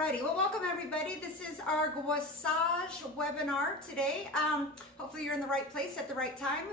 Alrighty, well, welcome everybody. This is our Guassage webinar today. Hopefully you're in the right place at the right time.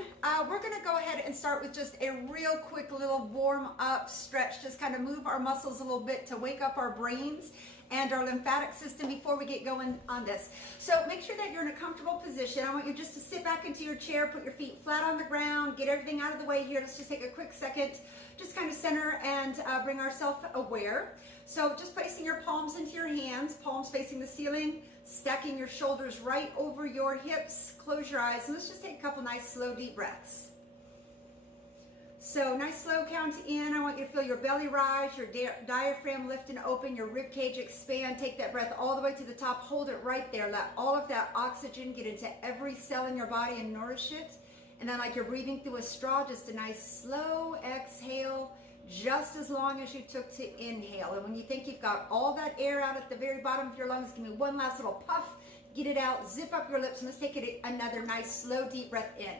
We're gonna go ahead and start with just a real quick little warm up stretch, just kind of move our muscles a little bit to wake up our brains and our lymphatic system before we get going on this. So make sure that you're in a comfortable position. I want you just to sit back into your chair, put your feet flat on the ground, get everything out of the way here. Let's just take a quick second, just kind of center and bring ourselves aware. So just placing your palms into your hands, palms facing the ceiling, stacking your shoulders right over your hips. Close your eyes and let's just take a couple nice slow deep breaths. So nice slow count in. I want you to feel your belly rise, your diaphragm lift and open, your rib cage expand. Take that breath all the way to the top. Hold it right there. Let all of that oxygen get into every cell in your body and nourish it. And then like you're breathing through a straw, just a nice slow exhale, just as long as you took to inhale. And when you think you've got all that air out at the very bottom of your lungs, give me one last little puff, get it out, zip up your lips, and let's take it another nice slow deep breath in.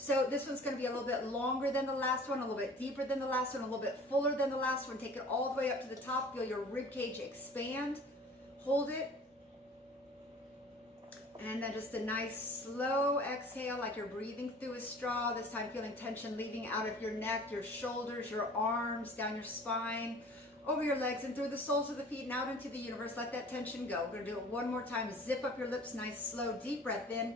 So this one's going to be a little bit longer than the last one, a little bit deeper than the last one, a little bit fuller than the last one. Take it all the way up to the top. Feel your rib cage expand. Hold it. And then just a nice slow exhale like you're breathing through a straw. This time feeling tension leaving out of your neck, your shoulders, your arms, down your spine, over your legs and through the soles of the feet and out into the universe. Let that tension go. We're going to do it one more time. Zip up your lips. Nice slow deep breath in.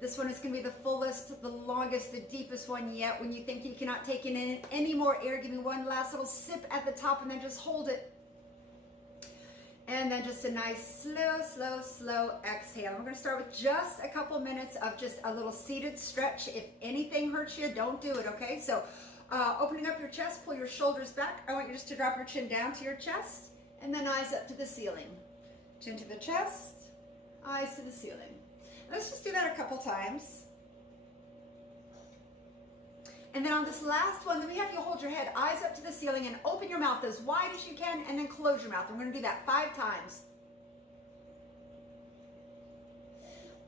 This one is going to be the fullest, the longest, the deepest one yet. When you think you cannot take in any more air, give me one last little sip at the top and then just hold it. And then just a nice slow, slow, slow exhale. And we're going to start with just a couple minutes of just a little seated stretch. If anything hurts you, don't do it, okay? So opening up your chest, pull your shoulders back. I want you just to drop your chin down to your chest and then eyes up to the ceiling. Chin to the chest, eyes to the ceiling. Let's just do that a couple times. And then on this last one, let me have you hold your head, eyes up to the ceiling, and open your mouth as wide as you can, and then close your mouth. I'm going to do that 5 times.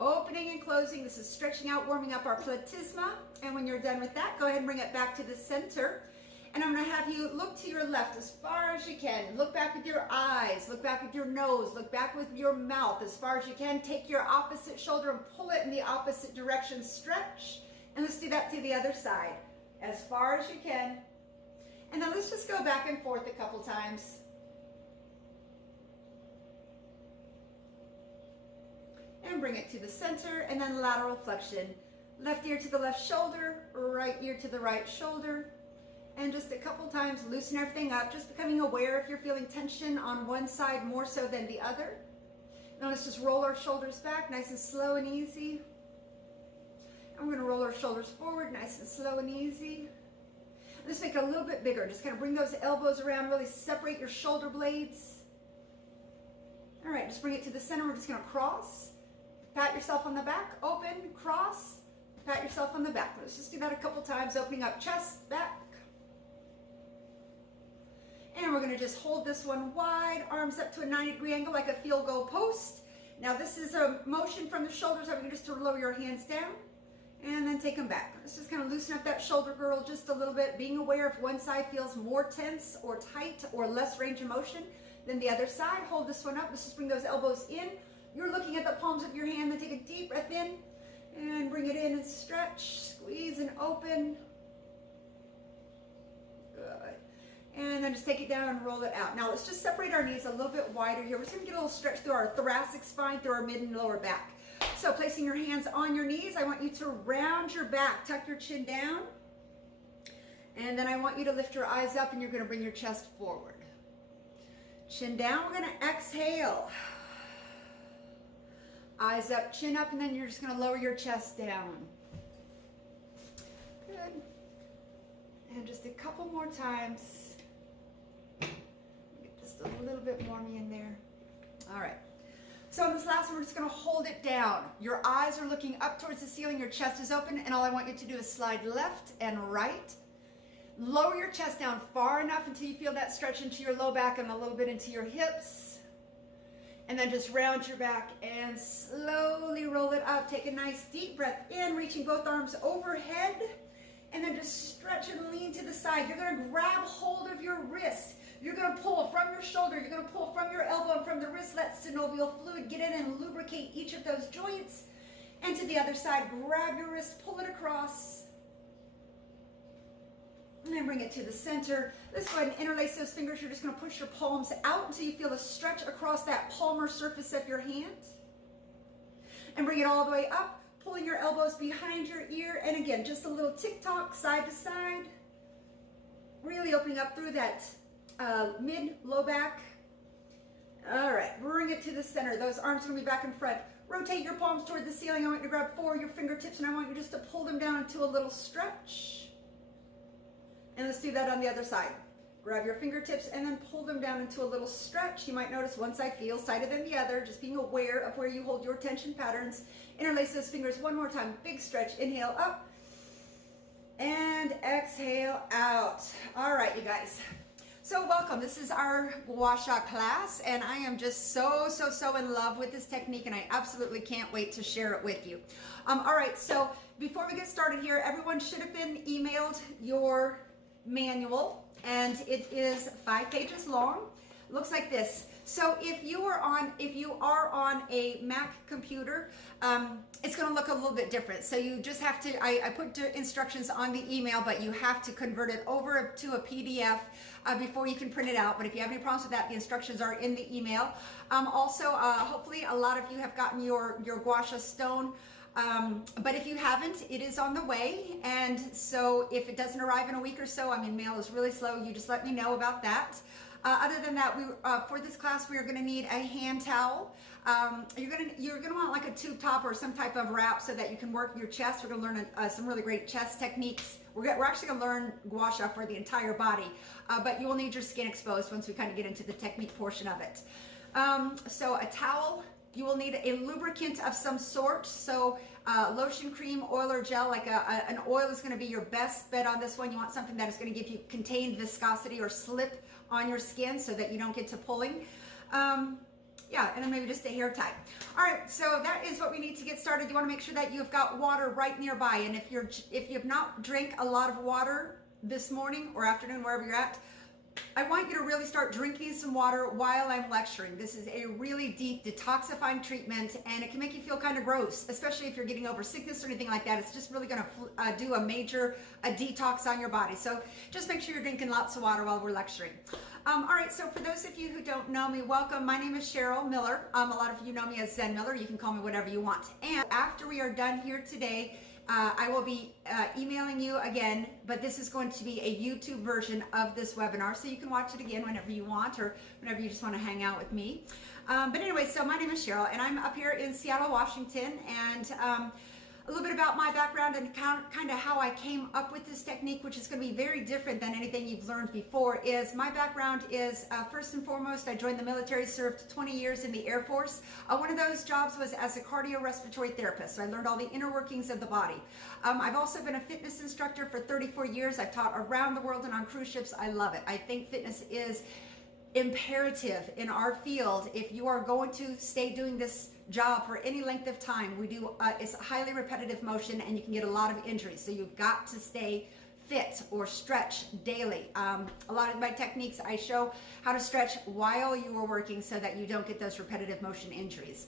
Opening and closing. This is stretching out, warming up our platysma. And when you're done with that, go ahead and bring it back to the center. And I'm going to have you look to your left as far as you can. Look back with your eyes. Look back with your nose. Look back with your mouth as far as you can. Take your opposite shoulder and pull it in the opposite direction. Stretch. And let's do that to the other side as far as you can. And then let's just go back and forth a couple times. And bring it to the center and then lateral flexion. Left ear to the left shoulder, right ear to the right shoulder. And just a couple times, loosen everything up, just becoming aware if you're feeling tension on one side more so than the other. Now let's just roll our shoulders back, nice and slow and easy. And we're going to roll our shoulders forward, nice and slow and easy. Let's make it a little bit bigger. Just kind of bring those elbows around, really separate your shoulder blades. All right, just bring it to the center. We're just going to cross. Pat yourself on the back, open, cross, pat yourself on the back. Let's just do that a couple times, opening up chest, back. And we're going to just hold this one wide, arms up to a 90-degree angle like a field goal post. Now this is a motion from the shoulders. I want you just to lower your hands down and then take them back. Let's just kind of loosen up that shoulder girdle just a little bit, being aware if one side feels more tense or tight or less range of motion than the other side. Hold this one up. Let's just bring those elbows in. You're looking at the palms of your hand. Then take a deep breath in and bring it in and stretch, squeeze and open. Good. And then just take it down and roll it out. Now let's just separate our knees a little bit wider here. We're just going to get a little stretch through our thoracic spine, through our mid and lower back. So placing your hands on your knees, I want you to round your back, tuck your chin down. And then I want you to lift your eyes up and you're going to bring your chest forward. Chin down, we're going to exhale. Eyes up, chin up, and then you're just going to lower your chest down. Good. And just a couple more times. Get just a little bit more me in there. All right. So on this last one, we're just going to hold it down. Your eyes are looking up towards the ceiling. Your chest is open. And all I want you to do is slide left and right. Lower your chest down far enough until you feel that stretch into your low back and a little bit into your hips. And then just round your back and slowly roll it up. Take a nice deep breath in, reaching both arms overhead. And then just stretch and lean to the side. You're going to grab hold of your wrist. You're going to pull from your shoulder, you're going to pull from your elbow and from the wrist. Let synovial fluid get in and lubricate each of those joints. And to the other side, grab your wrist, pull it across. And then bring it to the center. Let's go ahead and interlace those fingers. You're just going to push your palms out until you feel a stretch across that palmar surface of your hand. And bring it all the way up, pulling your elbows behind your ear. And again, just a little tick-tock, side to side. Really opening up through that mid-low back. All right, bring it to the center. Those arms are going to be back in front. Rotate your palms toward the ceiling. I want you to grab 4 of your fingertips, and I want you just to pull them down into a little stretch. And let's do that on the other side. Grab your fingertips and then pull them down into a little stretch. You might notice one side feels tighter than the other, just being aware of where you hold your tension patterns. Interlace those fingers one more time. Big stretch. Inhale up and exhale out. All right, you guys. So welcome. This is our Guassage class, and I am just so in love with this technique, and I absolutely can't wait to share it with you. All right, so before we get started here, everyone should have been emailed your manual, and it is 5 pages long. Looks like this. So if you are on a Mac computer, it's going to look a little bit different. So you just have to, I put the instructions on the email, but you have to convert it over to a PDF before you can print it out. But if you have any problems with that, the instructions are in the email. Also, hopefully a lot of you have gotten your gua sha stone. But if you haven't, it is on the way. And so if it doesn't arrive in a week or so, I mean, mail is really slow. You just let me know about that. Other than that, for this class, we are going to need a hand towel. You're gonna want like a tube top or some type of wrap so that you can work your chest. We're going to learn some really great chest techniques. We're actually going to learn gua sha for the entire body, but you will need your skin exposed once we kind of get into the technique portion of it. So a towel. You will need a lubricant of some sort. So lotion, cream, oil, or gel. Like an oil is going to be your best bet on this one. You want something that is going to give you contained viscosity or slip on your skin so that you don't get to pulling. Yeah, and then maybe just a hair tie. All right, so that is what we need to get started. You want to make sure that you've got water right nearby. And if you have not drank a lot of water this morning or afternoon, wherever you're at, I want you to really start drinking some water while I'm lecturing. This is a really deep detoxifying treatment, and it can make you feel kind of gross, especially if you're getting over sickness or anything like that. It's just really going to do a major detox on your body. So just make sure you're drinking lots of water while we're lecturing. All right, so for those of you who don't know me, welcome. My name is Cheryl Miller. A lot of you know me as Zen Miller. You can call me whatever you want. And after we are done here today, I will be emailing you again, but this is going to be a YouTube version of this webinar, so you can watch it again whenever you want or whenever you just want to hang out with me. But anyway, so my name is Cheryl, and I'm up here in Seattle, Washington, and a little bit about my background and kind of how I came up with this technique, which is going to be very different than anything you've learned before. Is my background is first and foremost, I joined the military, served 20 years in the Air Force. One of those jobs was as a cardiorespiratory therapist, so I learned all the inner workings of the body. I've also been a fitness instructor for 34 years. I've taught around the world and on cruise ships. I love it. I think fitness is imperative in our field. If you are going to stay doing this job for any length of time, we do it's a highly repetitive motion, and you can get a lot of injuries, so you've got to stay fit or stretch daily. A lot of my techniques, I show how to stretch while you are working so that you don't get those repetitive motion injuries.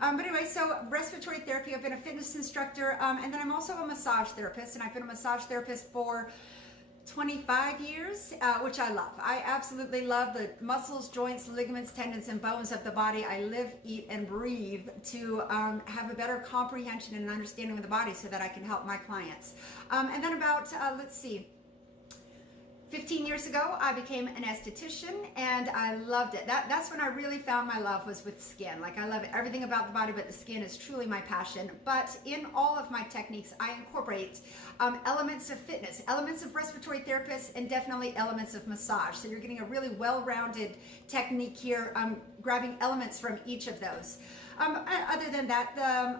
But anyway, so respiratory therapy, I've been a fitness instructor, and then I'm also a massage therapist, and I've been a massage therapist for 25 years, which I love. I absolutely love the muscles, joints, ligaments, tendons, and bones of the body. I live, eat, and breathe to have a better comprehension and understanding of the body so that I can help my clients. And then about, 15 years ago, I became an esthetician, and I loved it. That's when I really found my love, was with skin. Like, I love everything about the body, but the skin is truly my passion. But in all of my techniques, I incorporate elements of fitness, elements of respiratory therapists, and definitely elements of massage. So you're getting a really well-rounded technique here, grabbing elements from each of those. Other than that,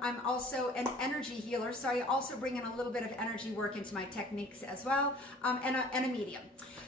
I'm also an energy healer, so I also bring in a little bit of energy work into my techniques as well, and a medium.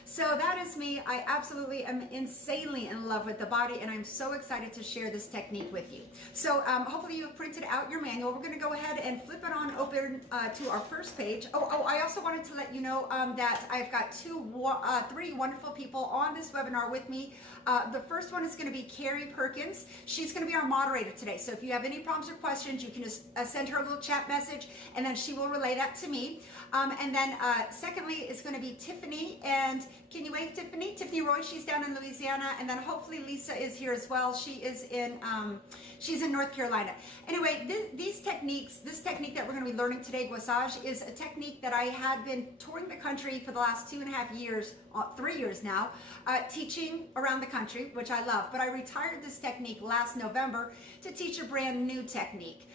So that is me. I absolutely am insanely in love with the body, and I'm so excited to share this technique with you. So hopefully you have printed out your manual. We're going to go ahead and flip it on open to our first page. I also wanted to let you know that I've got three wonderful people on this webinar with me. The first one is going to be Carrie Perkins. She's going to be our moderator today. So if you have any problems or questions, you can just send her a little chat message, and then she will relay that to me. And then secondly, it's going to be Tiffany. And can you wave, Tiffany? Tiffany Roy, she's down in Louisiana. And then hopefully Lisa is here as well. She is in, she's in North Carolina. Anyway, this technique that we're going to be learning today, Guassage, is a technique that I had been touring the country for the last 2.5 years, 3 years now, teaching around the country, which I love. But I retired this technique last November to teach a brand new technique.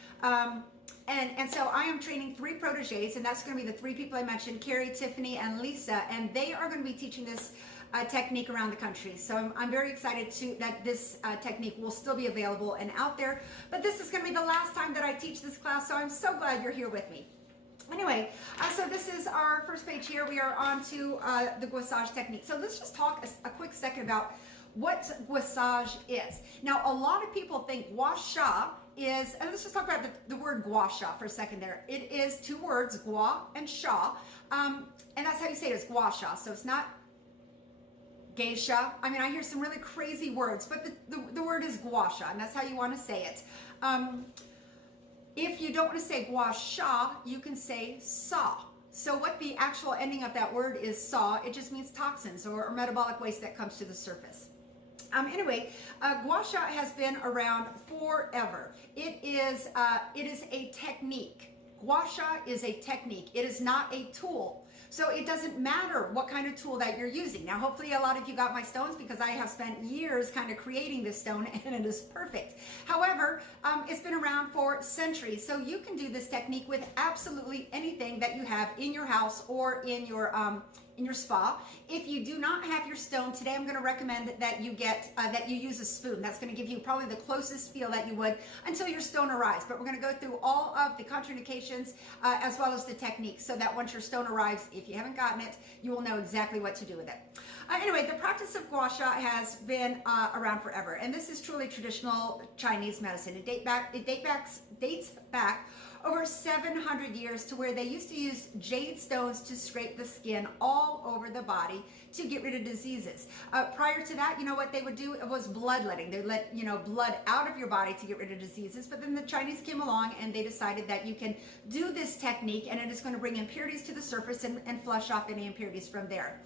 And so I am training 3 proteges, and that's going to be the 3 people I mentioned, Carrie, Tiffany, and Lisa, and they are going to be teaching this technique around the country. So I'm very excited that this technique will still be available and out there, but this is going to be the last time that I teach this class, so I'm so glad you're here with me. Anyway, so this is our first page here. We are on to the Guassage technique. So let's just talk a quick second about what Guassage is. Now, a lot of people think gua sha is, and let's just talk about the word gua sha for a second there. It is 2 words, gua and sha, and that's how you say it, is gua sha. So it's not geisha. I mean, I hear some really crazy words, but the word is gua sha, and that's how you want to say it. If you don't want to say gua sha, you can say sa. So what the actual ending of that word is sa, it just means toxins or metabolic waste that comes to the surface. Anyway, gua sha has been around forever. It is a technique. Gua sha is a technique. It is not a tool. So it doesn't matter what kind of tool that you're using. Now, hopefully a lot of you got my stones because I have spent years kind of creating this stone and it is perfect. However, it's been around for centuries. So you can do this technique with absolutely anything that you have in your house or in your spa. If you do not have your stone today, I'm going to recommend that you use a spoon. That's going to give you probably the closest feel that you would until your stone arrives. But we're going to go through all of the contraindications as well as the techniques so that once your stone arrives, if you haven't gotten it, you will know exactly what to do with it. Anyway, the practice of gua sha has been around forever, and this is truly traditional Chinese medicine. It dates back over 700 years to where they used to use jade stones to scrape the skin all over the body to get rid of diseases. Prior to that, you know what they would do? It was bloodletting. They let blood out of your body to get rid of diseases. But then the Chinese came along and they decided that you can do this technique and it is going to bring impurities to the surface and flush off any impurities from there.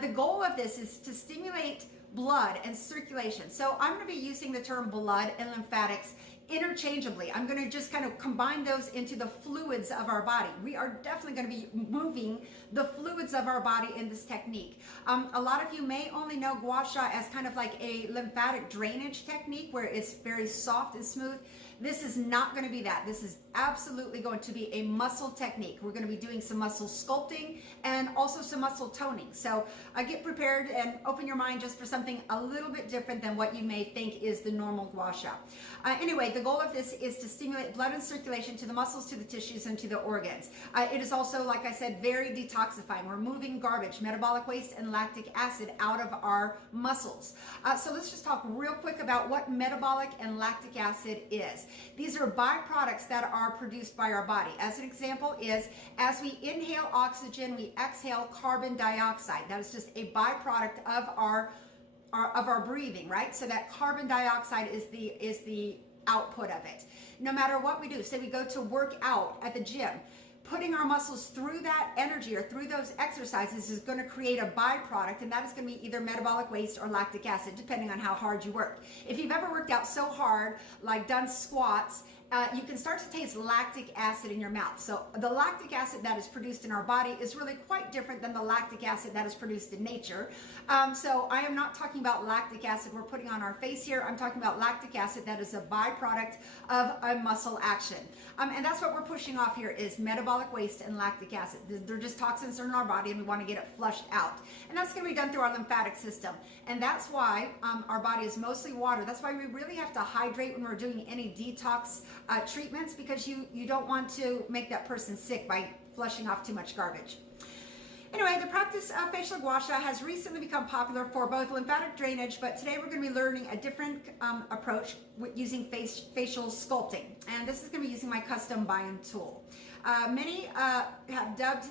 The goal of this is to stimulate blood and circulation. So I'm going to be using the term blood and lymphatics interchangeably. I'm going to just kind of combine those into the fluids of our body. We are definitely going to be moving the fluids of our body in this technique. A lot of you may only know gua sha as kind of like a lymphatic drainage technique where it's very soft and smooth. This is not going to be that. This is absolutely going to be a muscle technique. We're going to be doing some muscle sculpting and also some muscle toning. So get prepared and open your mind just for something a little bit different than what you may think is the normal gua sha. Anyway, the goal of this is to stimulate blood and circulation to the muscles, to the tissues, and to the organs. It is also, like I said, very detoxifying, removing garbage, metabolic waste, and lactic acid out of our muscles. So let's just talk real quick about what metabolic and lactic acid is. These are byproducts that are produced by our body. As an example is, as we inhale oxygen, we exhale carbon dioxide. That is just a byproduct of our breathing, right? So that carbon dioxide is the output of it. No matter what we do, say we go to work out at the gym, putting our muscles through that energy or through those exercises is going to create a byproduct, and that is going to be either metabolic waste or lactic acid, depending on how hard you work. If you've ever worked out so hard, like done squats, you can start to taste lactic acid in your mouth. So the lactic acid that is produced in our body is really quite different than the lactic acid that is produced in nature. So I am not talking about lactic acid we're putting on our face here. I'm talking about lactic acid that is a byproduct of a muscle action. And that's what we're pushing off here is metabolic waste and lactic acid. They're just toxins in our body and we want to get it flushed out. And that's going to be done through our lymphatic system. And that's why our body is mostly water. That's why we really have to hydrate when we're doing any detox treatments, because you don't want to make that person sick by flushing off too much garbage. Anyway, the practice of facial gua sha has recently become popular for both lymphatic drainage, but today we're going to be learning a different approach with using facial sculpting. And this is going to be using my custom bind tool. Many have dubbed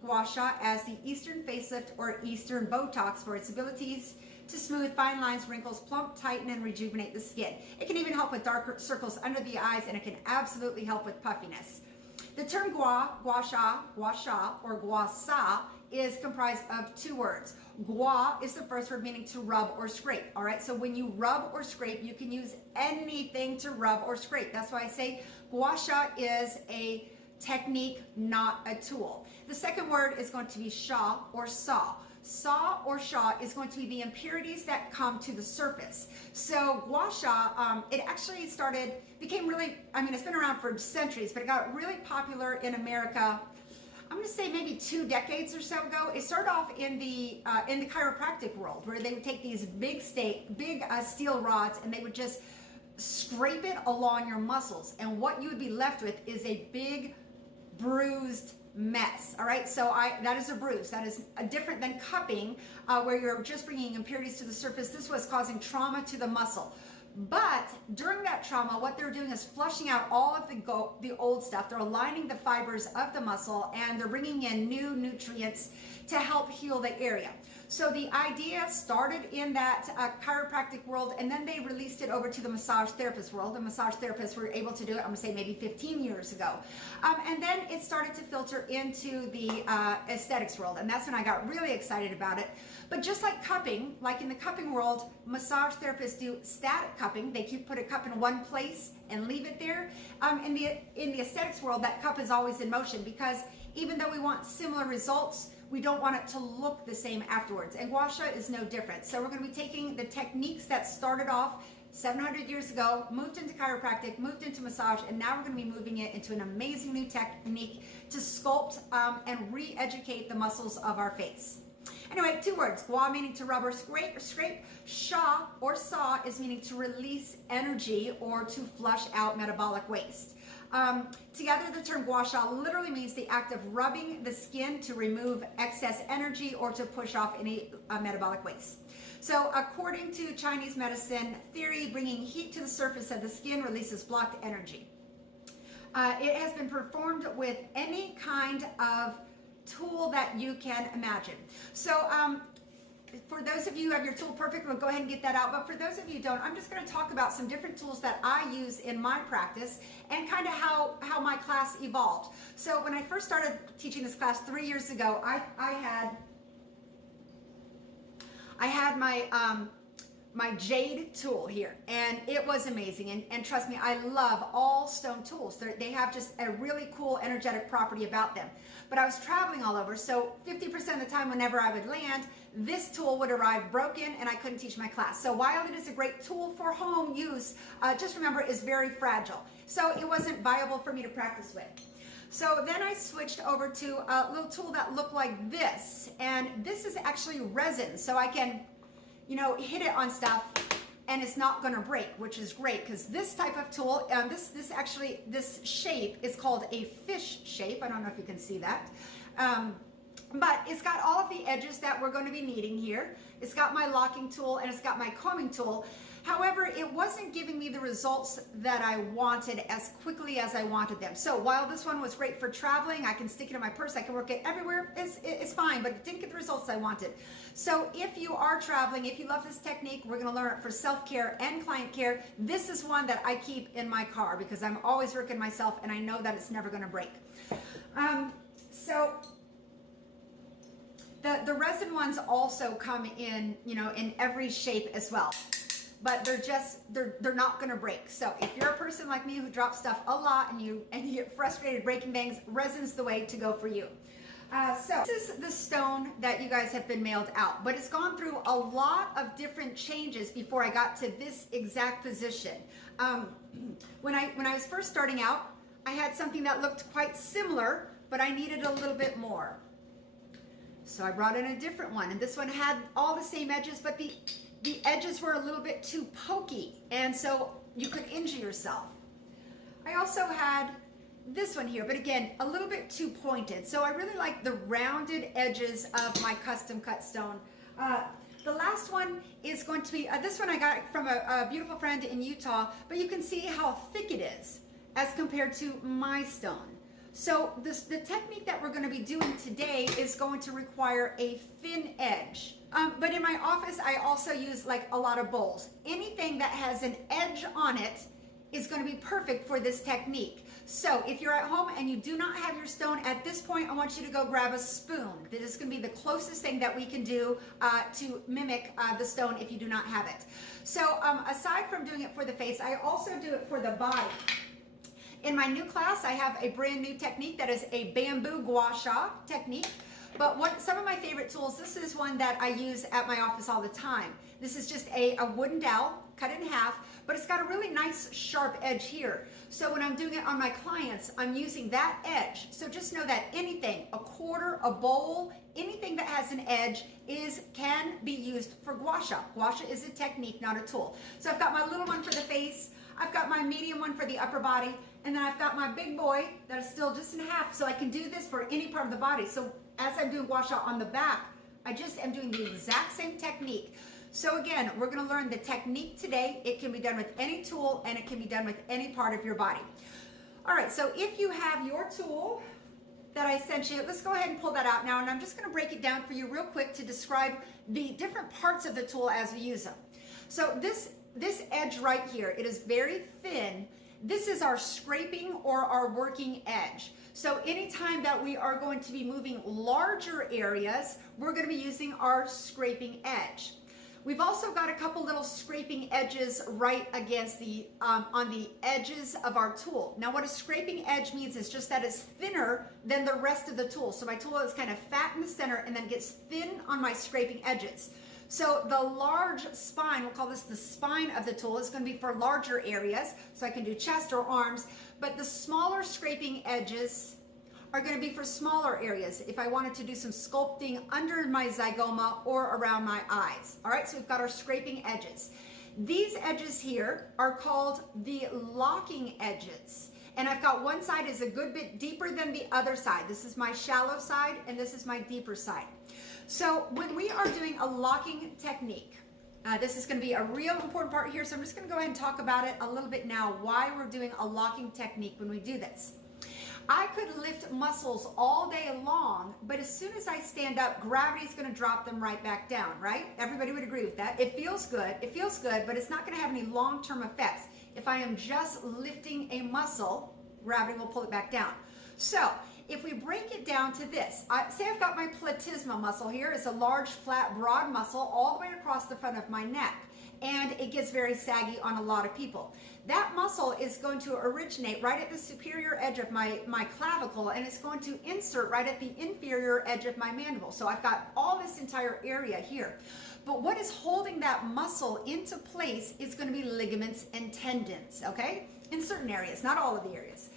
gua sha as the Eastern facelift or Eastern Botox for its abilities to smooth fine lines, wrinkles, plump, tighten, and rejuvenate the skin. It can even help with dark circles under the eyes, and it can absolutely help with puffiness. The term gua sha, or guasa is comprised of two words. Gua is the first word, meaning to rub or scrape. All right, so when you rub or scrape, you can use anything to rub or scrape. That's why I say gua sha is a technique, not a tool. The second word is going to be sha or saw. Saw or sha is going to be the impurities that come to the surface. So gua sha, it actually became really, it's been around for centuries, but it got really popular in America, I'm going to say maybe 2 decades or so ago. It started off in the chiropractic world, where they would take these big steel rods and they would just scrape it along your muscles. And what you would be left with is a big bruised mess. All right, so that is a bruise. That is different than cupping, where you're just bringing impurities to the surface. This was causing trauma to the muscle. But during that trauma, what they're doing is flushing out all of the old stuff. They're aligning the fibers of the muscle, and they're bringing in new nutrients to help heal the area. So the idea started in that chiropractic world, and then they released it over to the massage therapist world. The massage therapists were able to do it, I'm gonna say maybe 15 years ago. And then it started to filter into the aesthetics world, and that's when I got really excited about it. But just like cupping, like in the cupping world, massage therapists do static cupping. They put a cup in one place and leave it there. In the aesthetics world, that cup is always in motion, because even though we want similar results, we don't want it to look the same afterwards. And gua sha is no different. So we're going to be taking the techniques that started off 700 years ago, moved into chiropractic, moved into massage, and now we're going to be moving it into an amazing new technique to sculpt and re-educate the muscles of our face. Anyway, 2 words. Gua meaning to rub or scrape. Sha or saw is meaning to release energy or to flush out metabolic waste. Together, the term gua sha literally means the act of rubbing the skin to remove excess energy or to push off any metabolic waste. So according to Chinese medicine theory, bringing heat to the surface of the skin releases blocked energy. It has been performed with any kind of tool that you can imagine. So for those of you who have your tool perfect, we'll go ahead and get that out. But for those of you who don't, I'm just going to talk about some different tools that I use in my practice and kind of how my class evolved. So when I first started teaching this class 3 years ago, I had my jade tool here, and it was amazing. And trust me, I love all stone tools. They have just a really cool energetic property about them. But I was traveling all over, so 50% of the time whenever I would land, this tool would arrive broken and I couldn't teach my class. So while it is a great tool for home use, just remember it's very fragile. So it wasn't viable for me to practice with. So then I switched over to a little tool that looked like this. And this is actually resin, so I can, hit it on stuff and it's not gonna break, which is great, because this type of tool, this shape is called a fish shape. I don't know if you can see that. But it's got all of the edges that we're going to be needing here. It's got my locking tool and it's got my combing tool. However, it wasn't giving me the results that I wanted as quickly as I wanted them. So while this one was great for traveling, I can stick it in my purse, I can work it everywhere, it's fine, but it didn't get the results I wanted. So if you are traveling, if you love this technique, we're going to learn it for self-care and client care. This is one that I keep in my car because I'm always working myself and I know that it's never going to break. The resin ones also come in, in every shape as well, but they're not going to break. So if you're a person like me who drops stuff a lot and you get frustrated breaking things, resin's the way to go for you. So this is the stone that you guys have been mailed out, but it's gone through a lot of different changes before I got to this exact position. When I was first starting out, I had something that looked quite similar, but I needed a little bit more. So I brought in a different one, and this one had all the same edges, but the edges were a little bit too pokey, and so you could injure yourself. I also had this one here, but again, a little bit too pointed. So I really like the rounded edges of my custom cut stone. The last one is going to be, this one I got from a beautiful friend in Utah, but you can see how thick it is as compared to my stone. So the technique that we're going to be doing today is going to require a thin edge. But in my office, I also use like a lot of bowls. Anything that has an edge on it is going to be perfect for this technique. So if you're at home and you do not have your stone at this point, I want you to go grab a spoon. This is going to be the closest thing that we can do to mimic the stone if you do not have it. So aside from doing it for the face, I also do it for the body. In my new class, I have a brand new technique that is a bamboo guasha technique. But some of my favorite tools, this is one that I use at my office all the time. This is just a wooden dowel, cut in half, but it's got a really nice sharp edge here. So when I'm doing it on my clients, I'm using that edge. So just know that anything, a quarter, a bowl, anything that has an edge can be used for guasha. Guasha is a technique, not a tool. So I've got my little one for the face, I've got my medium one for the upper body, and then I've got my big boy that is still just in half, so I can do this for any part of the body. So as I'm doing guasha on the back, I just am doing the exact same technique. So again, we're going to learn the technique today. It can be done with any tool and it can be done with any part of your body. All right, so if you have your tool that I sent you, let's go ahead and pull that out now, and I'm just going to break it down for you real quick to describe the different parts of the tool as we use them. So this edge right here, it is very thin. This is our scraping or our working edge. So anytime that we are going to be moving larger areas, we're going to be using our scraping edge. We've also got a couple little scraping edges right against the, on the edges of our tool. Now what a scraping edge means is just that it's thinner than the rest of the tool. So my tool is kind of fat in the center and then gets thin on my scraping edges. So the large spine, we'll call this the spine of the tool, is going to be for larger areas. So I can do chest or arms, but the smaller scraping edges are going to be for smaller areas if I wanted to do some sculpting under my zygoma or around my eyes. All right, so we've got our scraping edges. These edges here are called the locking edges. And I've got one side is a good bit deeper than the other side. This is my shallow side and this is my deeper side. So when we are doing a locking technique, this is going to be a real important part here. So I'm just going to go ahead and talk about it a little bit now, why we're doing a locking technique when we do this. I could lift muscles all day long, but as soon as I stand up, gravity's going to drop them right back down, right? Everybody would agree with that. It feels good, but it's not going to have any long-term effects. If I am just lifting a muscle, gravity will pull it back down. So if we break it down to this, say I've got my platysma muscle here. It's a large, flat, broad muscle all the way across the front of my neck, and it gets very saggy on a lot of people. That muscle is going to originate right at the superior edge of my clavicle, and it's going to insert right at the inferior edge of my mandible. So I've got all this entire area here. But what is holding that muscle into place is going to be ligaments and tendons, okay? In certain areas, not all of the areas.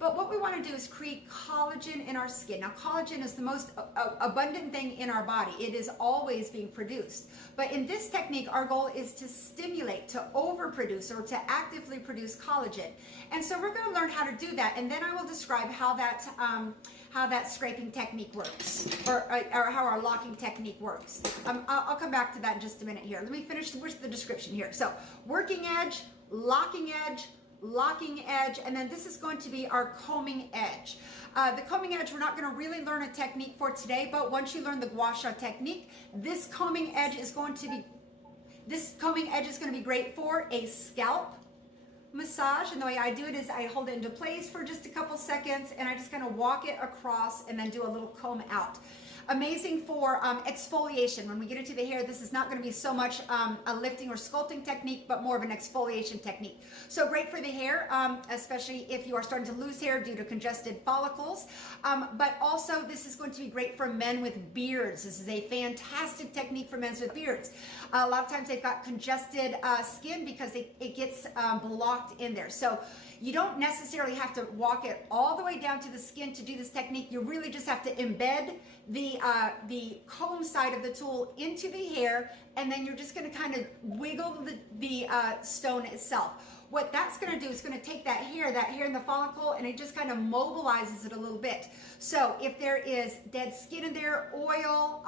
But what we want to do is create collagen in our skin. Now, collagen is the most abundant thing in our body. It is always being produced. But in this technique, our goal is to stimulate, to overproduce, or to actively produce collagen. And so we're going to learn how to do that, and then I will describe how that scraping technique works, or how our locking technique works. I'll come back to that in just a minute here. Let me finish with the description here. So, working edge, locking edge, and then this is going to be our combing edge. The combing edge, we're not going to really learn a technique for today, but once you learn the guasha technique, this combing edge is going to be great for a scalp massage. And the way I do it is I hold it into place for just a couple seconds and I just kind of walk it across and then do a little comb out. Amazing for exfoliation. When we get into the hair, this is not going to be so much a lifting or sculpting technique, but more of an exfoliation technique. So great for the hair, especially if you are starting to lose hair due to congested follicles. But also this is going to be great for men with beards. This is a fantastic technique for men with beards. A lot of times they've got congested skin because it gets blocked in there. So you don't necessarily have to walk it all the way down to the skin to do this technique. You really just have to embed the comb side of the tool into the hair, and then you're just going to kind of wiggle the stone itself. what that's going to do is going to take that hair in the follicle, and it just kind of mobilizes it a little bit. So if there is dead skin in there, oil,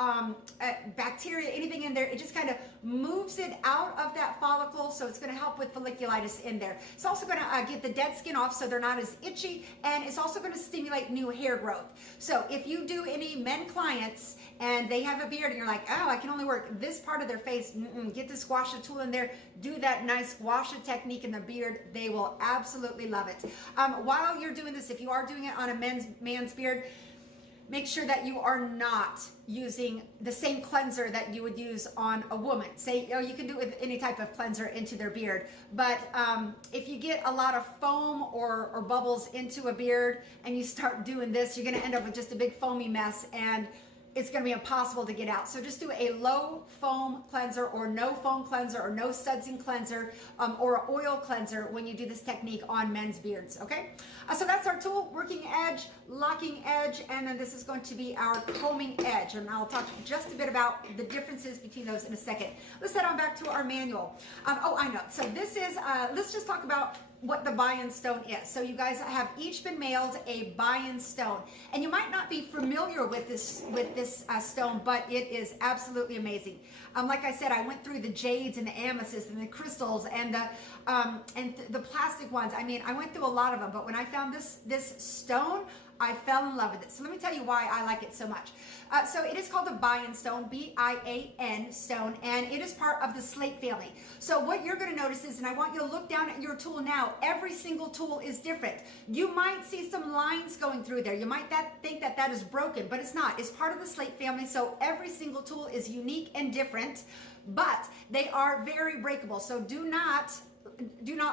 bacteria, anything in there, it just kind of moves it out of that follicle. So it's going to help with folliculitis in there. It's also going to get the dead skin off so they're not as itchy, and it's also going to stimulate new hair growth. So if you do any men clients and they have a beard and you're like, oh, I can only work this part of their face, get this gua sha tool in there, do that nice gua sha technique in the beard. They will absolutely love it. While you're doing this, if you are doing it on a man's beard, make sure that you are not using the same cleanser that you would use on a woman. Say, you can do it with any type of cleanser into their beard, but if you get a lot of foam or bubbles into a beard and you start doing this, you're gonna end up with just a big foamy mess, and it's going to be impossible to get out. So just do a low foam cleanser or no foam cleanser or no sudsing cleanser or an oil cleanser when you do this technique on men's beards, okay? So that's our tool, working edge, locking edge, and then this is going to be our combing edge. And I'll talk just a bit about the differences between those in a second. Let's head on back to our manual. Oh, I know. So this is, let's just talk about what the buy-in stone is. So you guys have each been mailed a buy-in stone, and you might not be familiar with this stone, but it is absolutely amazing. Like I said, I went through the jades and the amethysts and the crystals and the plastic ones. I mean, I went through a lot of them, but when I found this stone, I fell in love with it. So let me tell you why I like it so much. So it is called a buy-in stone, B-I-A-N stone, and it is part of the slate family. So what you're going to notice is, and I want you to look down at your tool now, every single tool is different. You might see some lines going through there. You might think that is broken, but it's not. It's part of the slate family, so every single tool is unique and different, but they are very breakable. So do not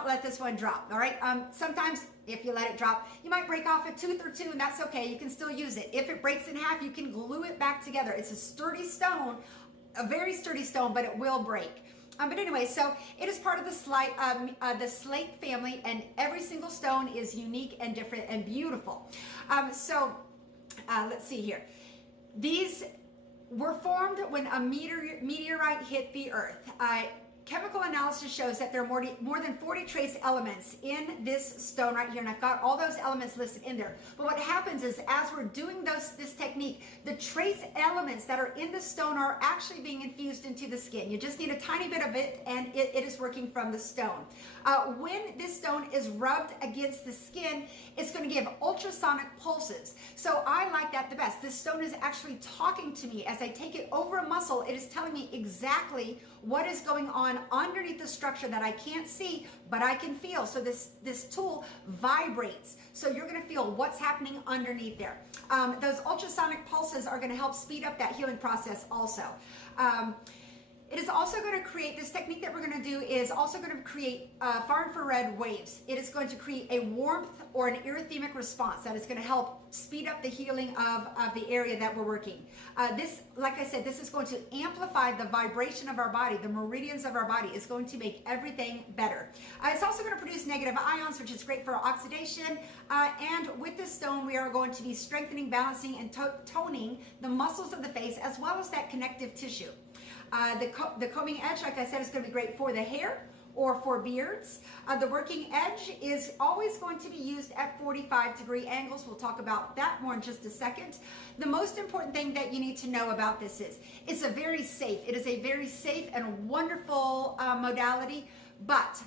let this one drop, all right? Sometimes if you let it drop, you might break off a tooth or two, and that's okay. You can still use it. If it breaks in half, you can glue it back together. It's a sturdy stone, a very sturdy stone, but it will break. But anyway, so it is part of the slate family, and every single stone is unique and different and beautiful. Let's see here. These were formed when a meteorite hit the Earth. Chemical analysis shows that there are more than 40 trace elements in this stone right here, and I've got all those elements listed in there. But what happens is, as we're doing this technique, the trace elements that are in the stone are actually being infused into the skin. You just need a tiny bit of it, and it is working from the stone. When this stone is rubbed against the skin, it's going to give ultrasonic pulses. So I like that the best. This stone is actually talking to me. As I take it over a muscle, it is telling me exactly what is going on underneath the structure that I can't see, but I can feel. So this tool vibrates. So you're going to feel what's happening underneath there. Those ultrasonic pulses are going to help speed up that healing process also. It is also going to create, this technique that we're going to do is also going to create far infrared waves. It is going to create a warmth or an erythemic response that is going to help speed up the healing of the area that we're working. This, like I said, this is going to amplify the vibration of our body, the meridians of our body. Is going to make everything better. It's also going to produce negative ions, which is great for oxidation. And with this stone, we are going to be strengthening, balancing, and toning the muscles of the face, as well as that connective tissue. The combing edge, like I said, is going to be great for the hair or for beards. The working edge is always going to be used at 45-degree angles. We'll talk about that more in just a second. The most important thing that you need to know about this is it is a very safe and wonderful modality, but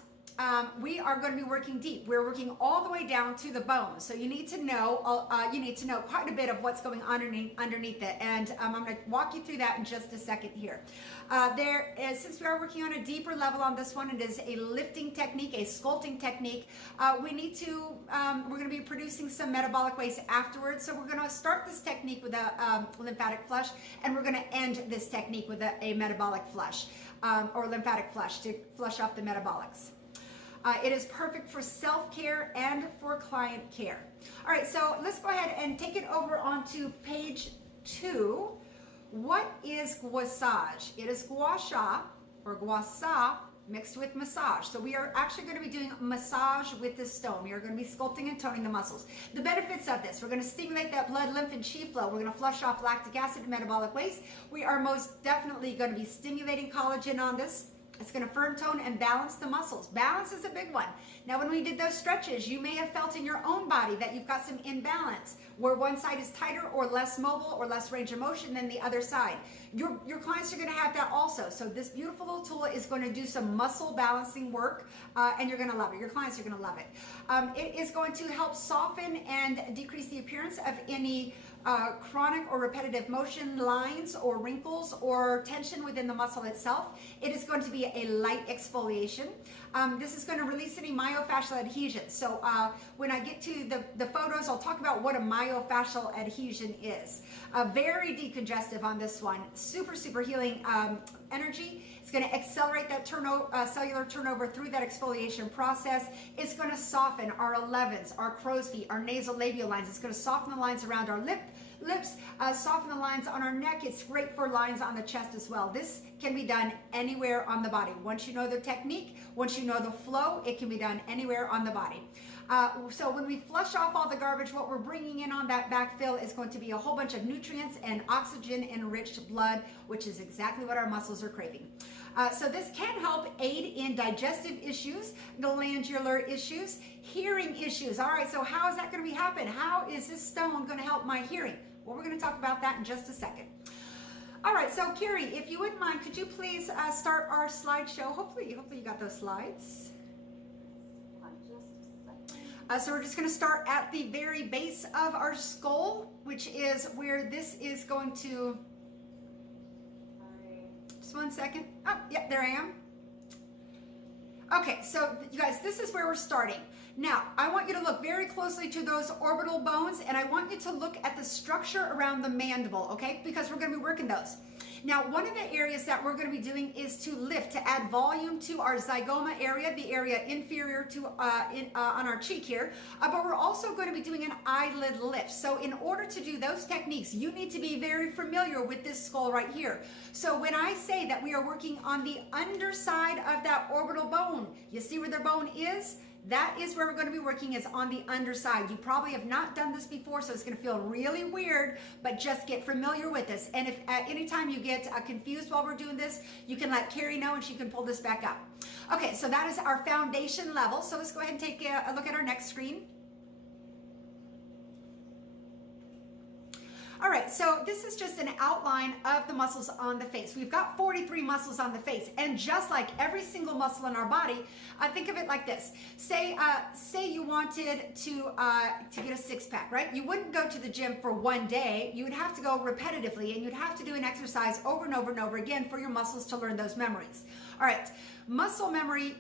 we are going to be working deep. We're working all the way down to the bone. So you need to know quite a bit of what's going on underneath it. And I'm going to walk you through that in just a second here. Since we are working on a deeper level on this one, it is a lifting technique, a sculpting technique. We're going to be producing some metabolic waste afterwards. So we're going to start this technique with a lymphatic flush, and we're going to end this technique with a metabolic flush or lymphatic flush to flush off the metabolics. It is perfect for self-care and for client care. All right, so let's go ahead and take it over onto page 2. What is guassage? It is gua sha or guasa mixed with massage. So we are actually going to be doing massage with this stone. We are going to be sculpting and toning the muscles. The benefits of this: we're going to stimulate that blood, lymph, and chi flow. We're going to flush off lactic acid and metabolic waste. We are most definitely going to be stimulating collagen on this. It's going to firm tone and balance the muscles. Balance is a big one. Now, when we did those stretches, you may have felt in your own body that you've got some imbalance, where one side is tighter or less mobile or less range of motion than the other side. Your clients are going to have that also. So this beautiful little tool is going to do some muscle balancing work, and you're going to love it. Your clients are going to love it. It is going to help soften and decrease the appearance of any chronic or repetitive motion lines or wrinkles or tension within the muscle itself. It is going to be a light exfoliation. This is going to release any myofascial adhesion. So when I get to the photos, I'll talk about what a myofascial adhesion is. Very decongestive on this one. Super, super healing energy. It's going to accelerate that cellular turnover through that exfoliation process. It's going to soften our 11s, our crow's feet, our nasal labial lines. It's going to soften the lines around our lips, soften the lines on our neck. It's great for lines on the chest as well. This can be done anywhere on the body. Once you know the technique, once you know the flow, it can be done anywhere on the body. So when we flush off all the garbage, what we're bringing in on that backfill is going to be a whole bunch of nutrients and oxygen-enriched blood, which is exactly what our muscles are craving. So this can help aid in digestive issues, glandular issues, hearing issues. All right, so how is that going to be happen? How is this stone going to help my hearing? Well, we're going to talk about that in just a second. All right, so Carrie, if you wouldn't mind, could you please start our slideshow? Hopefully you got those slides. So we're just going to start at the very base of our skull, which is where this is going to... Just one second. Oh, yeah, there I am. Okay, so you guys, this is where we're starting. Now, I want you to look very closely to those orbital bones, and I want you to look at the structure around the mandible, okay? Because we're going to be working those. Now, one of the areas that we're going to be doing is to lift, to add volume to our zygoma area, the area inferior to on our cheek here. But we're also going to be doing an eyelid lift. So in order to do those techniques, you need to be very familiar with this skull right here. So when I say that we are working on the underside of that orbital bone, you see where the bone is? That is where we're going to be working, is on the underside. You probably have not done this before, so it's going to feel really weird, but just get familiar with this. And if at any time you get confused while we're doing this, you can let Carrie know and she can pull this back up. Okay, so that is our foundation level. So let's go ahead and take a look at our next screen. All right, so this is just an outline of the muscles on the face. We've got 43 muscles on the face, and just like every single muscle in our body, think of it like this. Say you wanted to get a six-pack, right? You wouldn't go to the gym for one day. You would have to go repetitively, and you'd have to do an exercise over and over and over again for your muscles to learn those memories. All right, muscle memory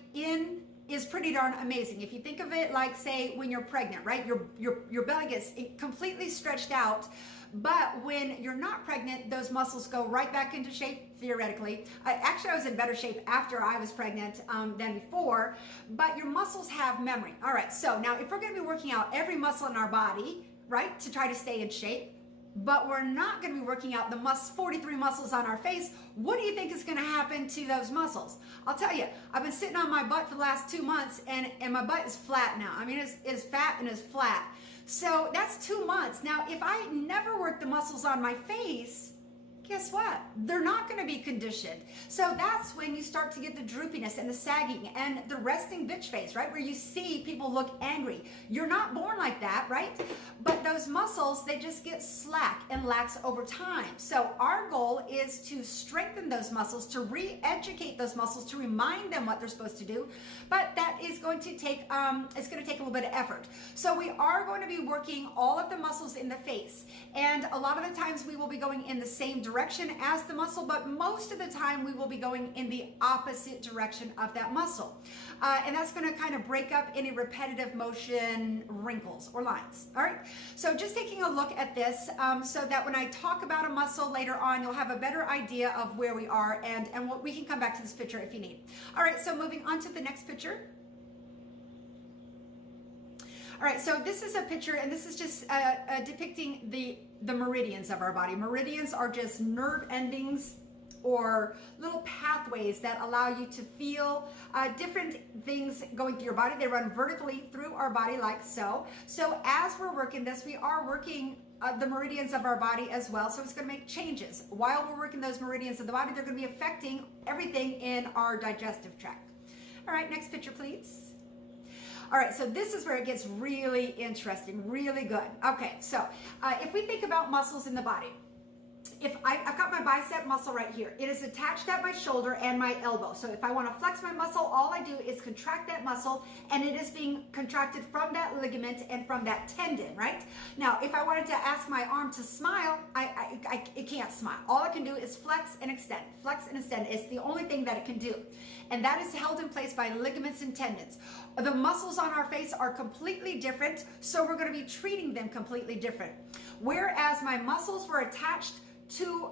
is pretty darn amazing. If you think of it like, say, when you're pregnant, right? Your belly gets completely stretched out. But when you're not pregnant, those muscles go right back into shape, theoretically. Actually, I was in better shape after I was pregnant than before, but your muscles have memory. All right, so now if we're gonna be working out every muscle in our body, right, to try to stay in shape, but we're not gonna be working out the 43 muscles on our face, what do you think is gonna happen to those muscles? I'll tell you, I've been sitting on my butt for the last 2 months, and my butt is flat now. I mean, it's fat and it's flat. So that's 2 months. Now, if I never work the muscles on my face, guess what? They're not going to be conditioned. So that's when you start to get the droopiness and the sagging and the resting bitch face, right? Where you see people look angry. You're not born like that, right? But those muscles, they just get slack and lax over time. So our goal is to strengthen those muscles, to re-educate those muscles, to remind them what they're supposed to do. But that is going to take, it's going to take a little bit of effort. So we are going to be working all of the muscles in the face. And a lot of the times we will be going in the same direction as the muscle, but most of the time we will be going in the opposite direction of that muscle. And that's going to kind of break up any repetitive motion wrinkles or lines. All right, so just taking a look at this so that when I talk about a muscle later on, you'll have a better idea of where we are, and what we can come back to this picture if you need. All right, so moving on to the next picture. All right, so this is a picture, and this is just depicting the meridians of our body. Meridians are just nerve endings or little pathways that allow you to feel different things going through your body. They run vertically through our body like so. So as we're working this, we are working the meridians of our body as well. So it's going to make changes. While we're working those meridians of the body, they're going to be affecting everything in our digestive tract. All right, next picture, please. All right, so this is where it gets really interesting, really good. Okay, so if we think about muscles in the body, if I've got my bicep muscle right here, it is attached at my shoulder and my elbow. So if I want to flex my muscle, all I do is contract that muscle, and it is being contracted from that ligament and from that tendon, right? Now, if I wanted to ask my arm to smile, it can't smile. All it can do is flex and extend, flex and extend. It's the only thing that it can do. And that is held in place by ligaments and tendons. The muscles on our face are completely different, so we're going to be treating them completely different. Whereas my muscles were attached to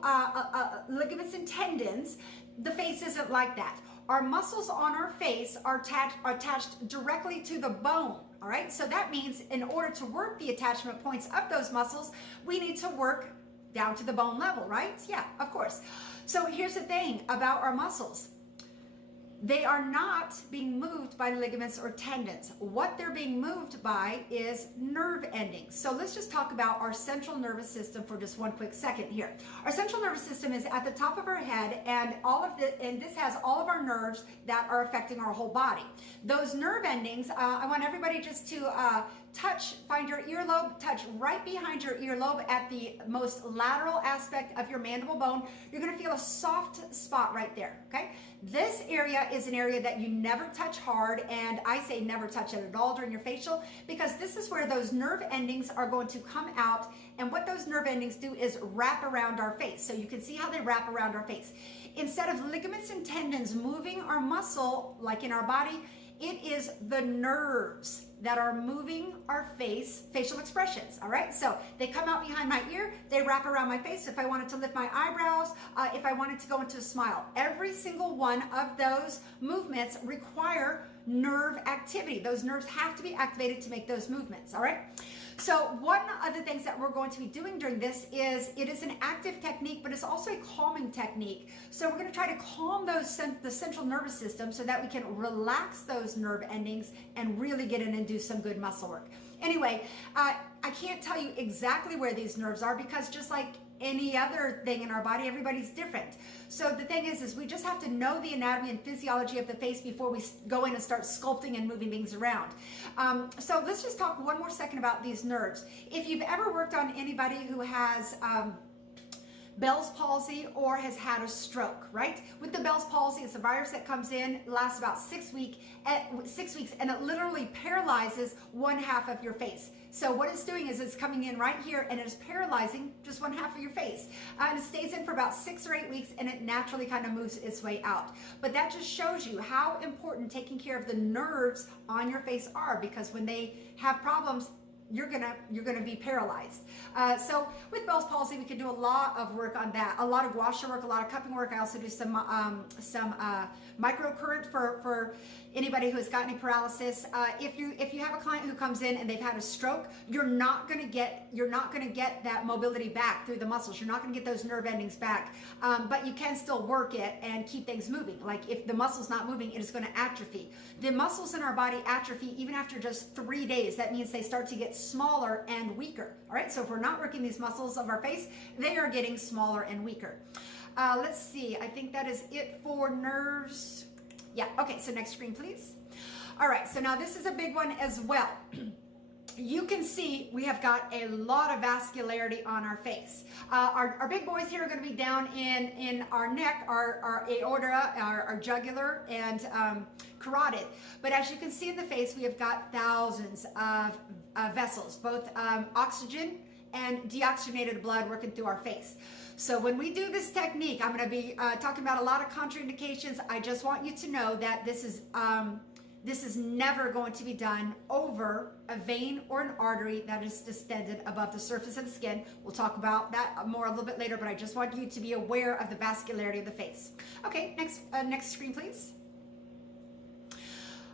ligaments and tendons, the face isn't like that. Our muscles on our face are attached directly to the bone, all right? So that means in order to work the attachment points of those muscles, we need to work down to the bone level, right? Yeah, of course. So here's the thing about our muscles. They are not being moved by ligaments or tendons. What they're being moved by is nerve endings. So let's just talk about our central nervous system for just one quick second here. Our central nervous system is at the top of our head, and this has all of our nerves that are affecting our whole body. Those nerve endings, I want everybody just to find your earlobe, touch right behind your earlobe at the most lateral aspect of your mandible bone. You're going to feel a soft spot right there, okay? This area is an area that you never touch hard, and I say never touch it at all during your facial, because this is where those nerve endings are going to come out, and what those nerve endings do is wrap around our face. So you can see how they wrap around our face. Instead of ligaments and tendons moving our muscle like in our body, it is the nerves that are moving our facial expressions, all right? So they come out behind my ear, they wrap around my face. If I wanted to lift my eyebrows, if I wanted to go into a smile, every single one of those movements require nerve activity. Those nerves have to be activated to make those movements, all right? So one of the things that we're going to be doing during this is, it is an active technique, but it's also a calming technique. So we're going to try to calm the central nervous system so that we can relax those nerve endings and really get in and do some good muscle work. Anyway, I can't tell you exactly where these nerves are, because just like any other thing in our body, everybody's different. So the thing is we just have to know the anatomy and physiology of the face before we go in and start sculpting and moving things around. So let's just talk one more second about these nerves. If you've ever worked on anybody who has Bell's palsy or has had a stroke, right? With the Bell's palsy, it's a virus that comes in, lasts about 6 weeks, and it literally paralyzes one half of your face. So what it's doing is it's coming in right here, and it's paralyzing just one half of your face. And it stays in for about 6 or 8 weeks, and it naturally kind of moves its way out. But that just shows you how important taking care of the nerves on your face are, because when they have problems, you're gonna be paralyzed. So with Bell's palsy, we can do a lot of work on that, a lot of gua sha work, a lot of cupping work. I also do some microcurrent for anybody who has got any paralysis. If you have a client who comes in and they've had a stroke, you're not gonna get that mobility back through the muscles. You're not gonna get those nerve endings back, but you can still work it and keep things moving. Like if the muscle's not moving, it is gonna atrophy. The muscles in our body atrophy even after just 3 days. That means they start to get smaller and weaker. All right, so if we're not working these muscles of our face, they are getting smaller and weaker. Let's see, I think that is it for nerves. Yeah, okay, so next screen, please. All right, so now this is a big one as well. You can see we have got a lot of vascularity on our face. Our big boys here are going to be down in our neck, our aorta, our jugular, and carotid. But as you can see in the face, we have got thousands of vessels, both oxygen and deoxygenated blood working through our face. So when we do this technique, I'm going to be talking about a lot of contraindications. I just want you to know that this is never going to be done over a vein or an artery that is distended above the surface of the skin. We'll talk about that more a little bit later, but I just want you to be aware of the vascularity of the face. Okay, next screen, please.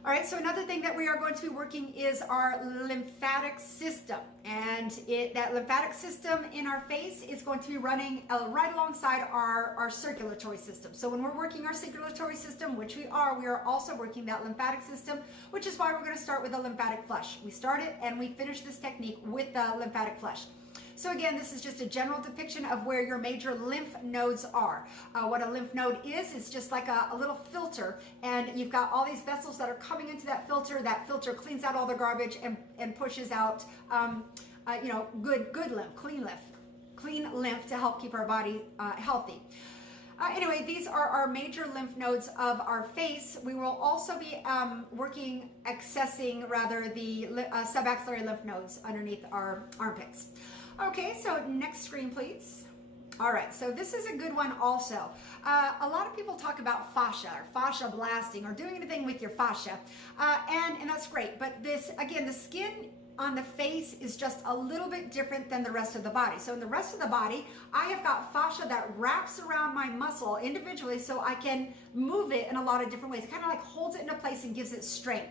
All right, so another thing that we are going to be working is our lymphatic system. And that lymphatic system in our face is going to be running right alongside our circulatory system. So when we're working our circulatory system, which we are also working that lymphatic system, which is why we're going to start with a lymphatic flush. We start it and we finish this technique with the lymphatic flush. So again, this is just a general depiction of where your major lymph nodes are. What a lymph node is just like a little filter, and you've got all these vessels that are coming into that filter. That filter cleans out all the garbage and pushes out, good lymph, clean lymph to help keep our body healthy. Anyway, these are our major lymph nodes of our face. We will also be accessing the subaxillary lymph nodes underneath our armpits. Okay, so next screen, please. All right, so this is a good one also. A lot of people talk about fascia or fascia blasting or doing anything with your fascia, and that's great. But this, again, the skin on the face is just a little bit different than the rest of the body. So in the rest of the body, I have got fascia that wraps around my muscle individually so I can move it in a lot of different ways. It kind of like holds it into place and gives it strength.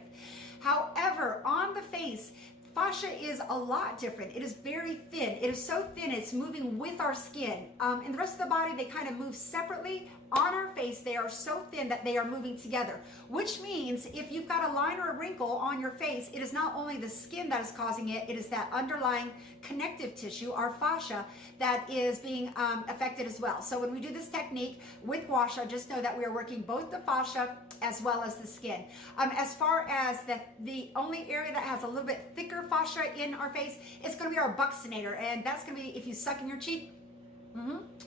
However, on the face, fascia is a lot different. It is very thin. It is so thin, it's moving with our skin. In the rest of the body, they kind of move separately. On our face, they are so thin that they are moving together, which means if you've got a line or a wrinkle on your face, it is not only the skin that is causing it, it is that underlying connective tissue, our fascia, that is being affected as well. So when we do this technique with guasha, just know that we are working both the fascia as well as the skin. As far as the only area that has a little bit thicker fascia in our face, it's going to be our buccinator, and that's going to be if you suck in your cheek.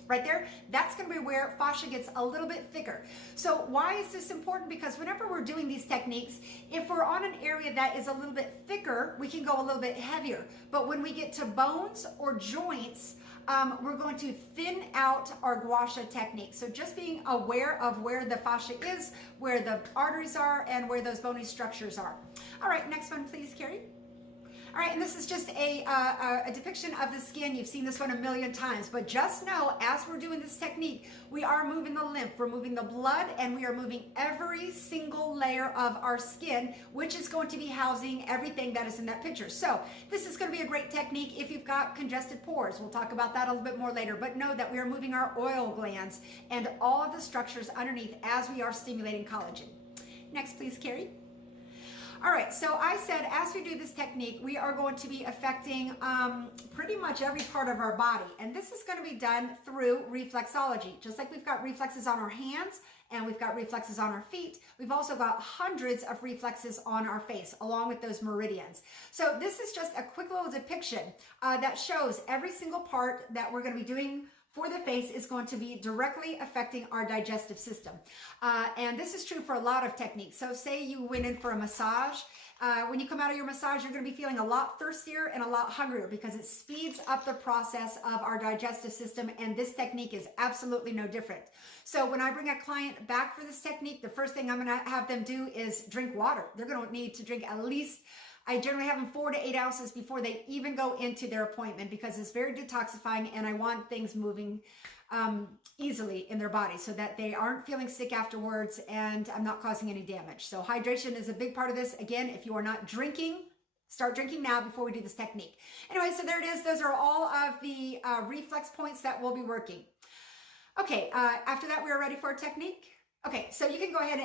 Right there, that's going to be where fascia gets a little bit thicker. So why is this important? Because whenever we're doing these techniques, if we're on an area that is a little bit thicker, we can go a little bit heavier. But when we get to bones or joints, we're going to thin out our guasha technique. So just being aware of where the fascia is, where the arteries are, and where those bony structures are. All right, next one, please, Carrie. All right, and this is just a depiction of the skin. You've seen this one a million times, but just know as we're doing this technique, we are moving the lymph, we're moving the blood, and we are moving every single layer of our skin, which is going to be housing everything that is in that picture. So this is going to be a great technique if you've got congested pores. We'll talk about that a little bit more later, but know that we are moving our oil glands and all of the structures underneath as we are stimulating collagen. Next, please, Carrie. All right, so I said as we do this technique, we are going to be affecting pretty much every part of our body. And this is going to be done through reflexology. Just like we've got reflexes on our hands and we've got reflexes on our feet, we've also got hundreds of reflexes on our face, along with those meridians. So this is just a quick little depiction that shows every single part that we're going to be doing for the face is going to be directly affecting our digestive system. And this is true for a lot of techniques. So say you went in for a massage. When you come out of your massage, you're going to be feeling a lot thirstier and a lot hungrier because it speeds up the process of our digestive system, and this technique is absolutely no different. So when I bring a client back for this technique, the first thing I'm going to have them do is drink water. They're going to need to drink at least, I generally have them 4 to 8 ounces before they even go into their appointment because it's very detoxifying, and I want things moving easily in their body so that they aren't feeling sick afterwards and I'm not causing any damage. So hydration is a big part of this. Again, if you are not drinking, start drinking now before we do this technique. Anyway, so there it is. Those are all of the reflex points that we'll be working. Okay, after that, we are ready for a technique. Okay, so you can go ahead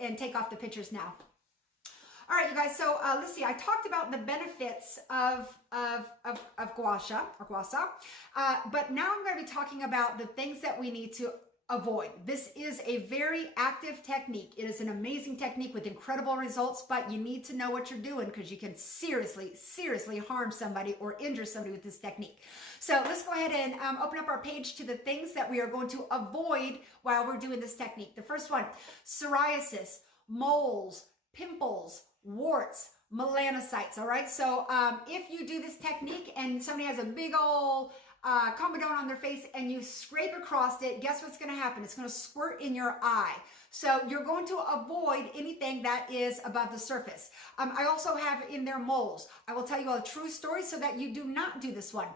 and take off the pictures now. All right, you guys, so let's see. I talked about the benefits of guasha, but now I'm going to be talking about the things that we need to avoid. This is a very active technique. It is an amazing technique with incredible results, but you need to know what you're doing because you can seriously, seriously harm somebody or injure somebody with this technique. So let's go ahead and open up our page to the things that we are going to avoid while we're doing this technique. The first one, psoriasis, moles, pimples, warts, melanocytes. All right, so if you do this technique and somebody has a big old comedone on their face and you scrape across it, guess what's going to happen? It's going to squirt in your eye. So you're going to avoid anything that is above the surface. I also have in there moles. I will tell you a true story so that you do not do this one.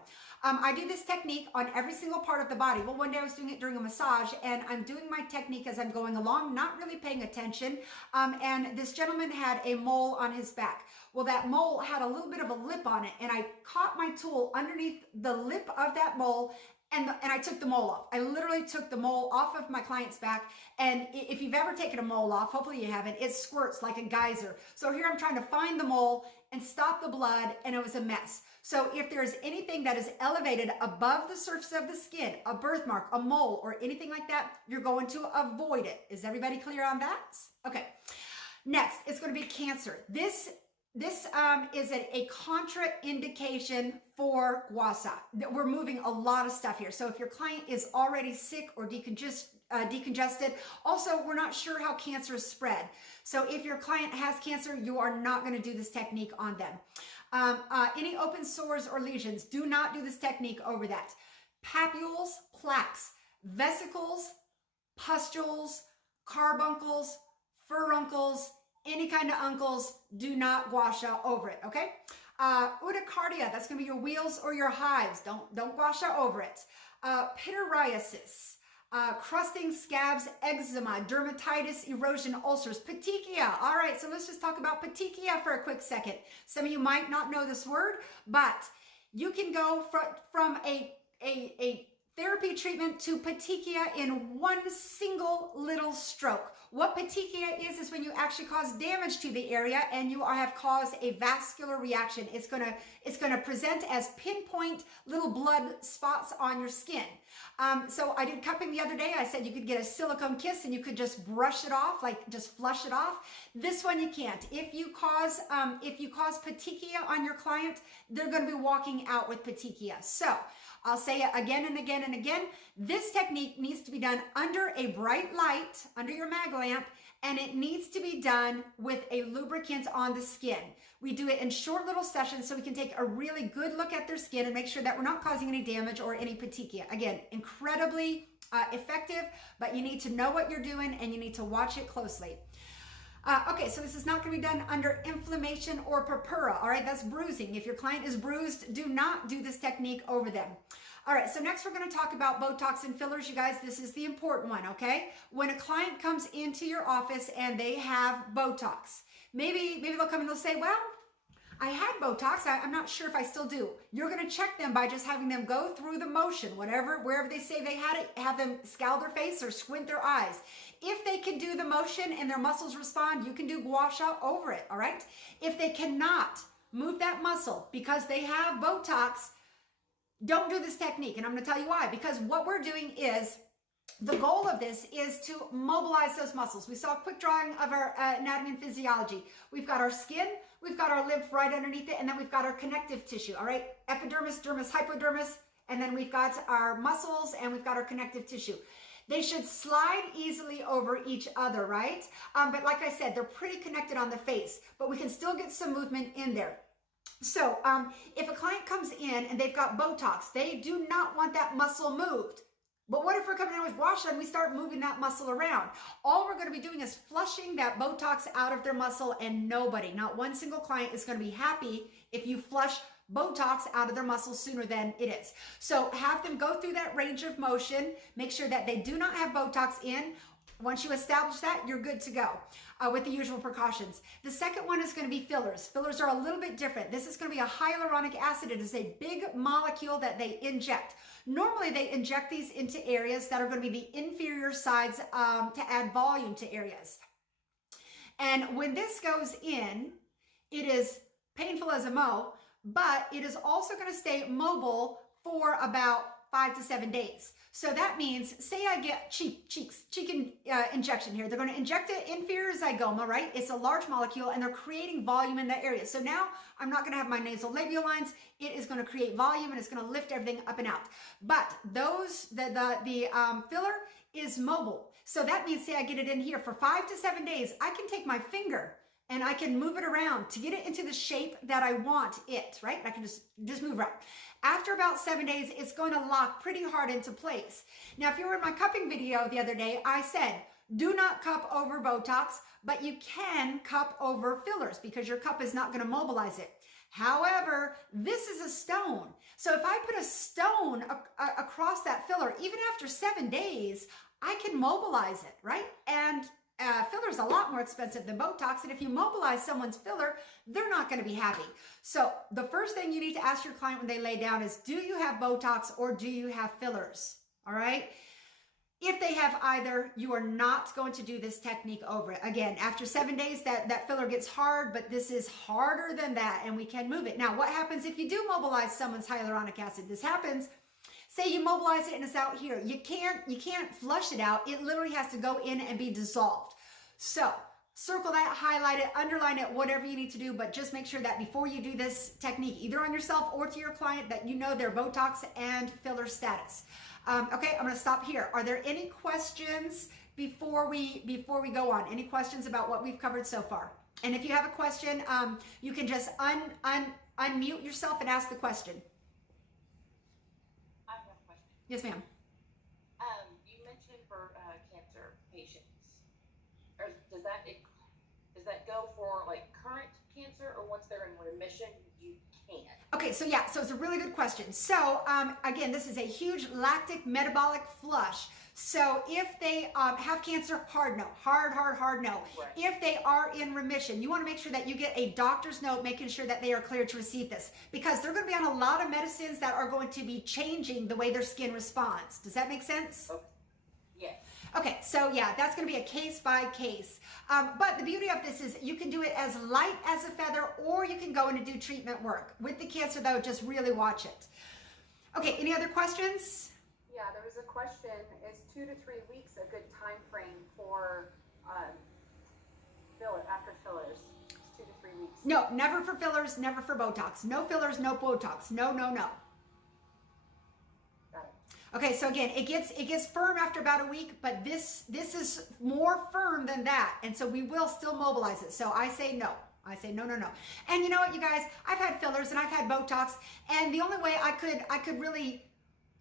I do this technique on every single part of the body. Well, one day I was doing it during a massage, and I'm doing my technique as I'm going along, not really paying attention. And this gentleman had a mole on his back. Well, that mole had a little bit of a lip on it, and I caught my tool underneath the lip of that mole, and I took the mole off. I literally took the mole off of my client's back. And if you've ever taken a mole off, hopefully you haven't, it squirts like a geyser. So here I'm trying to find the mole and stop the blood, and it was a mess. So if there's anything that is elevated above the surface of the skin, a birthmark, a mole, or anything like that, you're going to avoid it. Is everybody clear on that? Okay. Next, it's going to be cancer. This is a contraindication for guasa. We're moving a lot of stuff here. So if your client is already sick or decongested, also we're not sure how cancer is spread. So if your client has cancer, you are not going to do this technique on them. Any open sores or lesions, do not do this technique over that. Papules, plaques, vesicles, pustules, carbuncles, furuncles, any kind of uncles, do not gua sha over it, okay? Urticaria, that's gonna be your wheals or your hives. Don't gua sha over it. Pityriasis, crusting, scabs, eczema, dermatitis, erosion, ulcers, petechia. All right, so let's just talk about petechia for a quick second. Some of you might not know this word, but you can go from a therapy treatment to petechia in one single little stroke. What petechia is when you actually cause damage to the area and you have caused a vascular reaction. It's gonna present as pinpoint little blood spots on your skin. So I did cupping the other day. I said you could get a silicone kiss and you could just brush it off, like just flush it off. This one you can't. If you cause petechia on your client, they're gonna be walking out with petechia. So I'll say it again and again and again. This technique needs to be done under a bright light, under your mag lamp, and it needs to be done with a lubricant on the skin. We do it in short little sessions so we can take a really good look at their skin and make sure that we're not causing any damage or any petechia. Again, incredibly effective, but you need to know what you're doing and you need to watch it closely. Okay, so this is not going to be done under inflammation or purpura. All right, that's bruising. If your client is bruised, do not do this technique over them. All right, so next we're going to talk about Botox and fillers. You guys, this is the important one, okay? When a client comes into your office and they have Botox, maybe they'll come and they'll say, well, I had Botox. I'm not sure if I still do. You're going to check them by just having them go through the motion, wherever they say they had it, have them scowl their face or squint their eyes. If they can do the motion and their muscles respond, you can do gua sha over it, all right? If they cannot move that muscle because they have Botox, don't do this technique. And I'm going to tell you why. Because what we're doing is, the goal of this is to mobilize those muscles. We saw a quick drawing of our anatomy and physiology. We've got our skin, we've got our lymph right underneath it, and then we've got our connective tissue, all right? Epidermis, dermis, hypodermis, and then we've got our muscles and we've got our connective tissue. They should slide easily over each other, right? But like I said, they're pretty connected on the face, but we can still get some movement in there. So if a client comes in and they've got Botox, they do not want that muscle moved. But what if we're coming in with gua sha and we start moving that muscle around? All we're going to be doing is flushing that Botox out of their muscle, and not one single client is going to be happy if you flush Botox out of their muscles sooner than it is. So have them go through that range of motion. Make sure that they do not have Botox in. Once you establish that, you're good to go with the usual precautions. The second one is going to be fillers. Fillers are a little bit different. This is going to be a hyaluronic acid. It is a big molecule that they inject. Normally, they inject these into areas that are going to be the inferior sides to add volume to areas. And when this goes in, it is painful as a mo, but it is also going to stay mobile for about 5 to 7 days. So that means, say I get cheek injection here. They're going to inject an inferior zygoma, right? It's a large molecule and they're creating volume in that area. So now I'm not going to have my nasal labial lines. It is going to create volume and it's going to lift everything up and out. But the filler is mobile. So that means, say I get it in here for 5 to 7 days, I can take my finger and I can move it around to get it into the shape that I want it, right? I can just move around. After about 7 days, it's going to lock pretty hard into place. Now, if you were in my cupping video the other day, I said, do not cup over Botox, but you can cup over fillers because your cup is not going to mobilize it. However, this is a stone. So if I put a stone across that filler, even after 7 days, I can mobilize it, right? And filler is a lot more expensive than Botox, and if you mobilize someone's filler, they're not going to be happy. So the first thing you need to ask your client when they lay down is, do you have Botox or do you have fillers? All right. If they have either, you are not going to do this technique over it. Again, after 7 days, that filler gets hard, but this is harder than that, and we can move it. Now, what happens if you do mobilize someone's hyaluronic acid? This happens. Say you mobilize it and it's out here. You can't flush it out. It literally has to go in and be dissolved. So circle that, highlight it, underline it, whatever you need to do, but just make sure that before you do this technique, either on yourself or to your client, that you know their Botox and filler status. Okay, I'm going to stop here. Are there any questions before we go on? Any questions about what we've covered so far? And if you have a question, you can just unmute yourself and ask the question. I have a question. Yes, ma'am. You mentioned for cancer patients, or does that go for like current cancer, or once they're in remission, you can? Okay, so yeah, so it's a really good question. So again, this is a huge lactic metabolic flush. So if they have cancer, hard no, hard no. Right. If they are in remission, you want to make sure that you get a doctor's note making sure that they are cleared to receive this, because they're going to be on a lot of medicines that are going to be changing the way their skin responds. Does that make sense? Okay. Yes. Okay, so yeah, that's going to be a case by case. But the beauty of this is you can do it as light as a feather, or you can go in and do treatment work. With the cancer though, just really watch it. Okay, any other questions? Yeah, there was a question. Is 2 to 3 weeks a good time frame for filler after fillers? 2 to 3 weeks. No, never for fillers, never for Botox. No fillers, no Botox. No. Okay, so again, it gets firm after about a week, but this is more firm than that, and so we will still mobilize it. So I say no. I say no. And you know what, you guys? I've had fillers and I've had Botox, and the only way I could really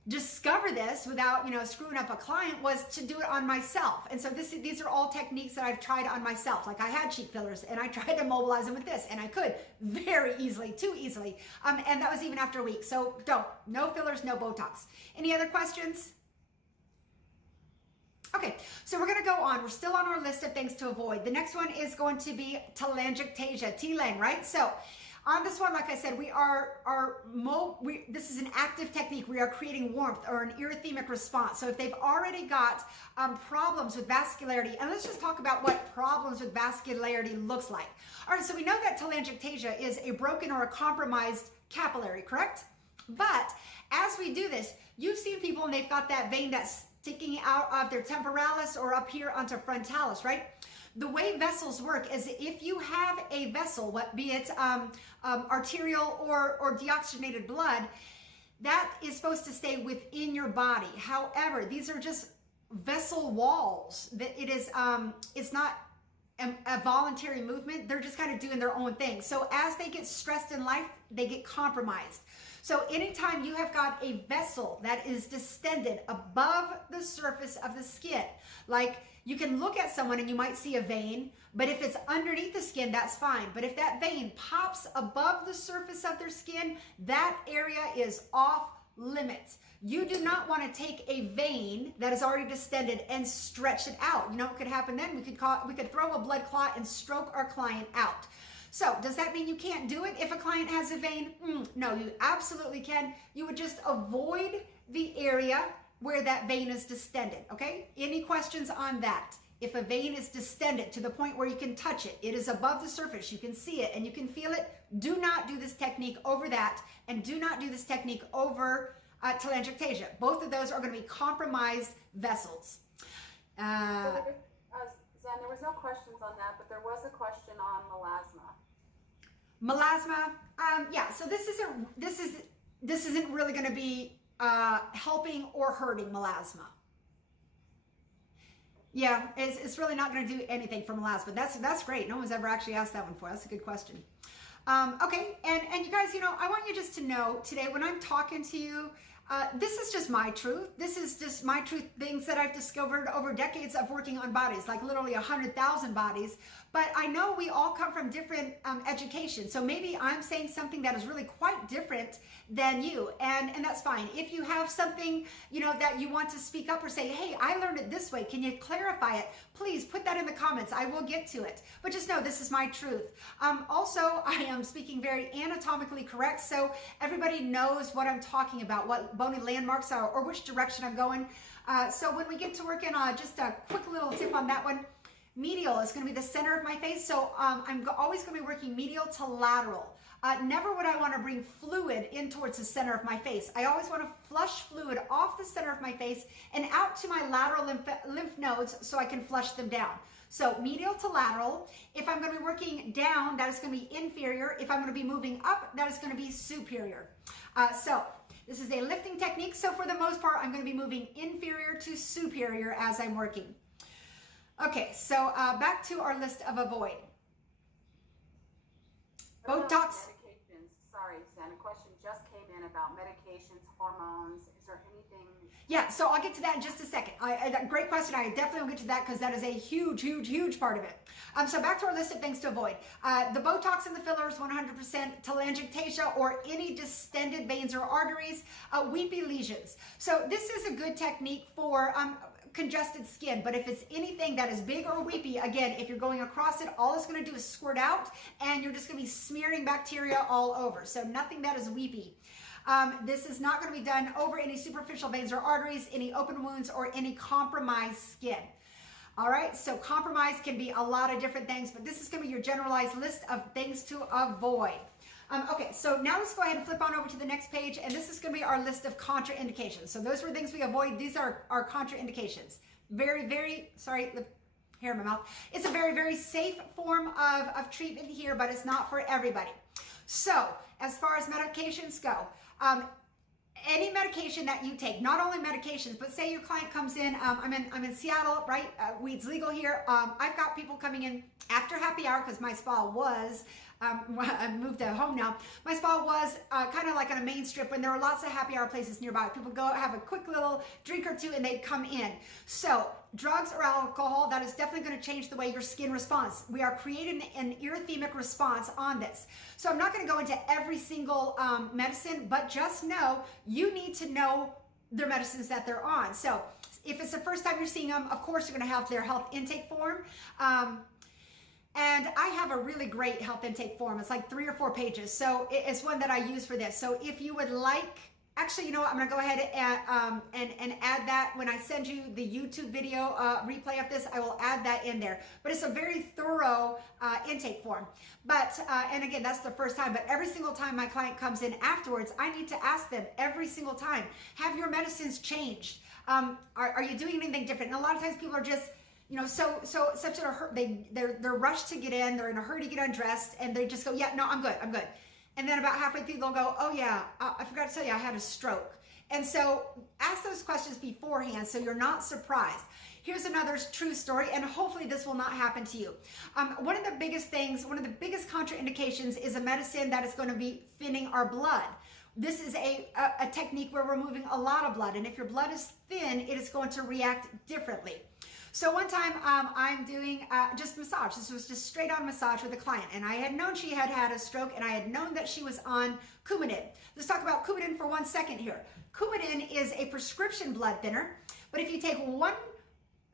discover this without, you know, screwing up a client was to do it on myself. And so these are all techniques that I've tried on myself. Like I had cheek fillers and I tried to mobilize them with this, and I could very easily, too easily. And that was even after a week. So no fillers, no Botox. Any other questions? Okay, so we're going to go on. We're still on our list of things to avoid. The next one is going to be telangiectasia, T-Lang, right? So on this one, like I said, this is an active technique. We are creating warmth or an erythemic response. So if they've already got problems with vascularity, and let's just talk about what problems with vascularity looks like. All right, so we know that telangiectasia is a broken or a compromised capillary, correct? But as we do this, you've seen people and they've got that vein that's sticking out of their temporalis or up here onto frontalis, right? The way vessels work is if you have a vessel, be it arterial or deoxygenated blood, that is supposed to stay within your body. However, these are just vessel walls. That it's not a voluntary movement. They're just kind of doing their own thing. So as they get stressed in life, they get compromised. So anytime you have got a vessel that is distended above the surface of the skin, like you can look at someone and you might see a vein, but if it's underneath the skin, that's fine. But if that vein pops above the surface of their skin, that area is off limits. You do not want to take a vein that is already distended and stretch it out. You know what could happen then? We could throw a blood clot and stroke our client out. So does that mean you can't do it if a client has a vein? No, you absolutely can. You would just avoid the area where that vein is distended, okay? Any questions on that? If a vein is distended to the point where you can touch it, it is above the surface, you can see it and you can feel it, do not do this technique over that, and do not do this technique over telangiectasia. Both of those are going to be compromised vessels. Zan, there was no questions on that, but there was a question on melasma. Melasma, yeah, so this isn't really going to be helping or hurting melasma. Yeah, it's really not going to do anything for melasma. That's great. No one's ever actually asked that one before. That's a good question. Okay, and you guys, you know, I want you just to know today when I'm talking to you, this is just my truth. This is just my truth, things that I've discovered over decades of working on bodies, like literally 100,000 bodies. But I know we all come from different education. So maybe I'm saying something that is really quite different than you. And that's fine. If you have something, you know, that you want to speak up or say, hey, I learned it this way, can you clarify it? please put that in the comments. I will get to it. But just know this is my truth. Also, I am speaking very anatomically correct, so everybody knows what I'm talking about, what bony landmarks are, or which direction I'm going. So when we get to work in just a quick little tip on that one, medial is going to be the center of my face. So I'm always going to be working medial to lateral. Never would I want to bring fluid in towards the center of my face. I always want to flush fluid off the center of my face and out to my lateral lymph nodes so I can flush them down. So medial to lateral. If I'm going to be working down, that is going to be inferior. If I'm going to be moving up, that is going to be superior. So this is a lifting technique. So for the most part, I'm going to be moving inferior to superior as I'm working. Okay, so back to our list of avoid. Botox. Medications. Sorry, Suzanne. A question just came in about medications, hormones. Is there anything? Yeah, so I'll get to that in just a second. Great question. I definitely will get to that because that is a huge, huge, huge part of it. So back to our list of things to avoid. The Botox and the fillers, 100%, telangiectasia or any distended veins or arteries, weepy lesions. So this is a good technique for congested skin, but if it's anything that is big or weepy, again, if you're going across it, all it's going to do is squirt out and you're just going to be smearing bacteria all over. So nothing that is weepy. This is not going to be done over any superficial veins or arteries, any open wounds, or any compromised skin. All right, so compromise can be a lot of different things, but this is going to be your generalized list of things to avoid. Okay, so now let's go ahead and flip on over to the next page, and this is going to be our list of contraindications. So those were things we avoid. These are our contraindications. Very, very, sorry, the hair in my mouth. It's a very, very safe form of treatment here, but it's not for everybody. So as far as medications go, any medication that you take, not only medications, but say your client comes in, I'm in Seattle, right? Weed's legal here. I've got people coming in after happy hour because my spa was, I moved to home now. My spa was kind of like on a main strip when there were lots of happy hour places nearby. People go have a quick little drink or two and they'd come in. So drugs or alcohol, that is definitely going to change the way your skin responds. We are creating an erythemic response on this. So I'm not going to go into every single medicine, but just know you need to know their medicines that they're on. So if it's the first time you're seeing them, of course you're going to have their health intake form. And I have a really great health intake form. It's like 3 or 4 pages. So it's one that I use for this. So if you would like, actually, you know what? I'm going to go ahead and add that when I send you the YouTube video replay of this. I will add that in there. But it's a very thorough intake form. But, and again, that's the first time. But every single time my client comes in afterwards, I need to ask them every single time, have your medicines changed? Are you doing anything different? And a lot of times people are just, you know, so such a hurry, they're rushed to get in, they're in a hurry to get undressed, and they just go, yeah, no, I'm good. And then about halfway through, they'll go, oh yeah, I forgot to tell you, I had a stroke. And so ask those questions beforehand so you're not surprised. Here's another true story, and hopefully this will not happen to you. One of the biggest things, one of the biggest contraindications is a medicine that is going to be thinning our blood. This is a technique where we're moving a lot of blood, and if your blood is thin, it is going to react differently. So one time I'm doing just massage. This was just straight on massage with a client. And I had known she had had a stroke and I had known that she was on Coumadin. Let's talk about Coumadin for 1 second here. Coumadin is a prescription blood thinner. But if you take 1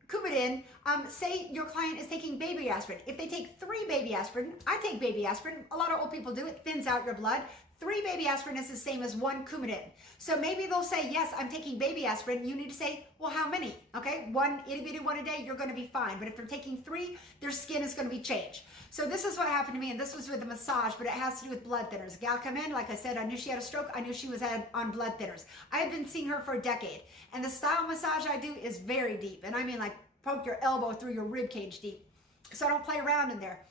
Coumadin, say your client is taking baby aspirin. If they take 3 baby aspirin, I take baby aspirin. A lot of old people do. It thins out your blood. 3 baby aspirin is the same as 1 Coumadin. So maybe they'll say, yes, I'm taking baby aspirin. You need to say, well, how many? Okay, 1 itty bitty one a day, you're going to be fine. But if they're taking 3, their skin is going to be changed. So this is what happened to me, and this was with the massage, but it has to do with blood thinners. A gal come in, like I said, I knew she had a stroke. I knew she was on blood thinners. I had been seeing her for a decade, and the style massage I do is very deep, and I mean like poke your elbow through your rib cage deep. So I don't play around in there.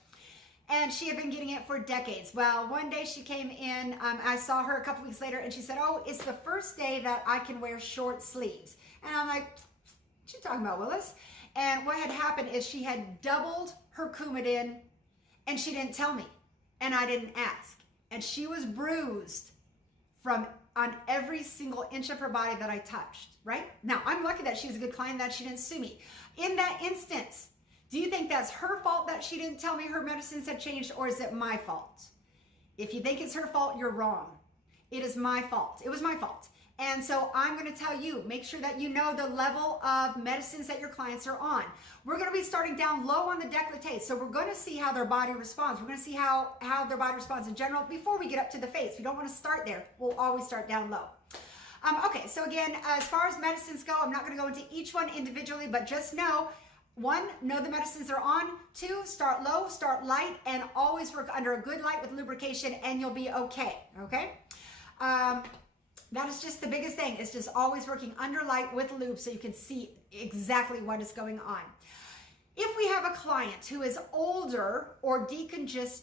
And she had been getting it for decades. Well, one day she came in, I saw her a couple weeks later, and she said, oh, it's the first day that I can wear short sleeves. And I'm like, what you talking about, Willis? And what had happened is she had doubled her Coumadin, and she didn't tell me, and I didn't ask. And she was bruised on every single inch of her body that I touched, right? Now, I'm lucky that she's a good client, that she didn't sue me. In that instance, do you think that's her fault that she didn't tell me her medicines had changed, or is it my fault? If you think it's her fault, you're wrong. It is my fault. It was my fault. And so I'm going to tell you, make sure that you know the level of medicines that your clients are on. We're going to be starting down low on the décolleté. So we're going to see how their body responds. We're going to see how their body responds in general before we get up to the face. We don't want to start there. We'll always start down low. Okay, so again, as far as medicines go, I'm not going to go into each one individually, but just know, 1, know the medicines they're on. 2, start low, start light, and always work under a good light with lubrication, and you'll be okay, okay? That is just the biggest thing. It's just always working under light with lube so you can see exactly what is going on. If we have a client who is older or deconditioned,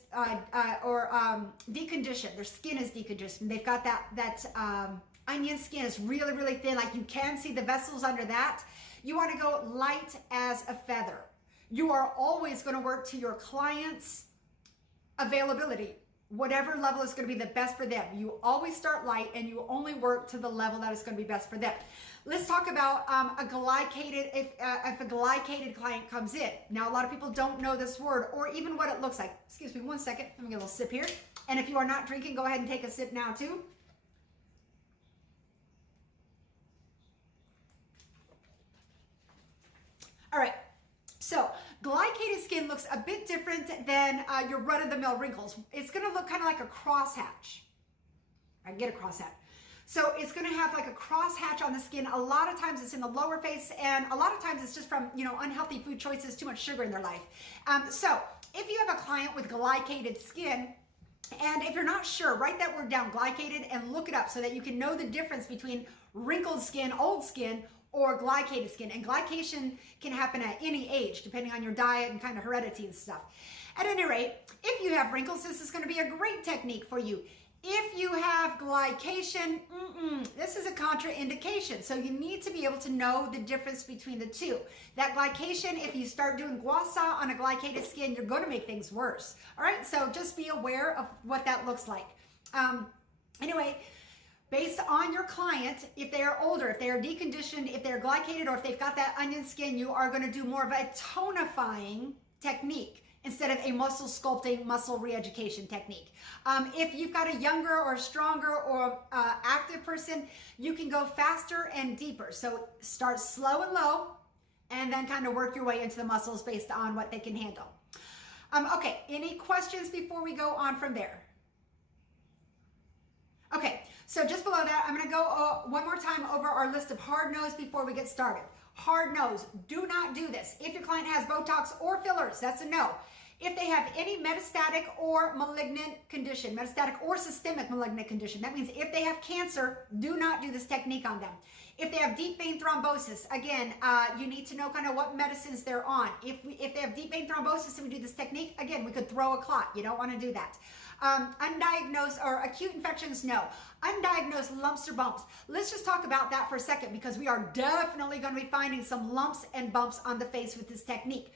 their skin is deconditioned, they've got that onion skin is really, really thin, like you can see the vessels under that, you want to go light as a feather. You are always going to work to your client's availability. Whatever level is going to be the best for them. You always start light and you only work to the level that is going to be best for them. Let's talk about a glycated, if a glycated client comes in. Now, a lot of people don't know this word or even what it looks like. Excuse me 1 second. Let me get a little sip here. And if you are not drinking, go ahead and take a sip now too. All right. So glycated skin looks a bit different than your run-of-the-mill wrinkles. It's going to look kind of like a crosshatch. I get a crosshatch. So it's going to have like a crosshatch on the skin. A lot of times it's in the lower face, and a lot of times it's just from, unhealthy food choices, too much sugar in their life. So if you have a client with glycated skin, and if you're not sure, write that word down, glycated, and look it up so that you can know the difference between wrinkled skin, old skin, or glycated skin. And glycation can happen at any age, depending on your diet and kind of heredity and stuff. At any rate, if you have wrinkles, this is going to be a great technique for you. If you have glycation, this is a contraindication. So you need to be able to know the difference between the two. That glycation, if you start doing guassage on a glycated skin, you're going to make things worse. All right, so just be aware of what that looks like. Anyway, based on your client, if they are older, if they are deconditioned, if they're glycated, or if they've got that onion skin, you are going to do more of a tonifying technique instead of a muscle sculpting, muscle re-education technique. If you've got a younger or stronger or active person, you can go faster and deeper. So start slow and low, and then kind of work your way into the muscles based on what they can handle. Okay, any questions before we go on from there? Okay, so just below that, I'm going to go one more time over our list of hard no's before we get started. Hard no's, do not do this. If your client has Botox or fillers, that's a no. If they have any metastatic or malignant condition, metastatic or systemic malignant condition, that means if they have cancer, do not do this technique on them. If they have deep vein thrombosis, again, you need to know kind of what medicines they're on. If they have deep vein thrombosis and we do this technique, again, we could throw a clot. You don't want to do that. Undiagnosed or acute infections, no. Undiagnosed lumps or bumps. Let's just talk about that for a second, because we are definitely going to be finding some lumps and bumps on the face with this technique.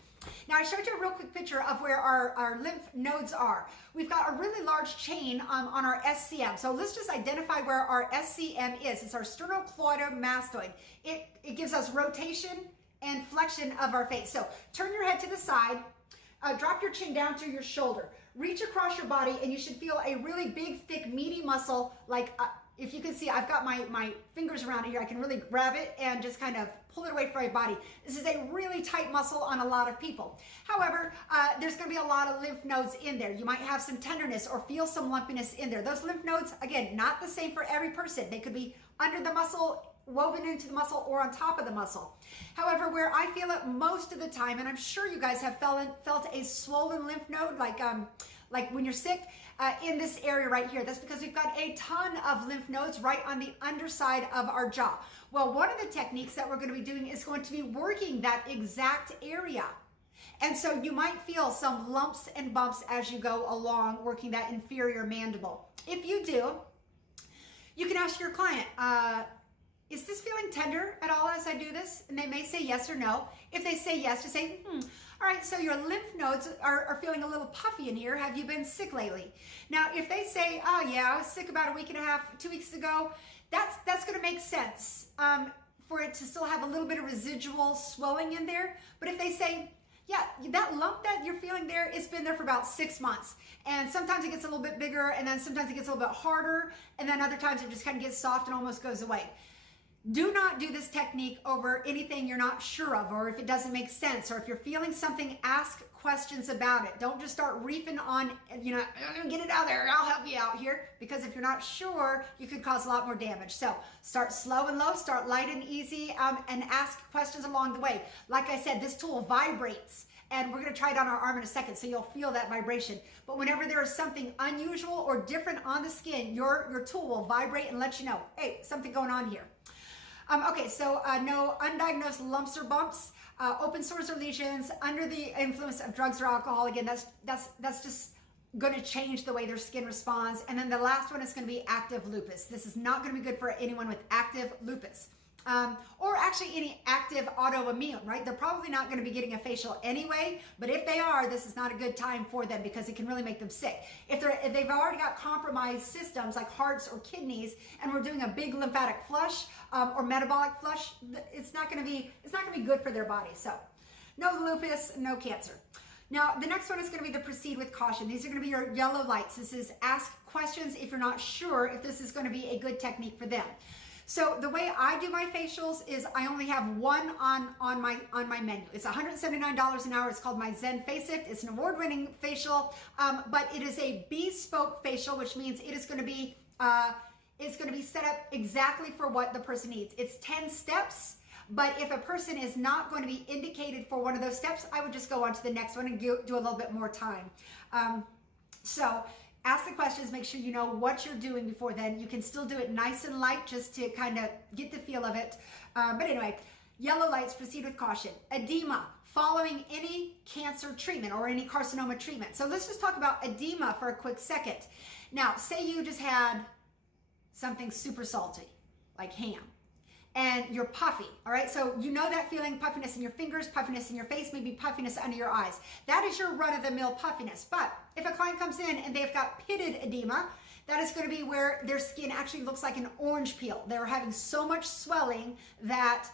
Now, I showed you a real quick picture of where our lymph nodes are. We've got a really large chain on our SCM. So let's just identify where our SCM is. It's our sternocleidomastoid. It gives us rotation and flexion of our face. So turn your head to the side, drop your chin down to your shoulder, reach across your body, and you should feel a really big, thick, meaty muscle. Like if you can see, I've got my fingers around here. I can really grab it and just kind of pull it away from my body. This is a really tight muscle on a lot of people. However, there's going to be a lot of lymph nodes in there. You might have some tenderness or feel some lumpiness in there. Those lymph nodes, again, not the same for every person. They could be under the muscle, woven into the muscle, or on top of the muscle. However, where I feel it most of the time, and I'm sure you guys have felt a swollen lymph node, like when you're sick, in this area right here. That's because we've got a ton of lymph nodes right on the underside of our jaw. Well, one of the techniques that we're going to be doing is going to be working that exact area. And so you might feel some lumps and bumps as you go along working that inferior mandible. If you do, you can ask your client, is this feeling tender at all as I do this? And they may say yes or no. If they say yes, just say, all right, so your lymph nodes are feeling a little puffy in here. Have you been sick lately? Now, if they say, oh yeah, I was sick about a week and a half, 2 weeks ago, that's going to make sense for it to still have a little bit of residual swelling in there. But if they say, yeah, that lump that you're feeling there, it's been there for about 6 months. And sometimes it gets a little bit bigger, and then sometimes it gets a little bit harder, and then other times it just kind of gets soft and almost goes away. Do not do this technique over anything you're not sure of, or if it doesn't make sense, or if you're feeling something, ask questions about it. Don't just start reefing on, you know, get it out there, I'll help you out here, because if you're not sure, you could cause a lot more damage. So start slow and low, start light and easy, and ask questions along the way. Like I said, this tool vibrates, and we're going to try it on our arm in a second, so you'll feel that vibration. But whenever there is something unusual or different on the skin, your tool will vibrate and let you know, hey, something going on here. Okay, so no undiagnosed lumps or bumps, open sores or lesions under the influence of drugs or alcohol. Again, that's just going to change the way their skin responds. And then the last one is going to be active lupus. This is not going to be good for anyone with active lupus. Or actually any active autoimmune, right? They're probably not going to be getting a facial anyway, but if they are, this is not a good time for them because it can really make them sick. If they've already got compromised systems like hearts or kidneys, and we're doing a big lymphatic flush or metabolic flush, it's not going to be good for their body. So, no lupus, no cancer. Now, the next one is going to be the proceed with caution. These are going to be your yellow lights. This is ask questions if you're not sure if this is going to be a good technique for them. So the way I do my facials is I only have one on my menu. It's $179 an hour. It's called my Zen Face Lift. It's an award-winning facial, but it is a bespoke facial, which means it is going to be set up exactly for what the person needs. It's 10 steps, but if a person is not going to be indicated for one of those steps, I would just go on to the next one and do a little bit more time. So ask the questions, make sure you know what you're doing before then. You can still do it nice and light just to kind of get the feel of it. But anyway, yellow lights, proceed with caution. Edema, following any cancer treatment or any carcinoma treatment. So let's just talk about edema for a quick second. Now, say you just had something super salty, like ham, and you're puffy, all right? So you know that feeling, puffiness in your fingers, puffiness in your face, maybe puffiness under your eyes. That is your run-of-the-mill puffiness. But if a client comes in and they've got pitted edema, that is going to be where their skin actually looks like an orange peel. They're having so much swelling that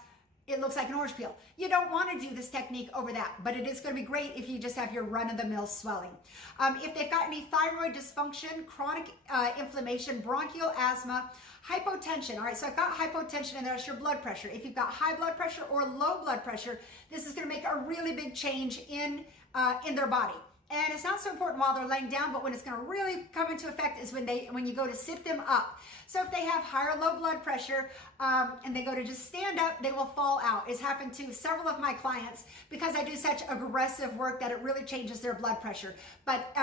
it looks like an orange peel. You don't want to do this technique over that, but it is going to be great if you just have your run-of-the-mill swelling. If they've got any thyroid dysfunction, chronic inflammation, bronchial asthma, hypotension, all right, so I've got hypotension and there's your blood pressure. If you've got high blood pressure or low blood pressure, this is going to make a really big change in their body. And it's not so important while they're laying down, but when it's going to really come into effect is when you go to sit them up. So if they have high or low blood pressure and they go to just stand up, they will fall out. It's happened to several of my clients because I do such aggressive work that it really changes their blood pressure. But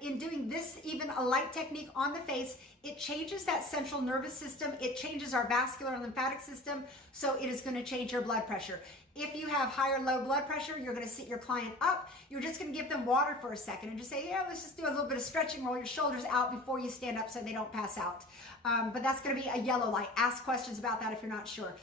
in doing this, even a light technique on the face, it changes that central nervous system. It changes our vascular and lymphatic system. So it is going to change your blood pressure. If you have high or low blood pressure, you're going to sit your client up. You're just going to give them water for a second and just say, yeah, let's just do a little bit of stretching, roll your shoulders out before you stand up so they don't pass out. But that's going to be a yellow light. Ask questions about that if you're not sure.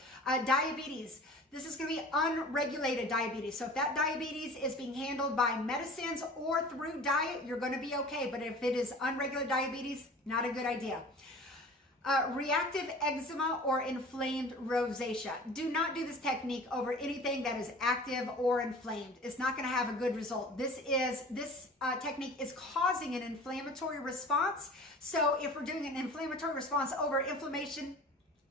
Diabetes. This is going to be unregulated diabetes. So if that diabetes is being handled by medicines or through diet, you're going to be okay. But if it is unregulated diabetes, not a good idea. Reactive eczema or inflamed rosacea. Do not do this technique over anything that is active or inflamed. It's not going to have a good result. This technique is causing an inflammatory response. So if we're doing an inflammatory response over inflammation,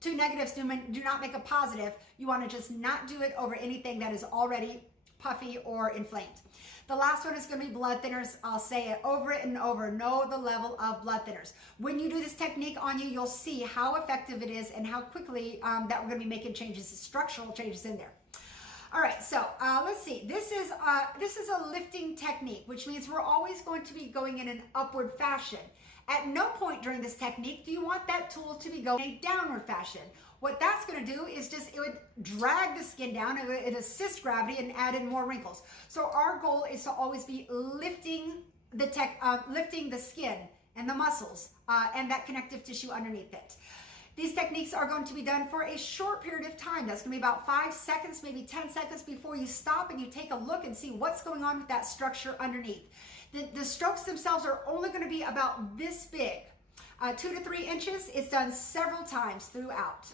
two negatives do not make a positive. You want to just not do it over anything that is already puffy or inflamed. The last one is going to be blood thinners. I'll say it over and over. Know the level of blood thinners. When you do this technique on you, you'll see how effective it is and how quickly that we're going to be making changes, structural changes in there. All right, so let's see. This is a lifting technique, which means we're always going to be going in an upward fashion. At no point during this technique do you want that tool to be going in a downward fashion. What that's going to do is it would drag the skin down, it would assist gravity and add in more wrinkles. So our goal is to always be lifting the skin and the muscles and that connective tissue underneath it. These techniques are going to be done for a short period of time. That's going to be about 5 seconds, maybe 10 seconds before you stop and you take a look and see what's going on with that structure underneath. The strokes themselves are only going to be about this big, 2 to 3 inches. It's done several times throughout.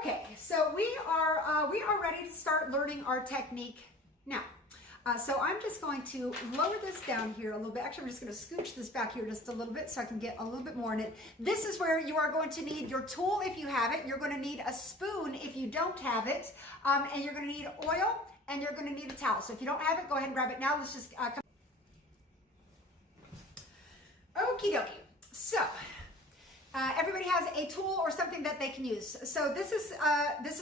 Okay, so we are ready to start learning our technique now. So I'm just going to lower this down here a little bit. Actually, I'm just going to scooch this back here just a little bit so I can get a little bit more in it. This is where you are going to need your tool if you have it. You're going to need a spoon if you don't have it. And you're going to need oil, and you're going to need a towel. So if you don't have it, go ahead and grab it now. Let's just come. Okie dokie. So everybody has a tool or something that they can use. So this is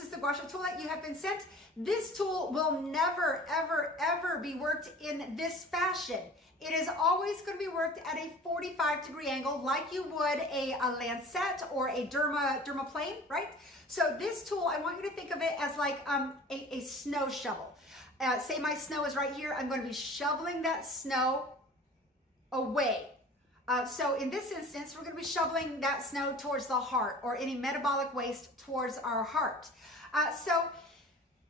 the gua sha tool that you have been sent. This tool will never, ever, ever be worked in this fashion. It is always going to be worked at a 45-degree angle, like you would a lancet or a dermaplane, right? So this tool, I want you to think of it as like a snow shovel. Say my snow is right here. I'm going to be shoveling that snow away. So in this instance, we're going to be shoveling that snow towards the heart, or any metabolic waste towards our heart. So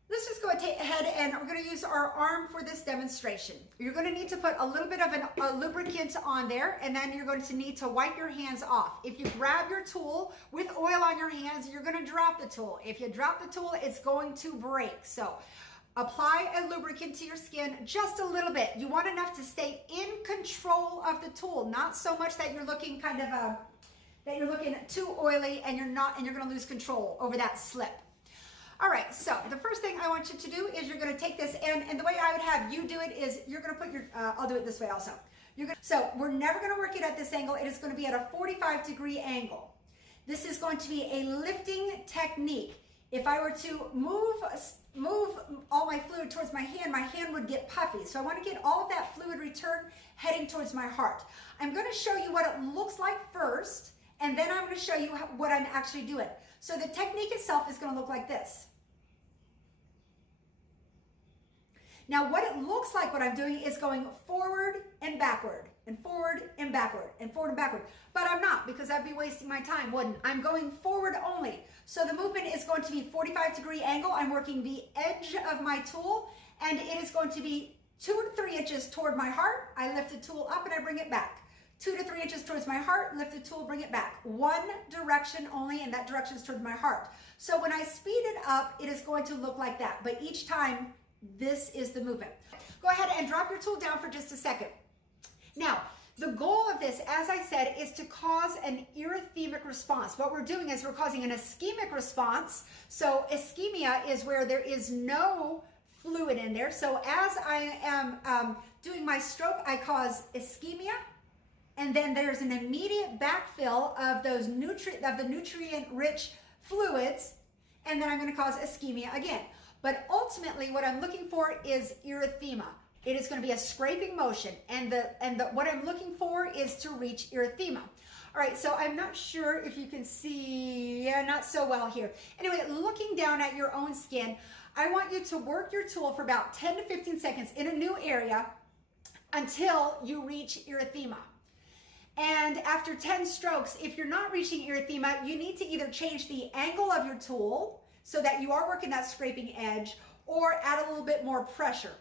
let's just go ahead and we're going to use our arm for this demonstration. You're going to need to put a little bit of a lubricant on there, and then you're going to need to wipe your hands off. If you grab your tool with oil on your hands, you're going to drop the tool. If you drop the tool, it's going to break. So apply a lubricant to your skin just a little bit. You want enough to stay in control of the tool, not so much that you're looking kind of that you're looking too oily and you're going to lose control over that slip. All right, so the first thing I want you to do is you're going to take this, and the way I would have you do it is you're going to put your, I'll do it this way also. So we're never going to work it at this angle. It is going to be at a 45-degree angle. This is going to be a lifting technique. If I were to move all my fluid towards my hand would get puffy. So I want to get all of that fluid return heading towards my heart. I'm going to show you what it looks like first, and then I'm going to show you what I'm actually doing. So the technique itself is going to look like this. Now what it looks like what I'm doing is going forward and backward, and forward and backward, and forward and backward. But I'm not, because I'd be wasting my time, wouldn't I? I'm going forward only. So the movement is going to be 45-degree angle. I'm working the edge of my tool, and it is going to be 2 to 3 inches toward my heart. I lift the tool up and I bring it back. 2 to 3 inches towards my heart, lift the tool, bring it back. One direction only, and that direction is towards my heart. So when I speed it up, it is going to look like that. But each time, this is the movement. Go ahead and drop your tool down for just a second. Now, the goal of this, as I said, is to cause an erythemic response. What we're doing is we're causing an ischemic response. So ischemia is where there is no fluid in there. So as I am doing my stroke, I cause ischemia, and then there's an immediate backfill of those nutrient-rich fluids, and then I'm going to cause ischemia again. But ultimately, what I'm looking for is erythema. It is going to be a scraping motion, and what I'm looking for is to reach erythema. All right, so I'm not sure if you can see, yeah, not so well here. Anyway, looking down at your own skin, I want you to work your tool for about 10 to 15 seconds in a new area until you reach erythema. And after 10 strokes, if you're not reaching erythema, you need to either change the angle of your tool so that you are working that scraping edge, or add a little bit more pressure.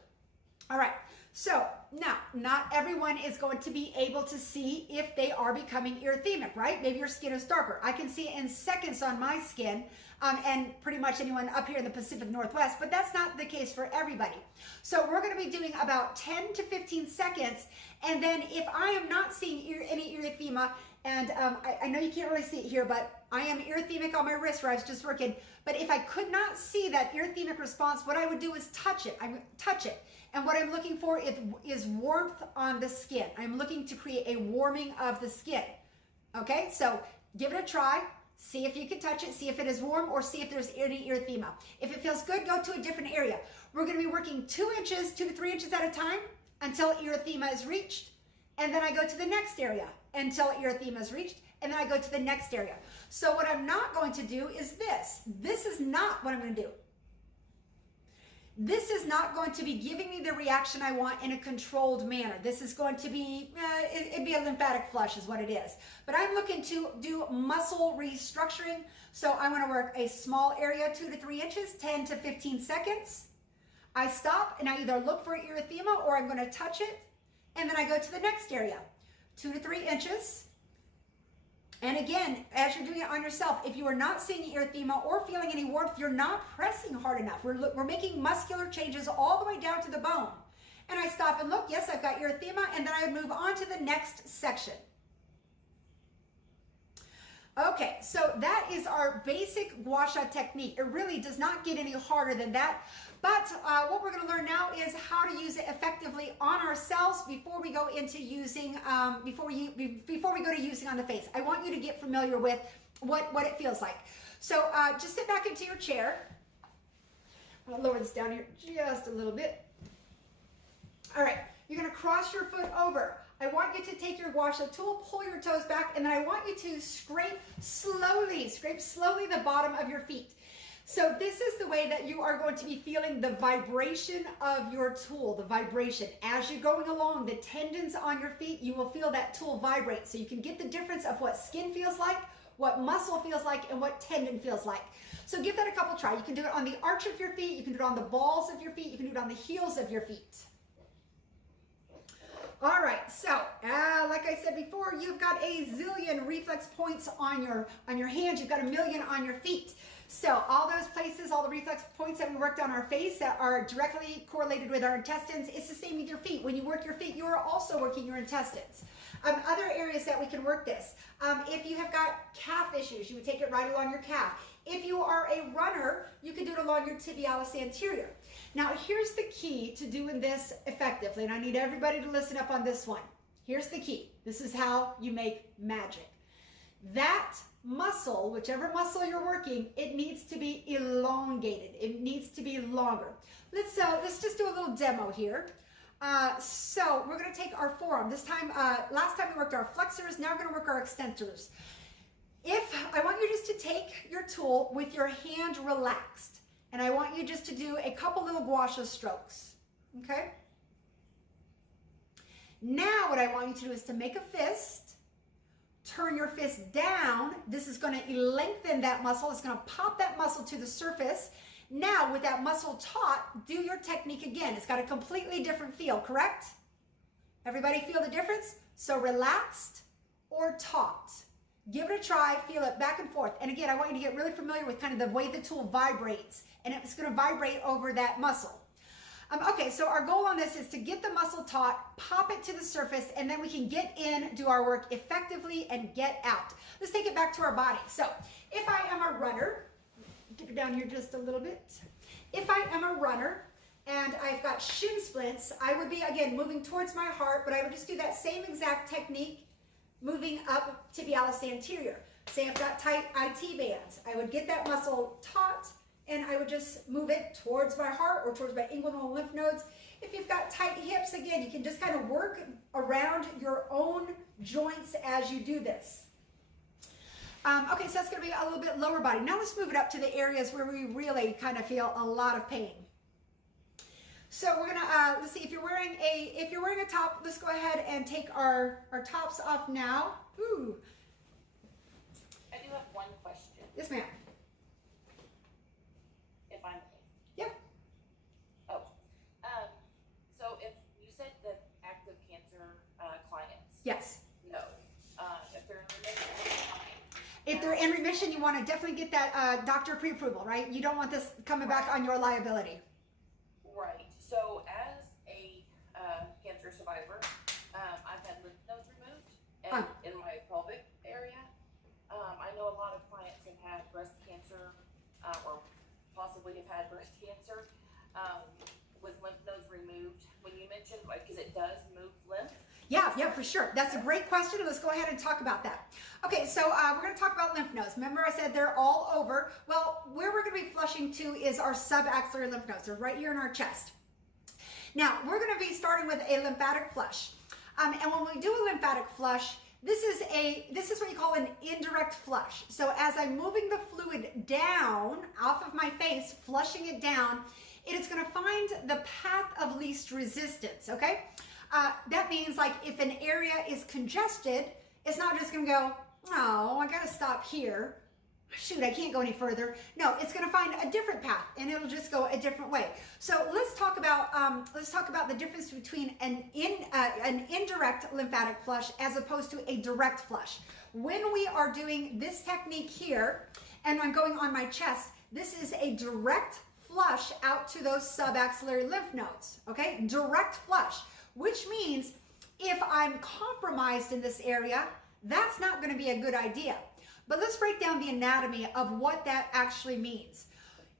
All right, so now not everyone is going to be able to see if they are becoming erythemic, right? Maybe your skin is darker. I can see it in seconds on my skin, and pretty much anyone up here in the Pacific Northwest, but that's not the case for everybody. So we're going to be doing about 10 to 15 seconds, and then if I am not seeing any erythema, and I know you can't really see it here, but I am erythemic on my wrist where I was just working. But if I could not see that erythemic response, what I would do is touch it. I would touch it. And what I'm looking for is warmth on the skin. I'm looking to create a warming of the skin. Okay, so give it a try. See if you can touch it. See if it is warm, or see if there's any erythema. If it feels good, go to a different area. We're going to be working 2 to 3 inches at a time until erythema is reached. And then I go to the next area until erythema is reached, and then I go to the next area. So what I'm not going to do is this. This is not what I'm going to do. This is not going to be giving me the reaction I want in a controlled manner. This is going to be, it'd be a lymphatic flush is what it is. But I'm looking to do muscle restructuring. So I want to work a small area, 2 to 3 inches, 10 to 15 seconds. I stop and I either look for erythema or I'm going to touch it. And then I go to the next area, 2 to 3 inches. And again, as you're doing it on yourself, if you are not seeing erythema or feeling any warmth, you're not pressing hard enough. We're making muscular changes all the way down to the bone. and I stop and look. Yes, I've got erythema, and then I move on to the next section. Okay, so that is our basic gua sha technique. It really does not get any harder than that. But what we're going to learn now is how to use it effectively on ourselves before we go into using, before we go to using on the face. I want you to get familiar with what it feels like. So just sit back into your chair. I'll lower this down here just a little bit. All right, you're going to cross your foot over. I want you to take your gua sha tool, pull your toes back, and then I want you to scrape slowly the bottom of your feet. So this is the way that you are going to be feeling the vibration of your tool, the vibration. As you're going along, the tendons on your feet, you will feel that tool vibrate. So you can get the difference of what skin feels like, what muscle feels like, and what tendon feels like. So give that a couple try. You can do it on the arch of your feet, you can do it on the balls of your feet, you can do it on the heels of your feet. All right, so like I said before, you've got a zillion reflex points on your hands. You've got a million on your feet. So all those places, all the reflex points that we worked on our face that are directly correlated with our intestines, it's the same with your feet. When you work your feet, you are also working your intestines. Other areas that we can work this. If you have got calf issues, you would take it right along your calf. If you are a runner, you can do it along your tibialis anterior. Now, here's the key to doing this effectively, and I need everybody to listen up on this one. Here's the key. This is how you make magic. That muscle, whichever muscle you're working, it needs to be elongated. It needs to be longer. Let's just do a little demo here. So we're going to take our forearm. This time, last time we worked our flexors. Now we're going to work our extensors. I want you just to take your tool with your hand relaxed, and I want you just to do a couple little gua sha strokes, okay? Now what I want you to do is to make a fist, turn your fist down. This is going to lengthen that muscle. It's going to pop that muscle to the surface. Now with that muscle taut, do your technique again. It's got a completely different feel, correct? Everybody feel the difference? So relaxed or taut. Give it a try, feel it back and forth. And again, I want you to get really familiar with kind of the way the tool vibrates, and it's going to vibrate over that muscle. Okay, so our goal on this is to get the muscle taut, pop it to the surface, and then we can get in, do our work effectively, and get out. Let's take it back to our body. So if I am a runner, dip it down here just a little bit. If I am a runner and I've got shin splints, I would be, again, moving towards my heart, but I would just do that same exact technique, moving up tibialis anterior. Say I've got tight IT bands. I would get that muscle taut, and I would just move it towards my heart or towards my inguinal lymph nodes. If you've got tight hips, again, you can just kind of work around your own joints as you do this. Okay, so that's going to be a little bit lower body. Now let's move it up to the areas where we really kind of feel a lot of pain. So we're gonna let's see, if you're wearing a top, let's go ahead and take our tops off now. Ooh. I do have one question. Yes, ma'am. If I may. Yeah. Oh. So if you said that active cancer clients. Yes. No. If they're in remission, fine. If they're in remission, you want to definitely get that doctor pre-approval, right? You don't want this coming back on your liability. Right. So as a cancer survivor, I've had lymph nodes removed and in my pelvic area. I know a lot of clients have had breast cancer or possibly have had breast cancer with lymph nodes removed. When you mentioned, like, because it does move lymph. Yeah, for sure. That's a great question. Let's go ahead and talk about that. Okay, so we're going to talk about lymph nodes. Remember I said they're all over. Well, where we're going to be flushing to is our subaxillary lymph nodes. They're right here in our chest. Now, we're going to be starting with a lymphatic flush. And when we do a lymphatic flush, this is what you call an indirect flush. So as I'm moving the fluid down off of my face, flushing it down, it is going to find the path of least resistance, okay? That means, like, if an area is congested, it's not just going to go, oh, I got to stop here. Shoot, I can't go any further. No, it's going to find a different path, and it'll just go a different way. So let's talk about the difference between an indirect lymphatic flush as opposed to a direct flush. When we are doing this technique here, and I'm going on my chest, this is a direct flush out to those subaxillary lymph nodes, okay? Direct flush, which means if I'm compromised in this area, that's not going to be a good idea. But let's break down the anatomy of what that actually means.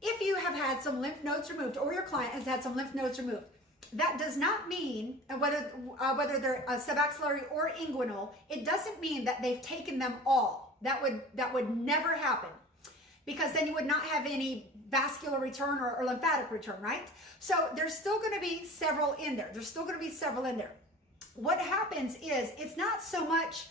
If you have had some lymph nodes removed, or your client has had some lymph nodes removed, that does not mean, whether they're subaxillary or inguinal, it doesn't mean that they've taken them all. That would never happen, because then you would not have any vascular return or lymphatic return, right? So there's still going to be several in there. What happens is, it's not so much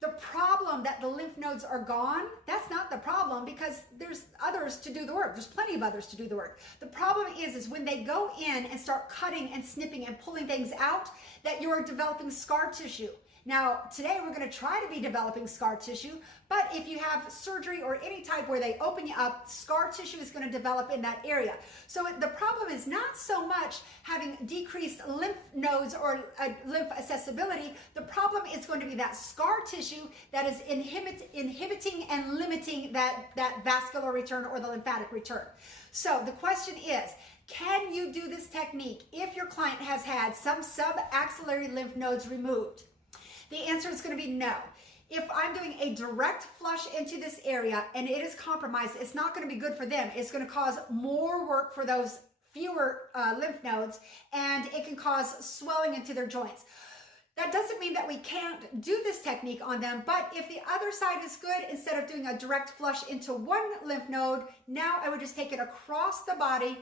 the problem that the lymph nodes are gone. That's not the problem, because there's others to do the work. There's plenty of others to do the work. The problem is when they go in and start cutting and snipping and pulling things out, that you're developing scar tissue. Now, today we're going to try to be developing scar tissue, but if you have surgery or any type where they open you up, scar tissue is going to develop in that area. So the problem is not so much having decreased lymph nodes or lymph accessibility. The problem is going to be that scar tissue that is inhibiting and limiting that vascular return or the lymphatic return. So the question is, can you do this technique if your client has had some subaxillary lymph nodes removed? The answer is going to be no. If I'm doing a direct flush into this area and it is compromised, it's not going to be good for them. It's going to cause more work for those fewer lymph nodes, and it can cause swelling into their joints. That doesn't mean that we can't do this technique on them, but if the other side is good, instead of doing a direct flush into one lymph node, now I would just take it across the body.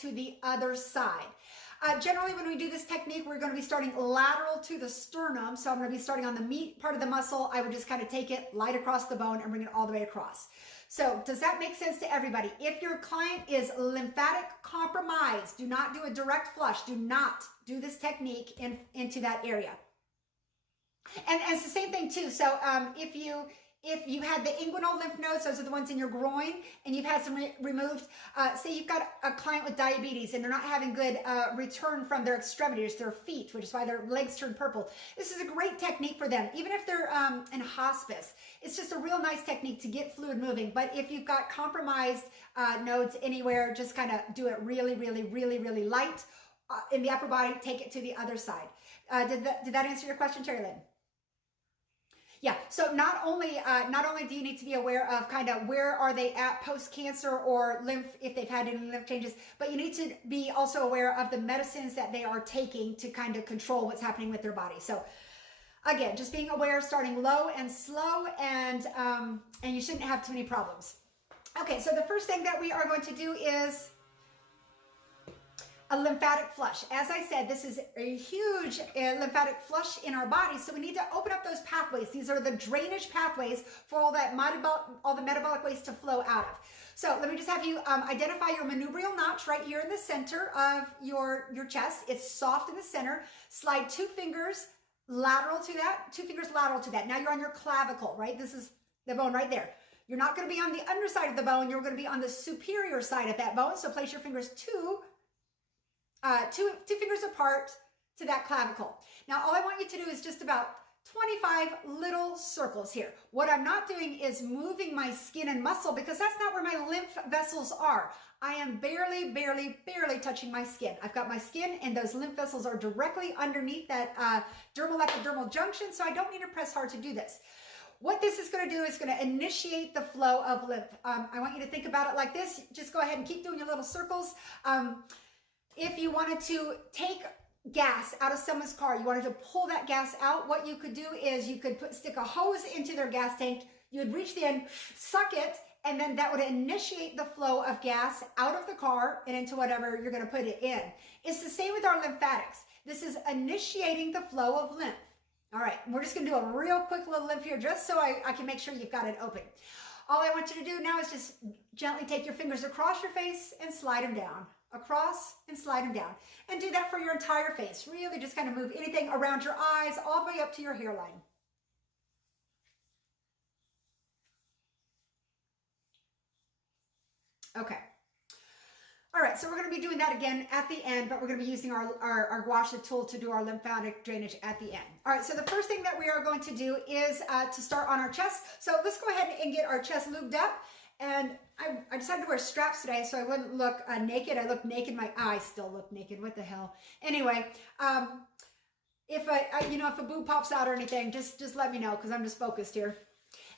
To the other side. Generally, when we do this technique, we're going to be starting lateral to the sternum. So I'm going to be starting on the meat part of the muscle. I would just kind of take it light across the bone and bring it all the way across. So does that make sense to everybody? If your client is lymphatic compromised, do not do a direct flush. Do not do this technique into that area. And it's the same thing too. So if you had the inguinal lymph nodes, those are the ones in your groin, and you've had some removed, say you've got a client with diabetes and they're not having good return from their extremities, their feet, which is why their legs turn purple. This is a great technique for them, even if they're in hospice. It's just a real nice technique to get fluid moving. But if you've got compromised nodes anywhere, just kind of do it really, really, really, really light in the upper body. Take it to the other side. Did that answer your question, Terry Lynn? Yeah, so not only do you need to be aware of kind of where are they at post-cancer or lymph, if they've had any lymph changes, but you need to be also aware of the medicines that they are taking to kind of control what's happening with their body. So again, just being aware, starting low and slow, and you shouldn't have too many problems. Okay, so the first thing that we are going to do is a lymphatic flush. As I said, this is a huge lymphatic flush in our body, so we need to open up those pathways. These are the drainage pathways for all the metabolic waste to flow out of. So let me just have you identify your manubrial notch right here in the center of your chest. It's soft in the center. Slide 2 fingers lateral to that, 2 fingers lateral to that. Now you're on your clavicle, right? This is the bone right there. You're not going to be on the underside of the bone. You're going to be on the superior side of that bone. So place your fingers two fingers apart to that clavicle. Now, all I want you to do is just about 25 little circles here. What I'm not doing is moving my skin and muscle, because that's not where my lymph vessels are. I am barely touching my skin. I've got my skin, and those lymph vessels are directly underneath that dermal epidermal junction, so I don't need to press hard to do this. What this is going to do is going to initiate the flow of lymph. I want you to think about it like this. Just go ahead and keep doing your little circles. If you wanted to take gas out of someone's car, you wanted to pull that gas out, what you could do is you could stick a hose into their gas tank, you would reach the end, suck it, and then that would initiate the flow of gas out of the car and into whatever you're going to put it in. It's the same with our lymphatics. This is initiating the flow of lymph. All right, we're just going to do a real quick little lymph here just so I can make sure you've got it open. All I want you to do now is just gently take your fingers across your face and slide them down. Across and slide them down, and do that for your entire face. Really just kind of move anything around your eyes all the way up to your hairline. Okay. All right, so we're going to be doing that again at the end, but we're going to be using our Guassage tool to do our lymphatic drainage at the end. All right, so the first thing that we are going to do is to start on our chest. So let's go ahead and get our chest lubed up. And I decided to wear straps today so I wouldn't look naked. I look naked. My eyes still look naked. What the hell? Anyway, if if a boob pops out or anything, just let me know because I'm just focused here.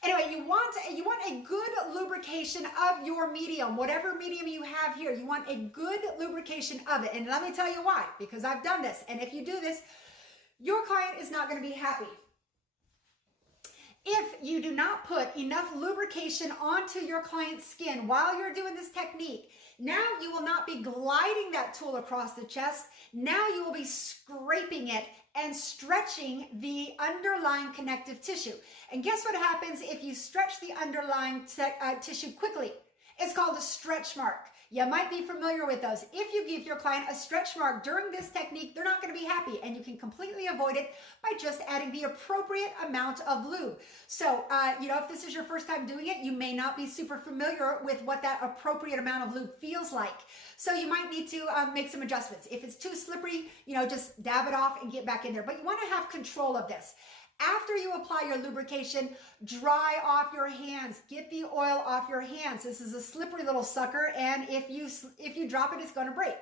Anyway, you want a good lubrication of your medium, whatever medium you have here. You want a good lubrication of it. And let me tell you why, because I've done this. And if you do this, your client is not going to be happy. If you do not put enough lubrication onto your client's skin while you're doing this technique, now you will not be gliding that tool across the chest. Now you will be scraping it and stretching the underlying connective tissue. And guess what happens if you stretch the underlying tissue quickly? It's called a stretch mark. You might be familiar with those. If you give your client a stretch mark during this technique, they're not going to be happy, and you can completely avoid it by just adding the appropriate amount of lube. So, if this is your first time doing it, you may not be super familiar with what that appropriate amount of lube feels like. So you might need to make some adjustments. If it's too slippery, just dab it off and get back in there. But you want to have control of this. After you apply your lubrication, dry off your hands. Get the oil off your hands. This is a slippery little sucker, and if you drop it, it's going to break.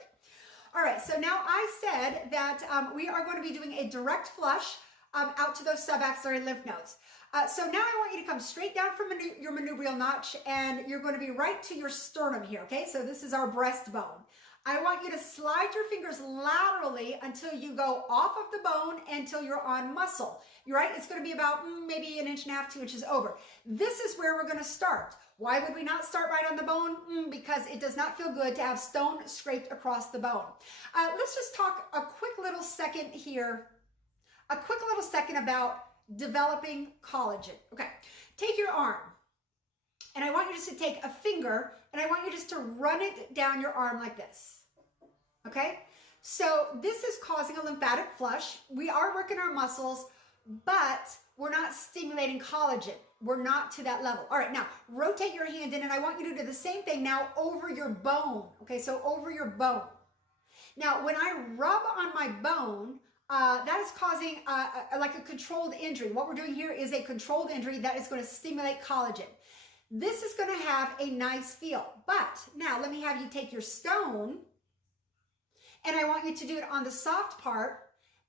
All right, so now I said that we are going to be doing a direct flush out to those subaxillary lymph nodes. So now I want you to come straight down from your manubrial notch, and you're going to be right to your sternum here, okay? So this is our breastbone. I want you to slide your fingers laterally until you go off of the bone until you're on muscle. You're right, it's going to be about maybe 1.5 inches, 2 inches over. This is where we're going to start. Why would we not start right on the bone? Because it does not feel good to have stone scraped across the bone. Let's just talk a quick little second here, about developing collagen. Okay, take your arm, and I want you just to take a finger, and I want you just to run it down your arm like this. Okay, so this is causing a lymphatic flush. We are working our muscles, but we're not stimulating collagen. We're not to that level. All right, now rotate your hand in, and I want you to do the same thing now over your bone. Okay, so over your bone. Now, when I rub on my bone, that is causing like a controlled injury. What we're doing here is a controlled injury that is going to stimulate collagen. This is going to have a nice feel. But now let me have you take your stone, and I want you to do it on the soft part,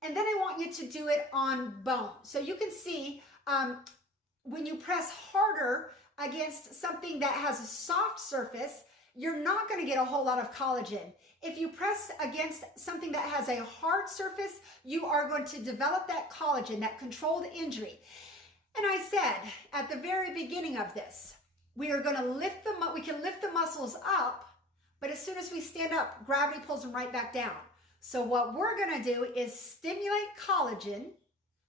and then I want you to do it on bone. So you can see when you press harder against something that has a soft surface, you're not going to get a whole lot of collagen. If you press against something that has a hard surface, you are going to develop that collagen, that controlled injury. And I said at the very beginning of this, we are going to we can lift the muscles up, but as soon as we stand up, gravity pulls them right back down. So what we're going to do is stimulate collagen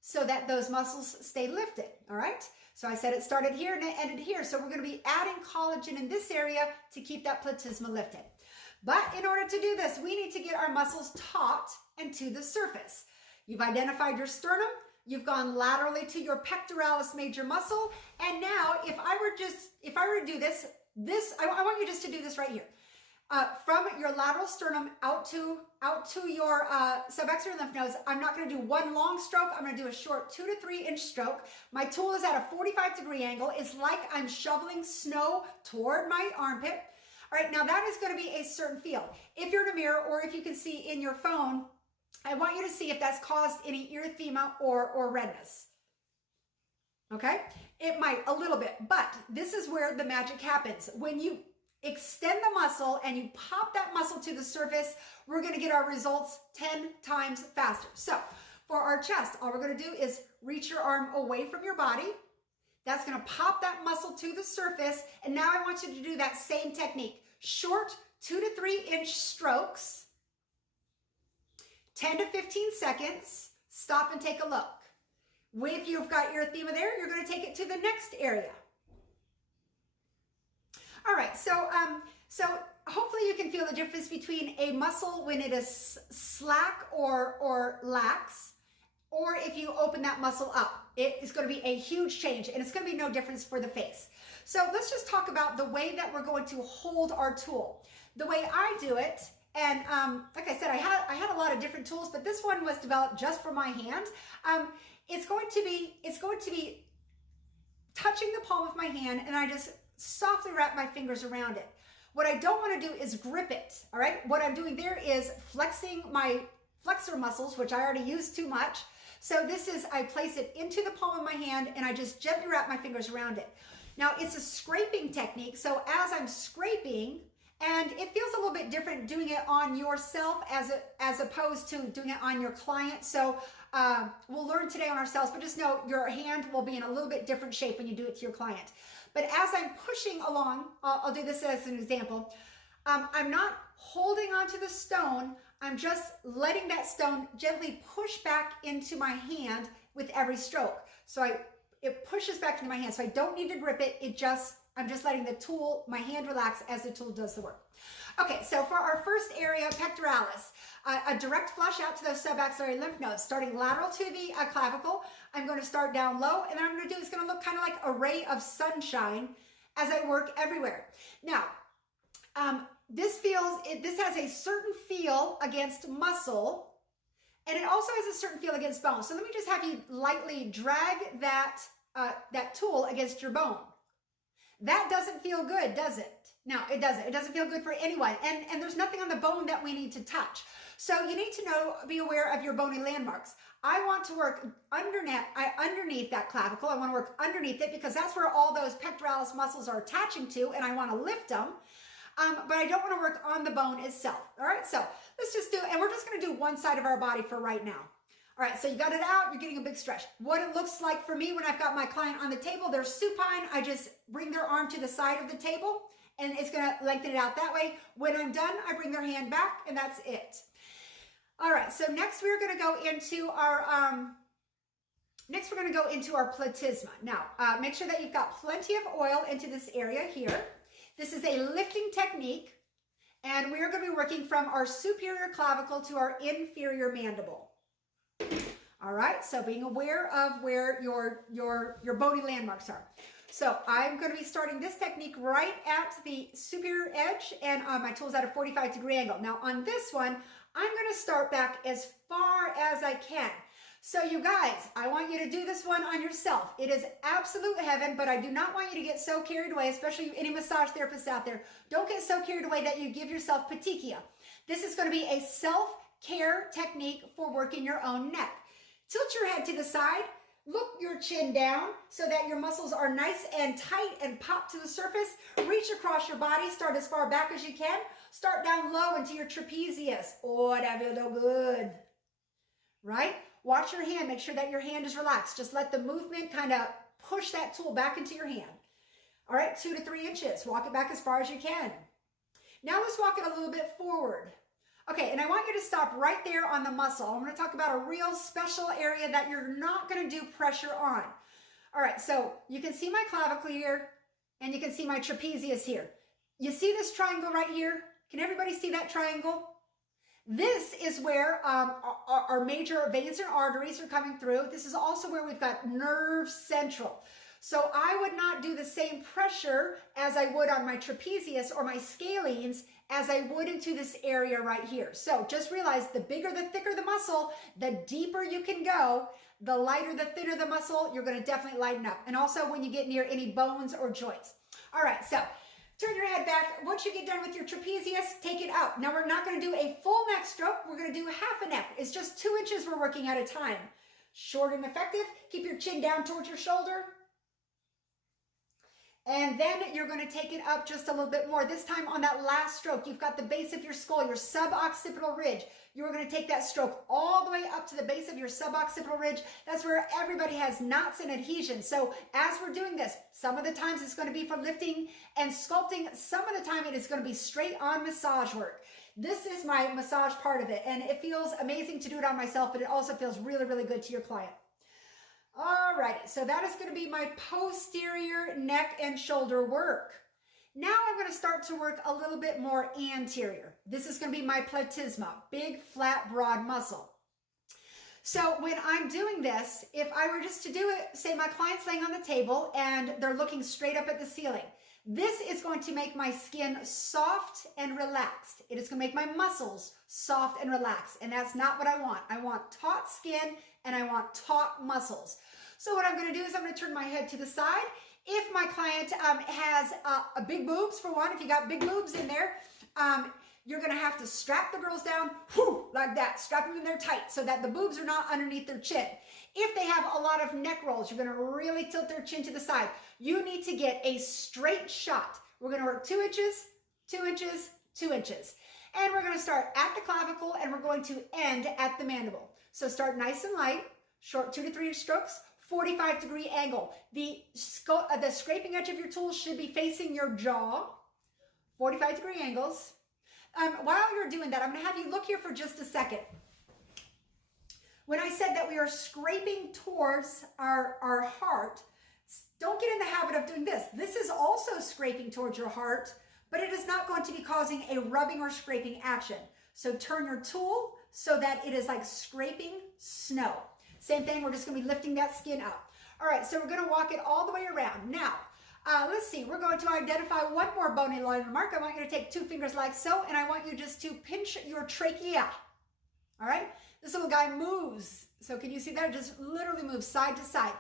so that those muscles stay lifted, all right? So I said it started here and it ended here. So we're going to be adding collagen in this area to keep that platysma lifted. But in order to do this, we need to get our muscles taut and to the surface. You've identified your sternum. You've gone laterally to your pectoralis major muscle. And now if I were to do this, I want you just to do this right here. From your lateral sternum out to your subaxillary lymph nodes. I'm not going to do one long stroke. I'm going to do a short 2 to 3 inch stroke. My tool is at a 45-degree angle. It's like I'm shoveling snow toward my armpit. All right, now that is going to be a certain feel. If you're in a mirror or if you can see in your phone, I want you to see if that's caused any erythema or redness. Okay, it might a little bit, but this is where the magic happens. When you extend the muscle and you pop that muscle to the surface, we're going to get our results 10 times faster. So for our chest, all we're going to do is reach your arm away from your body. That's going to pop that muscle to the surface. And now I want you to do that same technique. Short 2 to 3 inch strokes, 10 to 15 seconds. Stop and take a look. If you've got erythema there, you're going to take it to the next area. All right, so hopefully you can feel the difference between a muscle when it is slack or lax, or if you open that muscle up. It is going to be a huge change, and it's going to be no difference for the face. So let's just talk about the way that we're going to hold our tool. The way I do it, and like I said, I had a lot of different tools, but this one was developed just for my hand. It's going to be touching the palm of my hand, and I just softly wrap my fingers around it. What I don't want to do is grip it, all right? What I'm doing there is flexing my flexor muscles, which I already used too much. So this is, I place it into the palm of my hand and I just gently wrap my fingers around it. Now it's a scraping technique. So as I'm scraping, and it feels a little bit different doing it on yourself as opposed to doing it on your client. So we'll learn today on ourselves, but just know your hand will be in a little bit different shape when you do it to your client. But as I'm pushing along, I'll do this as an example. I'm not holding onto the stone. I'm just letting that stone gently push back into my hand with every stroke. So it pushes back into my hand. So I don't need to grip it. I'm just letting the tool, my hand relax as the tool does the work. Okay, so for our first area, pectoralis, a direct flush out to those subaxillary lymph nodes, starting lateral to the clavicle. I'm going to start down low, and then I'm going to do, it's going to look kind of like a ray of sunshine as I work everywhere. Now, this has a certain feel against muscle, and it also has a certain feel against bone. So let me just have you lightly drag that tool against your bone. That doesn't feel good, does it? No, it doesn't. It doesn't feel good for anyone. And there's nothing on the bone that we need to touch. So you need to be aware of your bony landmarks. I want to work underneath that clavicle. I want to work underneath it because that's where all those pectoralis muscles are attaching to, and I want to lift them. But I don't want to work on the bone itself. All right, so let's just do, and we're just going to do one side of our body for right now. All right, so you got it out, you're getting a big stretch. What it looks like for me when I've got my client on the table, they're supine, I just bring their arm to the side of the table and it's gonna lengthen it out that way. When I'm done, I bring their hand back and that's it. All right, so next we're gonna go into our, platysma. Now, make sure that you've got plenty of oil into this area here. This is a lifting technique and we're gonna be working from our superior clavicle to our inferior mandible. All right, so being aware of where your bony landmarks are. So I'm going to be starting this technique right at the superior edge, and my tool's at a 45-degree angle. Now on this one, I'm going to start back as far as I can. So you guys, I want you to do this one on yourself. It is absolute heaven, but I do not want you to get so carried away, especially any massage therapists out there. Don't get so carried away that you give yourself petechia. This is going to be a self-care technique for working your own neck. Tilt your head to the side, look your chin down so that your muscles are nice and tight and pop to the surface. Reach across your body, start as far back as you can. Start down low into your trapezius. Oh, that feels so good. Right? Watch your hand, make sure that your hand is relaxed. Just let the movement kind of push that tool back into your hand. All right, 2 to 3 inches. Walk it back as far as you can. Now let's walk it a little bit forward. Okay, and I want you to stop right there on the muscle. I'm going to talk about a real special area that you're not going to do pressure on. All right, so you can see my clavicle here, and you can see my trapezius here. You see this triangle right here? Can everybody see that triangle? This is where our major veins and arteries are coming through. This is also where we've got nerve central. So I would not do the same pressure as I would on my trapezius or my scalenes as I would into this area right here. So just realize the bigger, the thicker the muscle, the deeper you can go, the lighter, the thinner the muscle, you're gonna definitely lighten up. And also when you get near any bones or joints. All right, so turn your head back. Once you get done with your trapezius, take it up. Now we're not gonna do a full neck stroke, we're gonna do half a neck. It's just 2 inches we're working at a time. Short and effective. Keep your chin down towards your shoulder. And then you're going to take it up just a little bit more. This time on that last stroke, you've got the base of your skull, your suboccipital ridge. You're going to take that stroke all the way up to the base of your suboccipital ridge. That's where everybody has knots and adhesions. So as we're doing this, some of the times it's going to be from lifting and sculpting. Some of the time it is going to be straight on massage work. This is my massage part of it, and it feels amazing to do it on myself, but it also feels really, really good to your client. Alrighty, so that is going to be my posterior neck and shoulder work. Now I'm going to start to work a little bit more anterior. This is going to be my platysma, big, flat, broad muscle. So when I'm doing this, if I were just to do it, say my client's laying on the table and they're looking straight up at the ceiling. This is going to make my skin soft and relaxed. It is going to make my muscles soft and relaxed. And that's not what I want. I want taut skin and I want taut muscles. So what I'm going to do is I'm going to turn my head to the side If my client has a big boobs, for one, if you got big boobs in there, you're going to have to strap the girls down, whoo, like that. Strap them in there tight so that the boobs are not underneath their chin. If they have a lot of neck rolls, you're going to really tilt their chin to the side. You need to get a straight shot. We're going to work 2 inches, 2 inches, 2 inches. And we're going to start at the clavicle and we're going to end at the mandible. So start nice and light, short 2 to 3 inch strokes, 45-degree angle. The scraping edge of your tool should be facing your jaw, 45-degree angles. While you're doing that, I'm going to have you look here for just a second. When I said that we are scraping towards our heart, don't get in the habit of doing this. This is also scraping towards your heart, but it is not going to be causing a rubbing or scraping action. So turn your tool so that it is like scraping snow. Same thing, we're just going to be lifting that skin up. All right, so we're going to walk it all the way around. Now, let's see, we're going to identify one more bony line mark. I want you to take 2 fingers like so, and I want you just to pinch your trachea. All right, this little guy moves. So can you see that? It just literally moves side to side.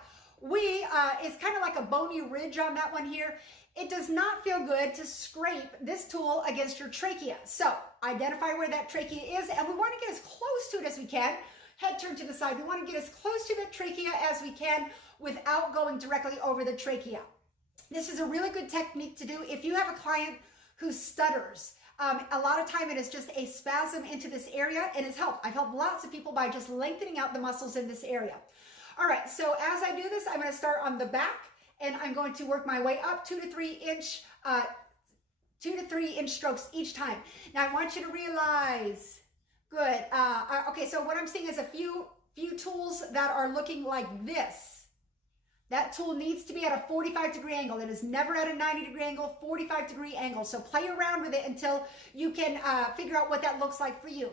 It's kind of like a bony ridge on that one here. It does not feel good to scrape this tool against your trachea. So identify where that trachea is, and we want to get as close to it as we can. Head turned to the side. We want to get as close to the trachea as we can without going directly over the trachea. This is a really good technique to do if you have a client who stutters. A lot of time it is just a spasm into this area, and it's helped. I've helped lots of people by just lengthening out the muscles in this area. All right, so as I do this, I'm going to start on the back, and I'm going to work my way up 2 to 3 inch strokes each time. Now I want you to realize, good. Okay, so what I'm seeing is a few tools that are looking like this. That tool needs to be at a 45-degree angle. It is never at a 90-degree angle, 45-degree angle. So play around with it until you can figure out what that looks like for you.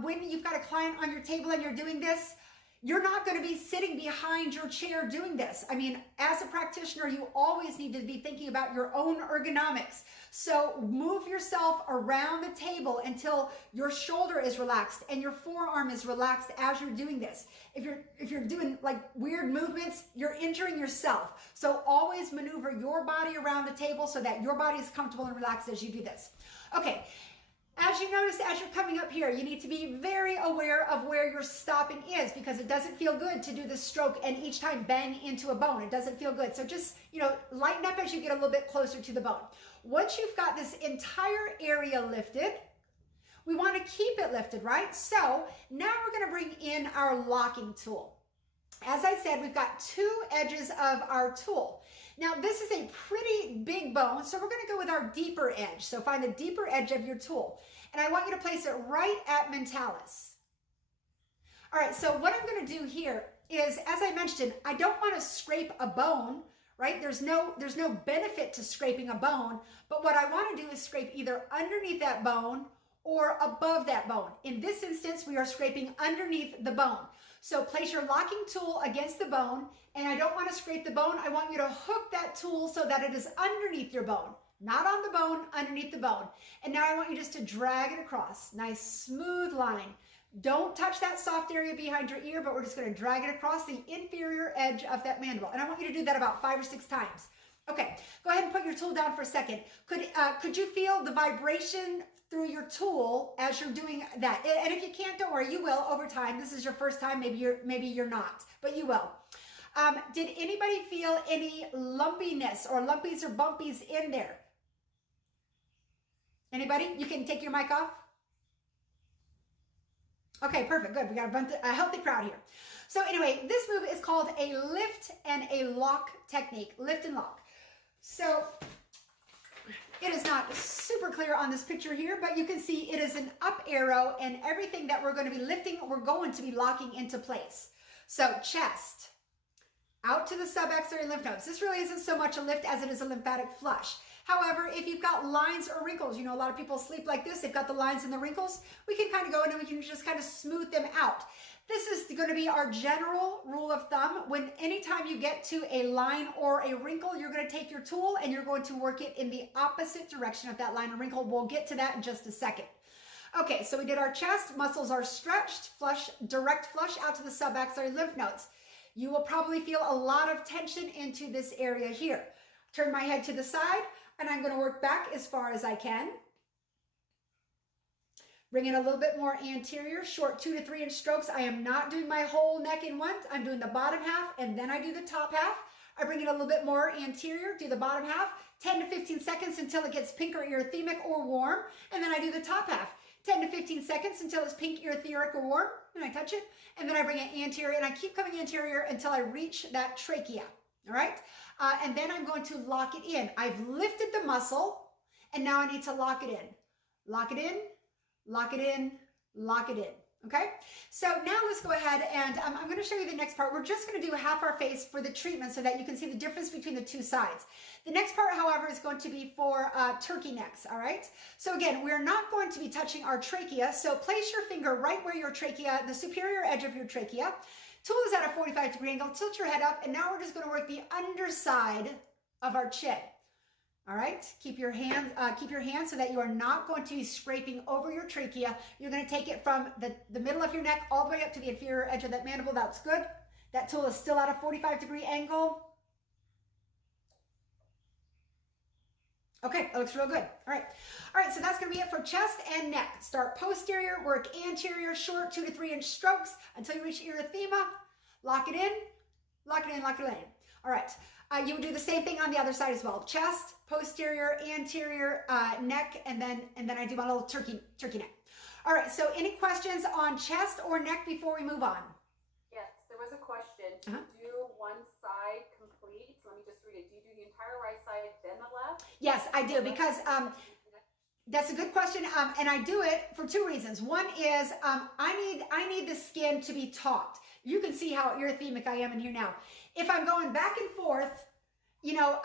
When you've got a client on your table and you're doing this, you're not going to be sitting behind your chair doing this. I mean, as a practitioner, you always need to be thinking about your own ergonomics. So move yourself around the table until your shoulder is relaxed and your forearm is relaxed as you're doing this. If you're doing like weird movements, you're injuring yourself. So always maneuver your body around the table so that your body is comfortable and relaxed as you do this. Okay. As you notice, as you're coming up here, you need to be very aware of where your stopping is, because it doesn't feel good to do the stroke and each time bang into a bone. It doesn't feel good. So just, lighten up as you get a little bit closer to the bone. Once you've got this entire area lifted, we want to keep it lifted, right? So now we're going to bring in our locking tool. As I said, we've got 2 edges of our tool. Now, this is a pretty big bone, so we're going to go with our deeper edge. So find the deeper edge of your tool. And I want you to place it right at mentalis. All right, so what I'm going to do here is, as I mentioned, I don't want to scrape a bone, right? There's no benefit to scraping a bone, but what I want to do is scrape either underneath that bone or above that bone. In this instance, we are scraping underneath the bone. So place your locking tool against the bone, and I don't want to scrape the bone. I want you to hook that tool so that it is underneath your bone, not on the bone, underneath the bone. And now I want you just to drag it across. Nice smooth line. Don't touch that soft area behind your ear, but we're just going to drag it across the inferior edge of that mandible. And I want you to do that about 5 or 6 times. Okay, go ahead and put your tool down for a second. Could you feel the vibration through your tool as you're doing that? And if you can't, don't worry, you will over time. This is your first time, maybe you're not, but you will. Did anybody feel any lumpiness or lumpies or bumpies in there? Anybody? You can take your mic off. Okay, perfect, good. We got a healthy crowd here. So anyway, this move is called a lift and a lock technique, lift and lock. So it is not super clear on this picture here, but you can see it is an up arrow, and everything that we're going to be lifting, we're going to be locking into place. So chest, out to the subaxillary lymph nodes. This really isn't so much a lift as it is a lymphatic flush. However, if you've got lines or wrinkles, a lot of people sleep like this, they've got the lines and the wrinkles, we can kind of go in and we can just kind of smooth them out. This is going to be our general rule of thumb. When anytime you get to a line or a wrinkle, you're going to take your tool and you're going to work it in the opposite direction of that line or wrinkle. We'll get to that in just a second. Okay, so we did our chest, muscles are stretched, direct flush out to the subaxillary lymph nodes. You will probably feel a lot of tension into this area here. Turn my head to the side, and I'm going to work back as far as I can. Bring in a little bit more anterior, short 2 to 3 inch strokes. I am not doing my whole neck in one. I'm doing the bottom half, and then I do the top half. I bring in a little bit more anterior, do the bottom half, 10 to 15 seconds until it gets pink or erythemic or warm, and then I do the top half. 10 to 15 seconds until it's pink, erythemic, or warm, and I touch it, and then I bring it anterior, and I keep coming anterior until I reach that trachea, all right? And then I'm going to lock it in. I've lifted the muscle, and now I need to lock it in. Lock it in, lock it in, lock it in, okay? So now let's go ahead, and I'm gonna show you the next part. We're just gonna do half our face for the treatment so that you can see the difference between the two sides. The next part, however, is going to be for turkey necks, all right? So again, we're not going to be touching our trachea, so place your finger right where your trachea, the superior edge of your trachea. Tool is at a 45-degree angle, tilt your head up, and now we're just gonna work the underside of our chin. All right, keep your hand so that you are not going to be scraping over your trachea. You're going to take it from the middle of your neck all the way up to the inferior edge of that mandible. That's good. That tool is still at a 45-degree angle. Okay, that looks real good. All right, so that's going to be it for chest and neck. Start posterior, work anterior, short 2 to 3 inch strokes until you reach erythema. Lock it in, lock it in, lock it in. All right. You would do the same thing on the other side as well. Chest, posterior, anterior, neck, and then I do my little turkey neck. All right, so any questions on chest or neck before we move on? Yes, there was a question. Do you do one side complete? So let me just read it. Do you do the entire right side, then the left? Yes, I do, because that's a good question, and I do it for two reasons. One is I need the skin to be taut. You can see how erythemic I am in here now. If I'm going back and forth, you know,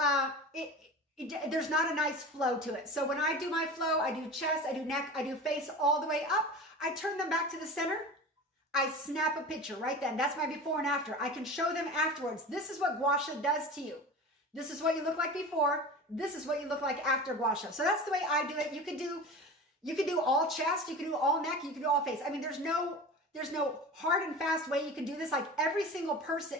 there's not a nice flow to it. So when I do my flow, I do chest, I do neck, I do face all the way up. I turn them back to the center. I snap a picture right then. That's my before and after. I can show them afterwards. This is what gua sha does to you. This is what you look like before. This is what you look like after gua sha. So that's the way I do it. You can do all chest, you can do all neck, you can do all face. I mean, there's no hard and fast way you can do this. Like every single person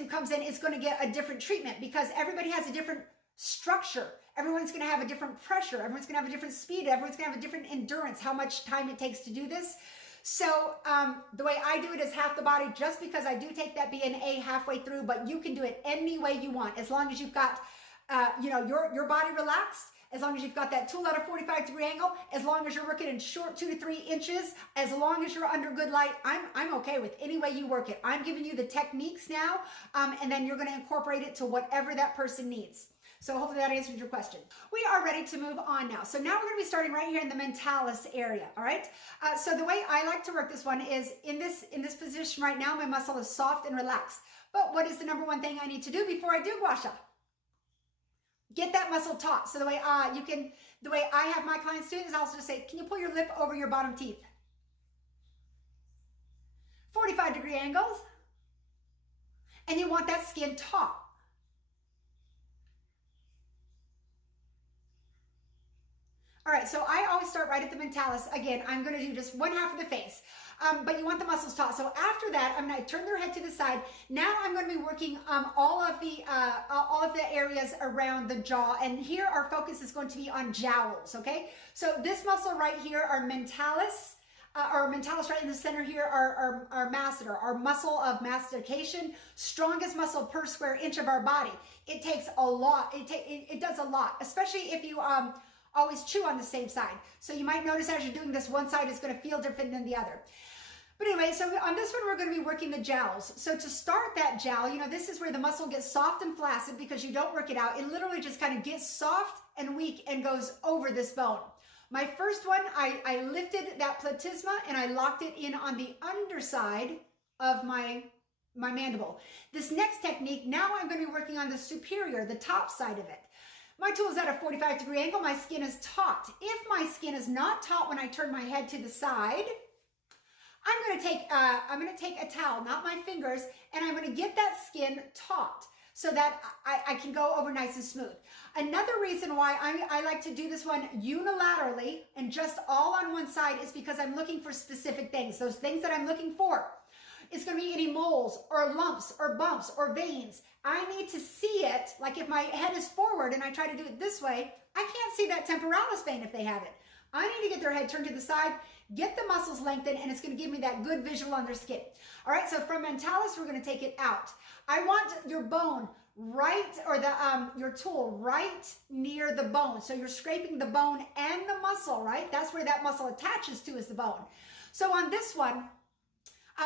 who comes in is going to get a different treatment because everybody has a different structure. Everyone's going to have a different pressure. Everyone's going to have a different speed. Everyone's going to have a different endurance, how much time it takes to do this. So the way I do it is half the body, just because I do take that BNA halfway through, but you can do it any way you want, as long as you've got, your body relaxed, as long as you've got that tool at a 45-degree angle, as long as you're working in short 2 to 3 inches, as long as you're under good light, I'm okay with any way you work it. I'm giving you the techniques now, and then you're going to incorporate it to whatever that person needs. So hopefully that answered your question. We are ready to move on now. So now we're going to be starting right here in the mentalis area, all right? So the way I like to work this one is in this position right now, my muscle is soft and relaxed. But what is the number one thing I need to do before I do gua sha? Get that muscle taut. So the way I have my clients do it is I'll just say, can you pull your lip over your bottom teeth? 45-degree angles. And you want that skin taut. All right, so I always start right at the mentalis. Again, I'm going to do just one half of the face, but you want the muscles taut. So after that, I'm going to turn their head to the side. Now I'm going to be working all of the areas around the jaw, and here our focus is going to be on jowls. Okay, so this muscle right here, our mentalis right in the center here, our masseter, our muscle of mastication, strongest muscle per square inch of our body. It takes a lot. It does a lot, especially if you always chew on the same side. So you might notice as you're doing this, one side is going to feel different than the other. But anyway, so on this one, we're going to be working the jowls. So to start that jowl, this is where the muscle gets soft and flaccid because you don't work it out. It literally just kind of gets soft and weak and goes over this bone. My first one, I lifted that platysma and I locked it in on the underside of my mandible. This next technique, now I'm going to be working on the superior, the top side of it. My tool is at a 45-degree angle. My skin is taut. If my skin is not taut when I turn my head to the side, I'm going to take a towel, not my fingers, and I'm going to get that skin taut so that I can go over nice and smooth. Another reason why I like to do this one unilaterally and just all on one side is because I'm looking for specific things, those things that I'm looking for. is going to be any moles or lumps or bumps or veins. I need to see it. Like if my head is forward and I try to do it this way, I can't see that temporalis vein if they have it. I need to get their head turned to the side, get the muscles lengthened, and it's going to give me that good visual on their skin. All right, so from mentalis, we're going to take it out. I want your bone right, or the your tool right near the bone. So you're scraping the bone and the muscle, right? That's where that muscle attaches to, is the bone. So on this one,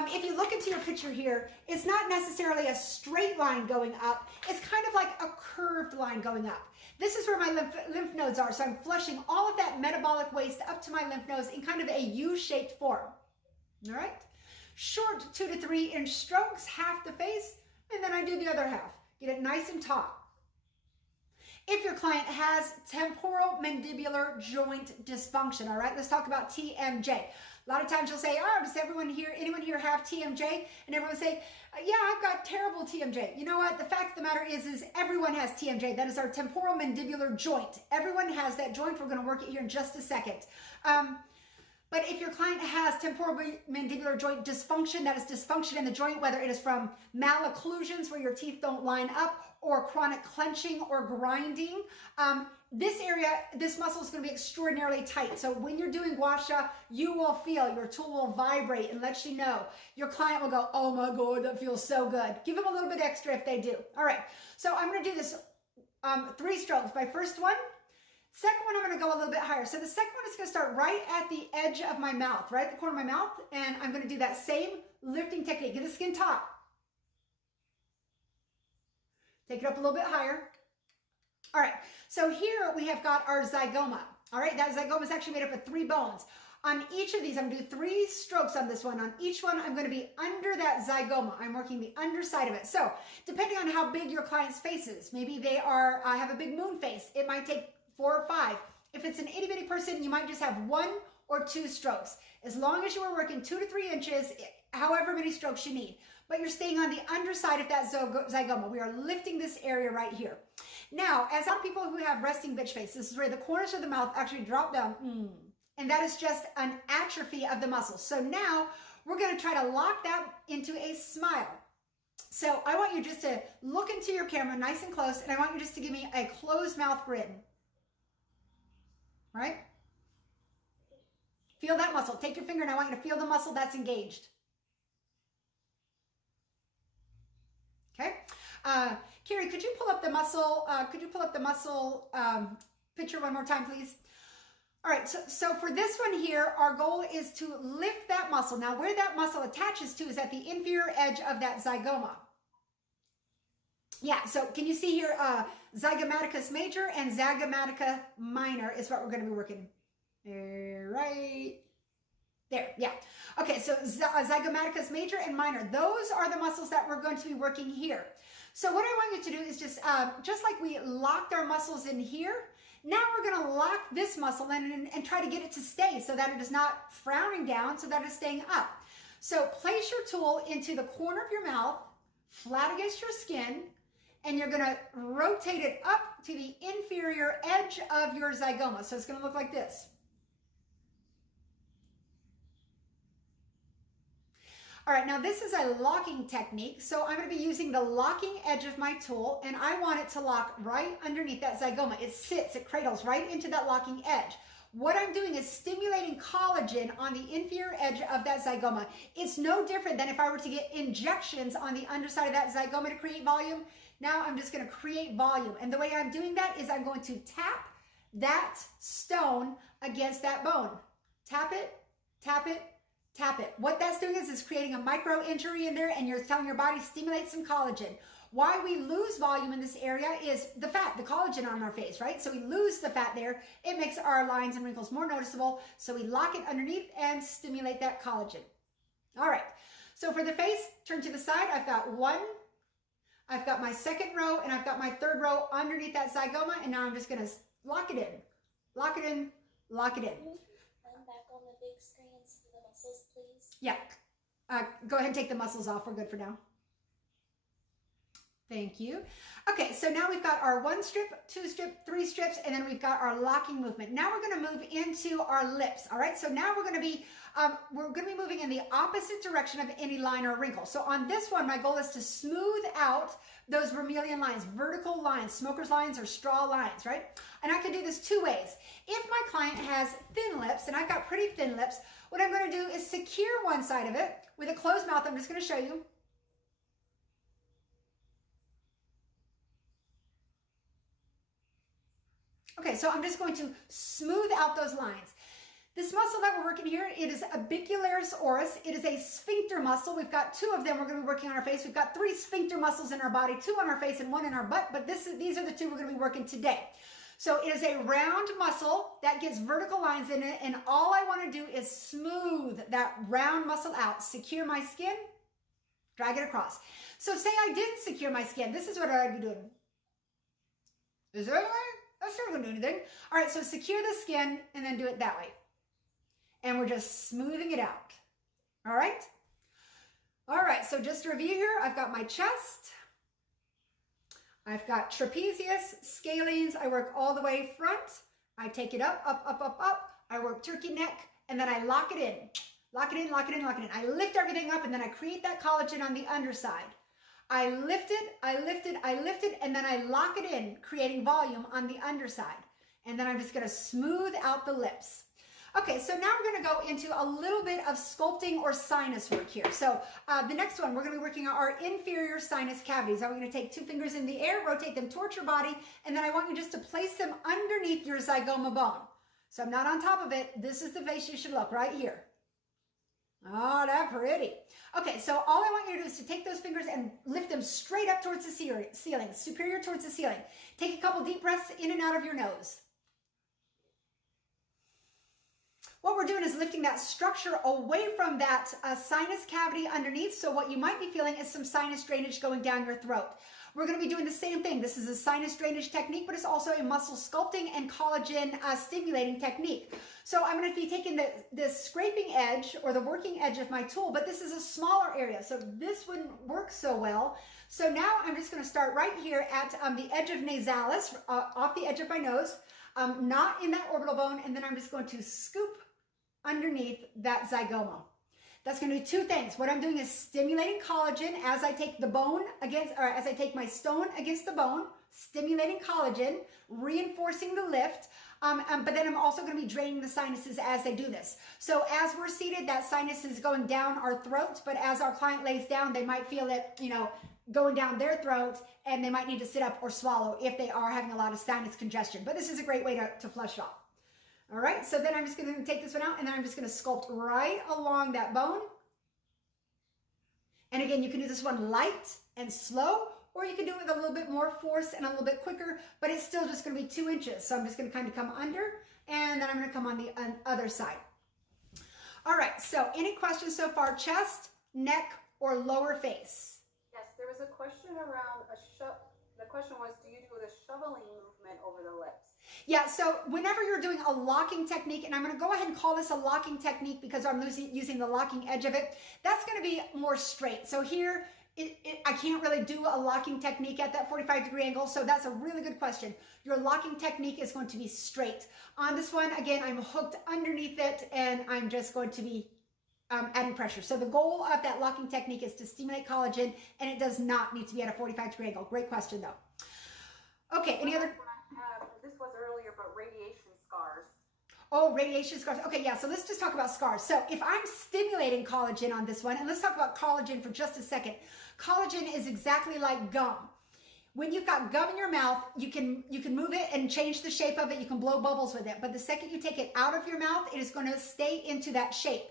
if you look into your picture here, it's not necessarily a straight line going up. It's kind of like a curved line going up. This is where my lymph nodes are. So I'm flushing all of that metabolic waste up to my lymph nodes in kind of a U-shaped form. All right? Short 2 to 3 inch strokes, half the face, and then I do the other half. Get it nice and taut. If your client has temporal mandibular joint dysfunction, all right, let's talk about TMJ. A lot of times you'll say, oh, does anyone here have TMJ? And everyone will say, yeah, I've got terrible TMJ. You know what? The fact of the matter is everyone has TMJ. That is our temporal mandibular joint. Everyone has that joint. We're going to work it here in just a second. But if your client has temporal mandibular joint dysfunction, that is dysfunction in the joint, whether it is from malocclusions where your teeth don't line up, or chronic clenching or grinding, this area, this muscle is going to be extraordinarily tight. So when you're doing gua sha, you will feel, your tool will vibrate and let you know. Your client will go, oh my God, that feels so good. Give them a little bit extra if they do. All right, so I'm going to do this 3 strokes. My first one. Second one, I'm going to go a little bit higher. So the second one is going to start right at the edge of my mouth, right at the corner of my mouth. And I'm going to do that same lifting technique. Get the skin taut. Take it up a little bit higher. All right. So here we have got our zygoma. All right. That zygoma is actually made up of 3 bones. On each of these, I'm going to do 3 strokes on this one. On each one, I'm going to be under that zygoma. I'm working the underside of it. So depending on how big your client's face is, maybe they have a big moon face. It might take 4 or 5. If it's an itty bitty person, you might just have 1 or 2 strokes. As long as you are working 2 to 3 inches, however many strokes you need. But you're staying on the underside of that zygoma. We are lifting this area right here. Now, as a lot of people who have resting bitch face, this is where the corners of the mouth actually drop down. And that is just an atrophy of the muscles. So now we're going to try to lock that into a smile. So I want you just to look into your camera nice and close, and I want you just to give me a closed mouth grin. Right? Feel that muscle. Take your finger and I want you to feel the muscle that's engaged. Okay. Carrie, could you pull up the muscle? Picture one more time, please? All right. So for this one here, our goal is to lift that muscle. Now, where that muscle attaches to is at the inferior edge of that zygoma. Yeah, so can you see here, zygomaticus major and zygomatica minor is what we're going to be working. Right there, yeah. Okay, so zygomaticus major and minor, those are the muscles that we're going to be working here. So what I want you to do is just like we locked our muscles in here, now we're going to lock this muscle in and try to get it to stay so that it is not frowning down, so that it's staying up. So place your tool into the corner of your mouth, flat against your skin, and you're going to rotate it up to the inferior edge of your zygoma. So it's going to look like this. All right, now this is a locking technique. So I'm going to be using the locking edge of my tool, and I want it to lock right underneath that zygoma. It cradles right into that locking edge. What I'm doing is stimulating collagen on the inferior edge of that zygoma. It's no different than if I were to get injections on the underside of that zygoma to create volume. Now I'm just going to create volume. And the way I'm doing that is I'm going to tap that stone against that bone. Tap it, tap it, tap it. What that's doing is it's creating a micro injury in there, and you're telling your body stimulate some collagen. Why we lose volume in this area is the fat, the collagen on our face, right? So we lose the fat there. It makes our lines and wrinkles more noticeable. So we lock it underneath and stimulate that collagen. All right. So for the face, turn to the side. I've got my second row, and I've got my third row underneath that zygoma, and now I'm just going to lock it in. Lock it in, lock it in. Come back on the big screen and see the muscles, please. Yeah. Go ahead and take the muscles off. We're good for now. Thank you. Okay, so now we've got our 1 strip, 2 strip, 3 strips, and then we've got our locking movement. Now we're going to move into our lips. All right, so now we're going to be moving in the opposite direction of any line or wrinkle. So on this one, my goal is to smooth out those vermilion lines, vertical lines, smoker's lines or straw lines, right? And I can do this 2 ways. If my client has thin lips, and I've got pretty thin lips, what I'm going to do is secure one side of it with a closed mouth. I'm just going to show you. Okay, so I'm just going to smooth out those lines. This muscle that we're working here, it is orbicularis oris. It is a sphincter muscle. We've got 2 of them we're going to be working on our face. We've got 3 sphincter muscles in our body, 2 on our face and 1 in our butt, but these are the 2 we're going to be working today. So it is a round muscle that gets vertical lines in it, and all I want to do is smooth that round muscle out, secure my skin, drag it across. So say I didn't secure my skin. This is what I'd be doing. Is there any way? That's not going to do anything. All right, so secure the skin and then do it that way. And we're just smoothing it out. All right? All right, so just to review here, I've got my chest. I've got trapezius, scalenes. I work all the way front. I take it up, up, up, up, up. I work turkey neck, and then I lock it in. Lock it in, lock it in, lock it in. I lift everything up, and then I create that collagen on the underside. I lift it, I lift it, I lift it, and then I lock it in, creating volume on the underside. And then I'm just going to smooth out the lips. Okay, so now we're going to go into a little bit of sculpting or sinus work here. So the next one, we're going to be working on our inferior sinus cavities. I'm going to take 2 fingers in the air, rotate them towards your body, and then I want you just to place them underneath your zygoma bone. So I'm not on top of it. This is the face you should look right here. Oh, that's pretty. Okay, so all I want you to do is to take those fingers and lift them straight up towards the ceiling, superior towards the ceiling. Take a couple deep breaths in and out of your nose. What we're doing is lifting that structure away from that sinus cavity underneath. So what you might be feeling is some sinus drainage going down your throat. We're going to be doing the same thing. This is a sinus drainage technique, but it's also a muscle sculpting and collagen stimulating technique. So I'm going to be taking the scraping edge or the working edge of my tool, but this is a smaller area, so this wouldn't work so well. So now I'm just going to start right here at the edge of nasalis, off the edge of my nose, not in that orbital bone, and then I'm just going to scoop underneath that zygoma. That's going to do 2 things. What I'm doing is stimulating collagen as I take the bone against, or as I take my stone against the bone, stimulating collagen, reinforcing the lift. But then I'm also going to be draining the sinuses as I do this. So as we're seated, that sinus is going down our throat, but as our client lays down, they might feel it, going down their throat, and they might need to sit up or swallow if they are having a lot of sinus congestion. But this is a great way to flush it off. All right, so then I'm just going to take this one out, and then I'm just going to sculpt right along that bone. And again, you can do this one light and slow, or you can do it with a little bit more force and a little bit quicker, but it's still just going to be 2 inches. So I'm just going to kind of come under, and then I'm going to come on the other side. All right, so any questions so far? Chest, neck, or lower face? Yes, there was a question around the question was, do you do the shoveling movement over the lips? Yeah, so whenever you're doing a locking technique, and I'm going to go ahead and call this a locking technique because I'm using the locking edge of it, that's going to be more straight. So here, I can't really do a locking technique at that 45-degree angle, so that's a really good question. Your locking technique is going to be straight. On this one, again, I'm hooked underneath it, and I'm just going to be adding pressure. So the goal of that locking technique is to stimulate collagen, and it does not need to be at a 45-degree angle. Great question, though. Okay, any other? This was earlier, but radiation scars. Oh, radiation scars. Okay, yeah, so let's just talk about scars. So if I'm stimulating collagen on this one, and let's talk about collagen for just a second. Collagen is exactly like gum. When you've got gum in your mouth, you can move it and change the shape of it. You can blow bubbles with it. But the second you take it out of your mouth, it is going to stay into that shape.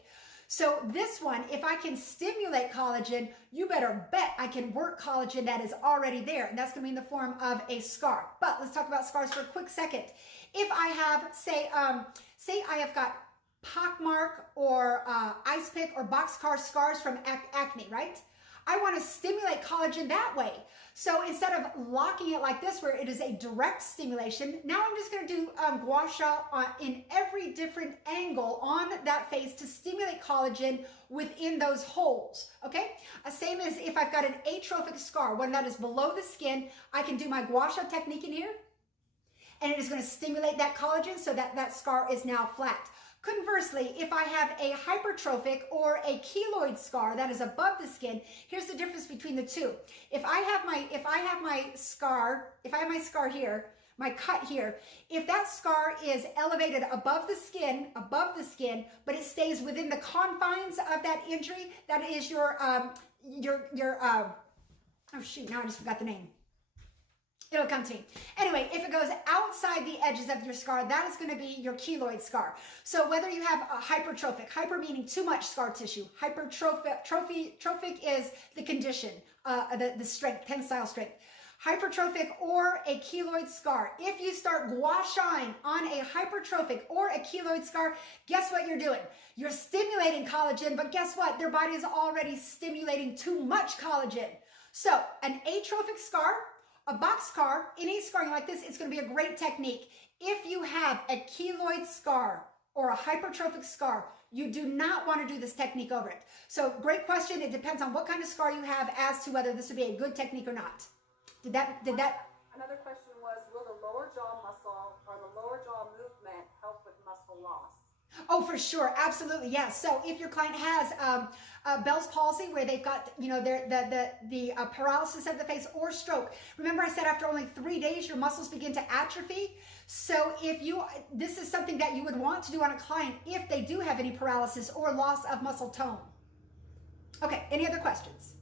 So this one, if I can stimulate collagen, you better bet I can work collagen that is already there. And that's going to be in the form of a scar. But let's talk about scars for a quick second. If I have, say I have got pockmark or ice pick or boxcar scars from acne, right? I want to stimulate collagen that way. So instead of locking it like this, where it is a direct stimulation, now I'm just going to do gua sha in every different angle on that face to stimulate collagen within those holes, okay? Same as if I've got an atrophic scar, one that is below the skin, I can do my gua sha technique in here, and it is going to stimulate that collagen so that that scar is now flat. Conversely, if I have a hypertrophic or a keloid scar that is above the skin, here's the difference between the two. If I have my scar here, my cut here, if that scar is elevated above the skin, but it stays within the confines of that injury, that is your oh shoot, now I just forgot the name. It'll come to me. Anyway, if it goes outside the edges of your scar, that is going to be your keloid scar. So whether you have a hypertrophic, hyper meaning too much scar tissue, trophic is the condition, the strength, tensile strength. Hypertrophic or a keloid scar. If you start gua shaing on a hypertrophic or a keloid scar, guess what you're doing? You're stimulating collagen, but guess what? Their body is already stimulating too much collagen. So an atrophic scar, a box scar, any scarring like this, it's going to be a great technique. If you have a keloid scar or a hypertrophic scar, you do not want to do this technique over it. So great question. It depends on what kind of scar you have as to whether this would be a good technique or not. Did that? Another question was, will the lower jaw muscle or the lower jaw movement help with muscle loss? Oh, for sure. Absolutely. Yes. So if your client has Bell's palsy, where they've got, you know, the paralysis of the face or stroke. Remember I said after only 3 days, your muscles begin to atrophy. So this is something that you would want to do on a client if they do have any paralysis or loss of muscle tone. Okay. Any other questions?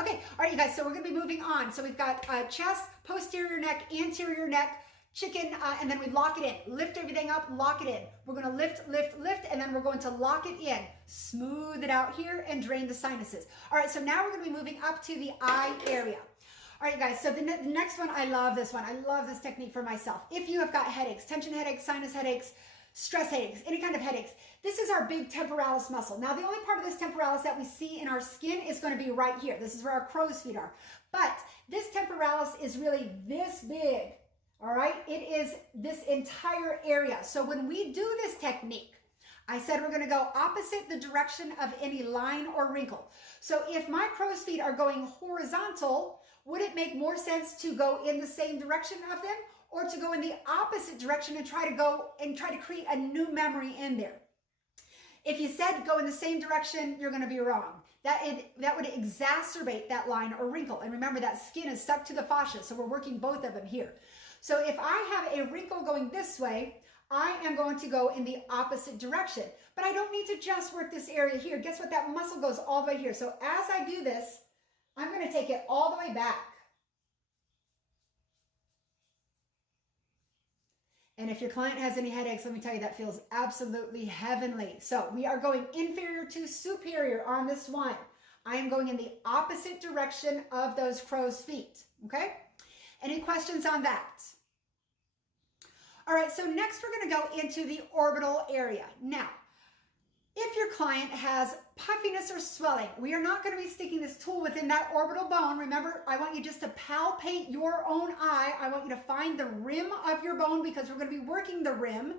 Okay. All right, you guys. So we're going to be moving on. So we've got chest, posterior neck, anterior neck, chicken, and then we lock it in. Lift everything up, lock it in. We're going to lift, and then we're going to lock it in. Smooth it out here and drain the sinuses. All right, so now we're going to be moving up to the eye area. All right, guys, so the next one, I love this one. I love this technique for myself. If you have got headaches, tension headaches, sinus headaches, stress headaches, any kind of headaches, this is our big temporalis muscle. Now, the only part of this temporalis that we see in our skin is going to be right here. This is where our crow's feet are. But this temporalis is really this big. All right, it is this entire area. So when we do this technique, I said we're going to go opposite the direction of any line or wrinkle. So if my crow's feet are going horizontal, would it make more sense to go in the same direction of them, or to go in the opposite direction and try to create a new memory in there? If you said go in the same direction, you're going to be wrong. That would exacerbate that line or wrinkle. And remember, that skin is stuck to the fascia, so we're working both of them here. So if I have a wrinkle going this way, I am going to go in the opposite direction. But I don't need to just work this area here. Guess what? That muscle goes all the way here. So as I do this, I'm going to take it all the way back. And if your client has any headaches, let me tell you, that feels absolutely heavenly. So we are going inferior to superior on this one. I am going in the opposite direction of those crow's feet. Okay? Any questions on that? All right, so next we're going to go into the orbital area. Now, if your client has puffiness or swelling, we are not going to be sticking this tool within that orbital bone. Remember, I want you just to palpate your own eye. I want you to find the rim of your bone because we're going to be working the rim.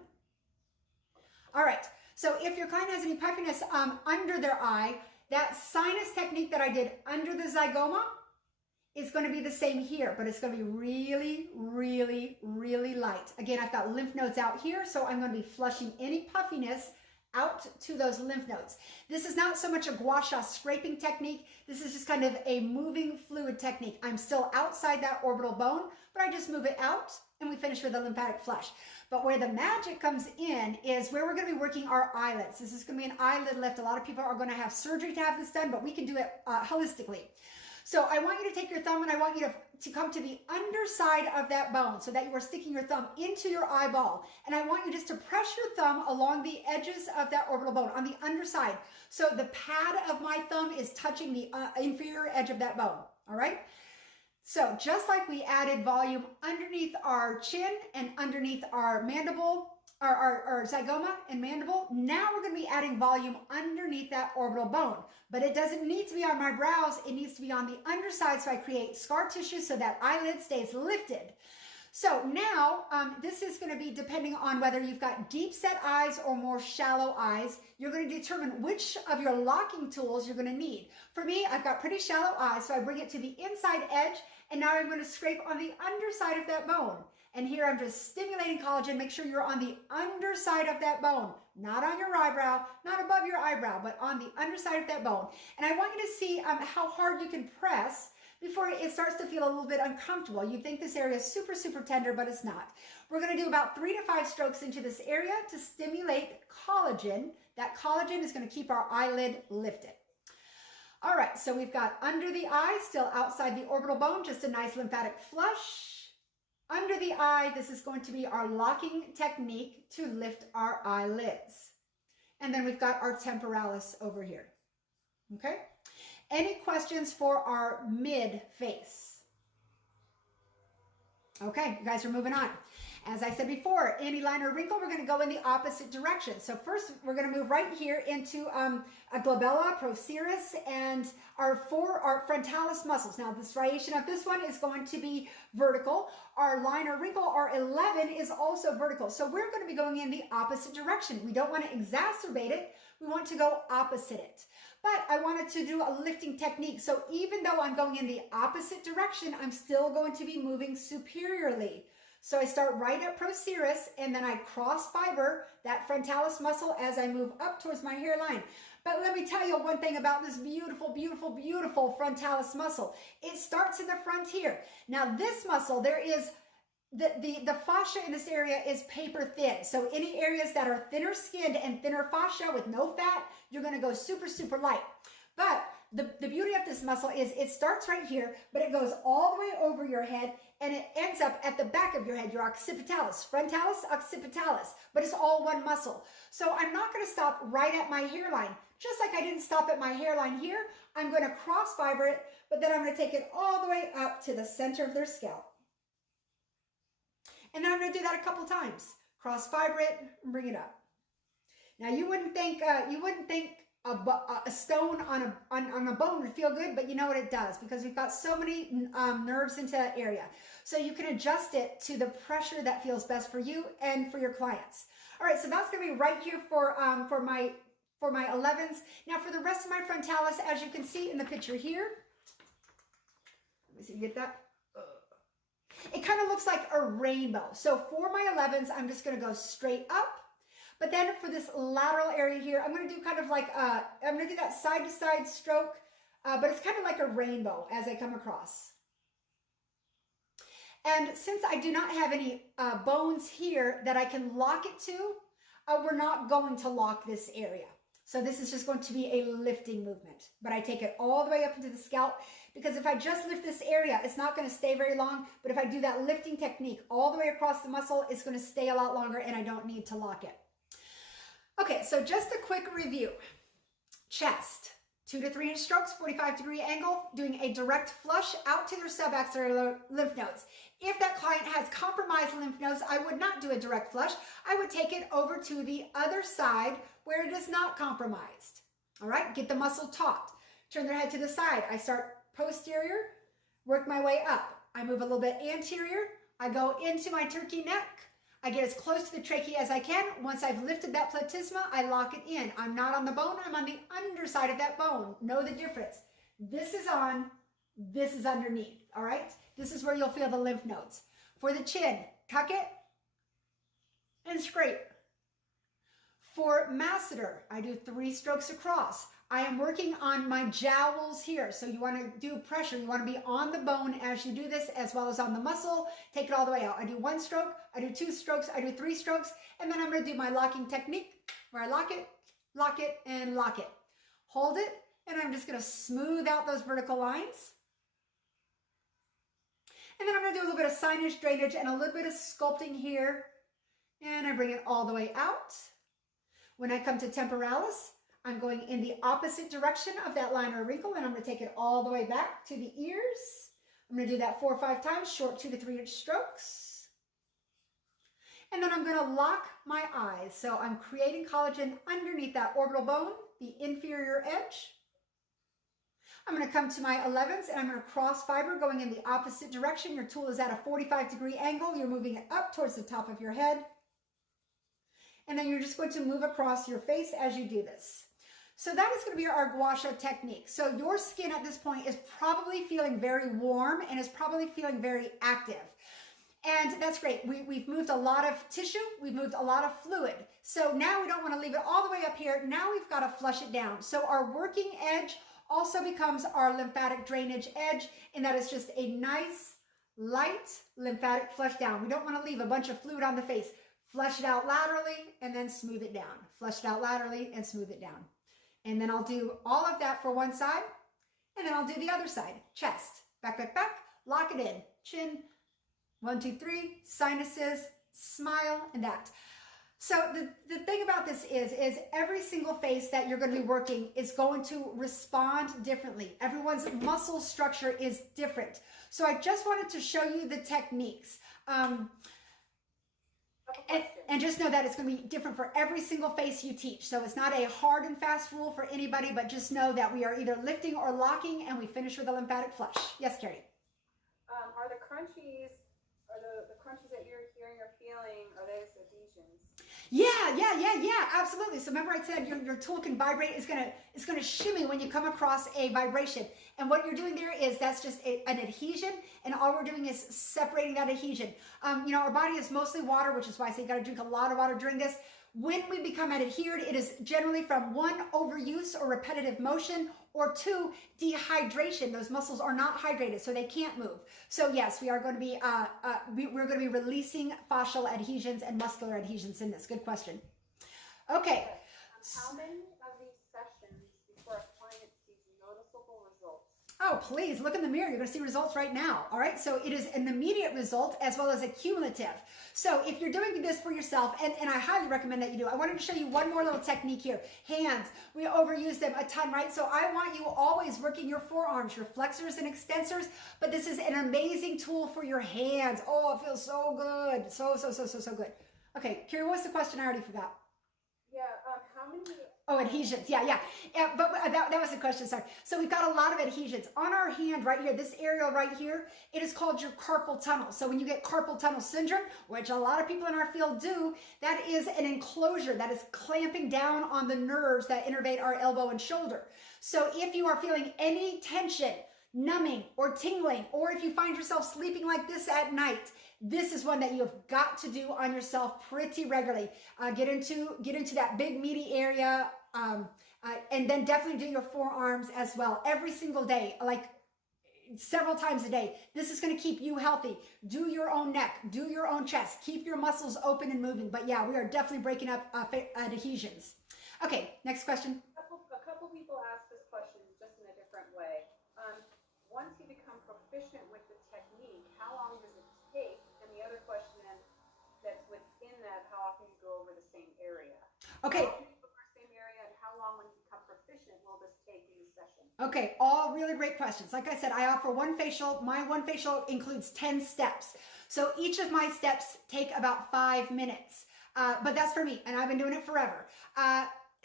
All right, so if your client has any puffiness under their eye, that sinus technique that I did under the zygoma, it's going to be the same here, but it's going to be really, really, really light. Again, I've got lymph nodes out here, so I'm going to be flushing any puffiness out to those lymph nodes. This is not so much a gua sha scraping technique. This is just kind of a moving fluid technique. I'm still outside that orbital bone, but I just move it out and we finish with a lymphatic flush. But where the magic comes in is where we're going to be working our eyelids. This is going to be an eyelid lift. A lot of people are going to have surgery to have this done, but we can do it holistically. So I want you to take your thumb and I want you to come to the underside of that bone so that you are sticking your thumb into your eyeball. And I want you just to press your thumb along the edges of that orbital bone on the underside. So the pad of my thumb is touching the inferior edge of that bone. All right. So just like we added volume underneath our chin and underneath our mandible, our zygoma and mandible. Now we're going to be adding volume underneath that orbital bone, but it doesn't need to be on my brows. It needs to be on the underside, so I create scar tissue so that eyelid stays lifted. So now this is going to be depending on whether you've got deep set eyes or more shallow eyes. You're going to determine which of your locking tools you're going to need. For me, I've got pretty shallow eyes, so I bring it to the inside edge, and now I'm going to scrape on the underside of that bone. And here I'm just stimulating collagen. Make sure you're on the underside of that bone, not on your eyebrow, not above your eyebrow, but on the underside of that bone. And I want you to see how hard you can press before it starts to feel a little bit uncomfortable. You think this area is super, super tender, but it's not. We're going to do about 3 to 5 strokes into this area to stimulate collagen. That collagen is going to keep our eyelid lifted. All right, so we've got under the eye, still outside the orbital bone, just a nice lymphatic flush. Under the eye, this is going to be our locking technique to lift our eyelids. And then we've got our temporalis over here. Okay? Any questions for our mid face? Okay, you guys are moving on. As I said before, any line or wrinkle, we're going to go in the opposite direction. So first, we're going to move right here into a glabella, procerus, and our frontalis muscles. Now, the striation of this one is going to be vertical. Our line or wrinkle, our 11, is also vertical. So we're going to be going in the opposite direction. We don't want to exacerbate it. We want to go opposite it. But I wanted to do a lifting technique. So even though I'm going in the opposite direction, I'm still going to be moving superiorly. So I start right at procerus, and then I cross fiber that frontalis muscle as I move up towards my hairline. But let me tell you one thing about this beautiful, beautiful, beautiful frontalis muscle. It starts in the front here. Now this muscle, there is the fascia in this area is paper thin. So any areas that are thinner skinned and thinner fascia with no fat, you're going to go super, super light. But the beauty of this muscle is it starts right here, but it goes all the way over your head, and it ends up at the back of your head, your occipitalis, frontalis, occipitalis, but it's all one muscle. So I'm not going to stop right at my hairline. Just like I didn't stop at my hairline here, I'm going to cross fiber it, but then I'm going to take it all the way up to the center of their scalp. And then I'm going to do that a couple times. Cross fiber it and bring it up. Now you wouldn't think a stone on a bone would feel good, but you know what, it does, because we've got so many nerves into that area. So you can adjust it to the pressure that feels best for you and for your clients. All right, so that's going to be right here for my 11s. Now for the rest of my frontalis, as you can see in the picture here, let me see if you get that. It kind of looks like a rainbow. So for my 11s, I'm just going to go straight up. But then for this lateral area here, I'm going to do kind of like, I'm going to do that side to side stroke, but it's kind of like a rainbow as I come across. And since I do not have any bones here that I can lock it to, we're not going to lock this area. So this is just going to be a lifting movement, but I take it all the way up into the scalp, because if I just lift this area, it's not going to stay very long. But if I do that lifting technique all the way across the muscle, it's going to stay a lot longer, and I don't need to lock it. Okay, so just a quick review. Chest, 2 to 3 inch strokes, 45-degree angle, doing a direct flush out to their subaxillary lymph nodes. If that client has compromised lymph nodes, I would not do a direct flush. I would take it over to the other side where it is not compromised. All right, get the muscle taut. Turn their head to the side. I start posterior, work my way up. I move a little bit anterior. I go into my turkey neck. I get as close to the trachea as I can. Once I've lifted that platysma, I lock it in. I'm not on the bone, I'm on the underside of that bone. Know the difference. This is on, this is underneath, all right? This is where you'll feel the lymph nodes. For the chin, tuck it and scrape. For masseter, I do 3 strokes across. I am working on my jowls here. So you want to do pressure. You want to be on the bone as you do this, as well as on the muscle. Take it all the way out. I do 1 stroke, I do 2 strokes, I do 3 strokes, and then I'm going to do my locking technique where I lock it, and lock it. Hold it, and I'm just going to smooth out those vertical lines. And then I'm going to do a little bit of sinus drainage and a little bit of sculpting here. And I bring it all the way out. When I come to temporalis, I'm going in the opposite direction of that line or wrinkle, and I'm going to take it all the way back to the ears. I'm going to do that 4 or 5 times, short 2 to 3 inch strokes. And then I'm going to lock my eyes. So I'm creating collagen underneath that orbital bone, the inferior edge. I'm going to come to my 11s and I'm going to cross fiber going in the opposite direction. Your tool is at a 45-degree angle. You're moving it up towards the top of your head. And then you're just going to move across your face as you do this. So that is going to be our gua sha technique. So your skin at this point is probably feeling very warm and is probably feeling very active. And that's great. We've moved a lot of tissue. We've moved a lot of fluid. So now we don't want to leave it all the way up here. Now we've got to flush it down. So our working edge also becomes our lymphatic drainage edge, and that is just a nice, light lymphatic flush down. We don't want to leave a bunch of fluid on the face. Flush it out laterally and then smooth it down. Flush it out laterally and smooth it down. And then I'll do all of that for one side, and then I'll do the other side. Chest, back, back, back, lock it in. Chin, 1, 2, 3, sinuses, smile, and that. So the thing about this is every single face that you're going to be working is going to respond differently. Everyone's muscle structure is different. So I just wanted to show you the techniques. And just know that it's going to be different for every single face you teach. So it's not a hard and fast rule for anybody, but just know that we are either lifting or locking, and we finish with a lymphatic flush. Yes, Carrie? Are the crunchies, the crunchies that you're hearing or feeling, are those adhesions? Yeah, absolutely. So remember I said your tool can vibrate. It's gonna shimmy when you come across a vibration. And what you're doing there is that's just an adhesion, and all we're doing is separating that adhesion. You know, our body is mostly water, which is why I say you gotta drink a lot of water during this. When we become adhered, it is generally from 1, overuse or repetitive motion, or 2, dehydration. Those muscles are not hydrated, so they can't move. So yes, we are going to be we're going to be releasing fascial adhesions and muscular adhesions in this. Good question. Okay. How many of these sessions before a client sees noticeable results? Oh, please look in the mirror. You're going to see results right now. All right. So it is an immediate result as well as a cumulative. So if you're doing this for yourself, and I highly recommend that you do, I wanted to show you one more little technique here. Hands, we overuse them a ton, right? So I want you always working your forearms, your flexors and extensors, but this is an amazing tool for your hands. Oh, it feels so good. So good. Okay, Kira, what's the question? I already forgot. Yeah, how many? Oh, adhesions. Yeah. But that was the question. Sorry. So we've got a lot of adhesions on our hand right here. This area right here, it is called your carpal tunnel. So when you get carpal tunnel syndrome, which a lot of people in our field do, that is an enclosure that is clamping down on the nerves that innervate our elbow and shoulder. So if you are feeling any tension, numbing or tingling, or if you find yourself sleeping like this at night, this is one that you have got to do on yourself pretty regularly. Get into that big meaty area, and then definitely do your forearms as well every single day, like several times a day. This is going to keep you healthy. Do your own neck, do your own chest, keep your muscles open and moving. But yeah, we are definitely breaking up adhesions. Okay, next question. A couple people ask this question just in a different way. Once you become proficient with the technique, how long does it take? And the other question that's within that, how often you go over the same area? Okay. How often you go over the same area, and how long, when you become proficient, will this take in the session? Okay, all really great questions. Like I said, I offer one facial. My one facial includes 10 steps. So each of my steps take about 5 minutes. But that's for me, and I've been doing it forever.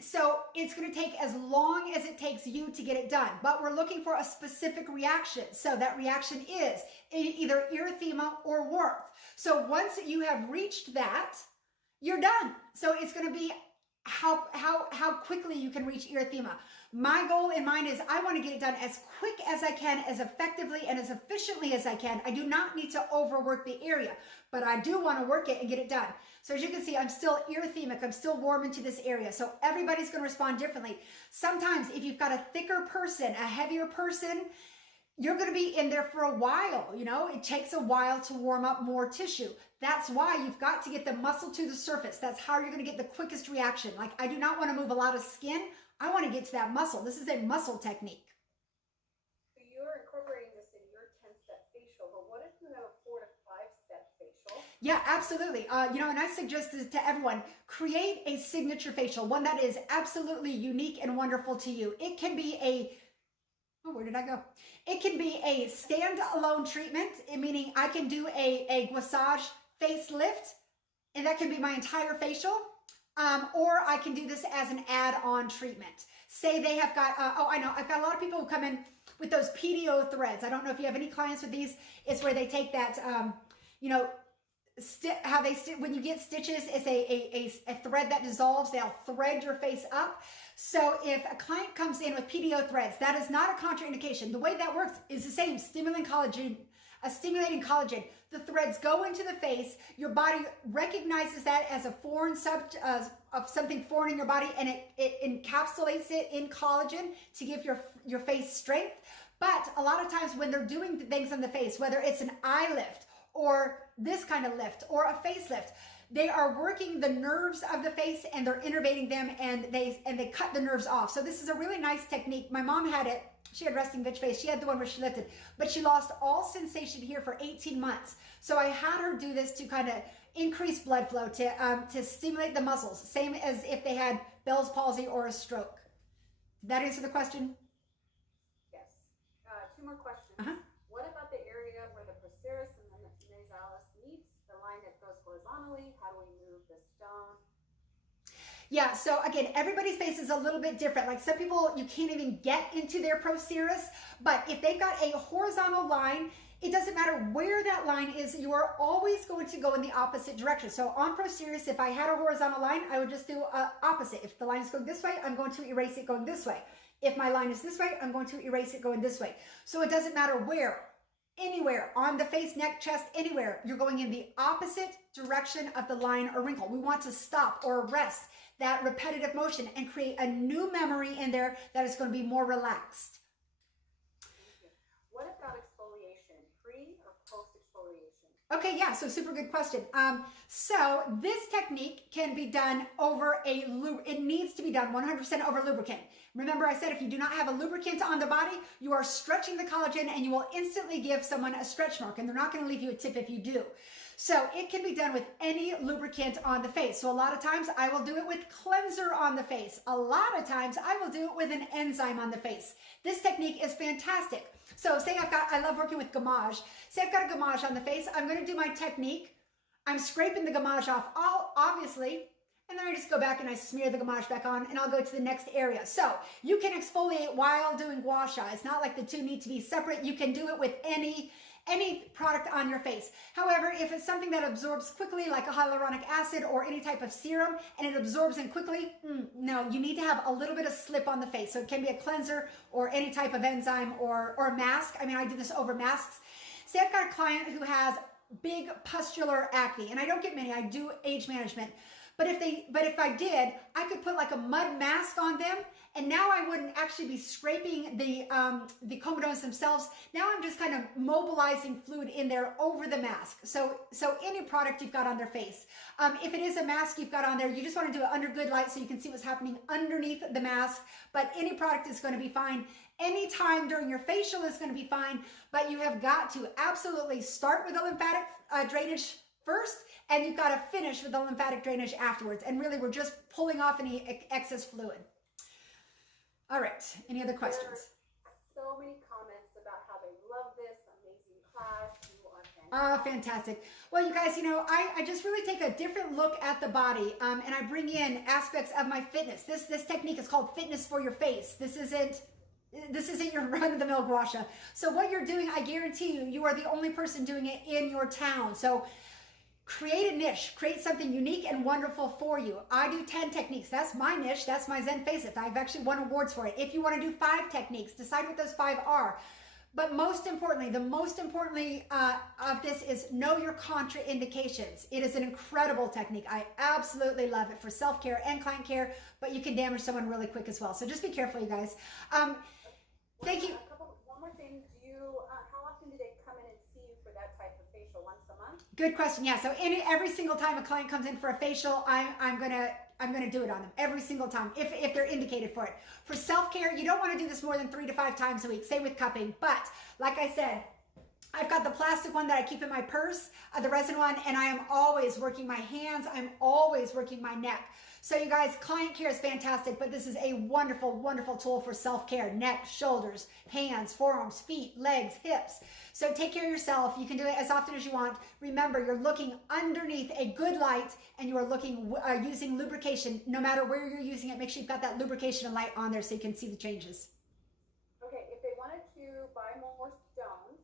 So it's going to take as long as it takes you to get it done, but we're looking for a specific reaction. So that reaction is either erythema or warmth. So once you have reached that, you're done. So it's going to be how quickly you can reach erythema. My goal in mind is I want to get it done as quick as I can, as effectively and as efficiently as I can. I do not need to overwork the area, but I do want to work it and get it done. So as you can see, I'm still erythemic. I'm still warm into this area. So everybody's going to respond differently. Sometimes if you've got a thicker person, a heavier person, you're going to be in there for a while. You know, it takes a while to warm up more tissue. That's why you've got to get the muscle to the surface. That's how you're going to get the quickest reaction. Like, I do not want to move a lot of skin. I want to get to that muscle. This is a muscle technique. So you're incorporating this in your 10-step facial, but what if you have a 4 to 5-step facial? Yeah, absolutely. You know, and I suggest this to everyone, create a signature facial, one that is absolutely unique and wonderful to you. It can be where did I go? It can be a stand-alone treatment, meaning I can do a Guassage facelift and that can be my entire facial, or I can do this as an add-on treatment. Say they have got, I know, I've got a lot of people who come in with those PDO threads. I don't know if you have any clients with these. It's where they take that, you know, when you get stitches, it's a thread that dissolves. They'll thread your face up. So if a client comes in with PDO threads, that is not a contraindication. The way that works is the same, stimulating collagen. The threads go into the face. Your body recognizes that as a foreign of something foreign in your body, and it encapsulates it in collagen to give your face strength. But a lot of times when they're doing things on the face, whether it's an eye lift or this kind of lift or a facelift, they are working the nerves of the face and they're innervating them, and they cut the nerves off. So this is a really nice technique. My mom had it. She had resting bitch face. She had the one where she lifted, but she lost all sensation here for 18 months. So I had her do this to kind of increase blood flow, to stimulate the muscles, same as if they had Bell's palsy or a stroke. Did that answer the question? Yes. Two more questions. Uh-huh. What about the area where the procerus and the nasalis meets, the line that goes horizontally? How do we move the stone? Yeah, so again, everybody's face is a little bit different. Like some people, you can't even get into their procerus, but if they've got a horizontal line, it doesn't matter where that line is, you are always going to go in the opposite direction. So on procerus, if I had a horizontal line, I would just do opposite. If the line is going this way, I'm going to erase it going this way. If my line is this way, I'm going to erase it going this way. So it doesn't matter where, anywhere, on the face, neck, chest, anywhere, you're going in the opposite direction of the line or wrinkle. We want to stop or arrest that repetitive motion and create a new memory in there that is going to be more relaxed. What about exfoliation, pre or post exfoliation? Okay, yeah, so super good question. So this technique can be done over it needs to be done 100% over lubricant. Remember I said if you do not have a lubricant on the body, you are stretching the collagen and you will instantly give someone a stretch mark, and they're not going to leave you a tip if you do. So it can be done with any lubricant on the face. So a lot of times I will do it with cleanser on the face. A lot of times I will do it with an enzyme on the face. This technique is fantastic. So say I love working with Guassage. Say I've got a Guassage on the face. I'm going to do my technique. I'm scraping the Guassage off, obviously, and then I just go back and I smear the Guassage back on, and I'll go to the next area. So you can exfoliate while doing gua sha. It's not like the two need to be separate. You can do it with any product on your face. However, if it's something that absorbs quickly, like a hyaluronic acid or any type of serum, and it absorbs in quickly, no, you need to have a little bit of slip on the face. So it can be a cleanser or any type of enzyme or mask. I mean, I do this over masks. Say I've got a client who has big pustular acne, and I don't get many, I do age management. But if I did, I could put like a mud mask on them, and now I wouldn't actually be scraping the comedones themselves. Now I'm just kind of mobilizing fluid in there over the mask. So any product you've got on their face. If it is a mask you've got on there, you just want to do it under good light so you can see what's happening underneath the mask. But any product is going to be fine. Any time during your facial is going to be fine. But you have got to absolutely start with the lymphatic drainage first, and you've got to finish with the lymphatic drainage afterwards. And really, we're just pulling off any excess fluid. All right, any other questions? There are so many comments about how they love this amazing class. You are fantastic. Fantastic. Well, you guys, you know, I just really take a different look at the body, and I bring in aspects of my fitness. This technique is called fitness for your face. This isn't your run-of-the-mill gua sha. So what you're doing, I guarantee you, you are the only person doing it in your town. So create a niche, create something unique and wonderful for you. I do 10 techniques. That's my niche. That's my Zen facelift. I've actually won awards for it. If you want to do 5 techniques, decide what those 5 are. But most importantly, of this is know your contraindications. It is an incredible technique. I absolutely love it for self-care and client care, but you can damage someone really quick as well. So just be careful, you guys. Thank you. One more thing. How often do they come in and see you for that type of facial? Once a month? Good question. Yeah. So every single time a client comes in for a facial, I'm gonna do it on them every single time if they're indicated for it. For self-care, you don't want to do this more than 3 to 5 times a week. Same with cupping. But like I said, I've got the plastic one that I keep in my purse, the resin one, and I am always working my hands. I'm always working my neck. So you guys, client care is fantastic, but this is a wonderful, wonderful tool for self-care, neck, shoulders, hands, forearms, feet, legs, hips. So take care of yourself. You can do it as often as you want. Remember, you're looking underneath a good light and you are looking using lubrication. No matter where you're using it, make sure you've got that lubrication and light on there so you can see the changes. Okay, if they wanted to buy more stones,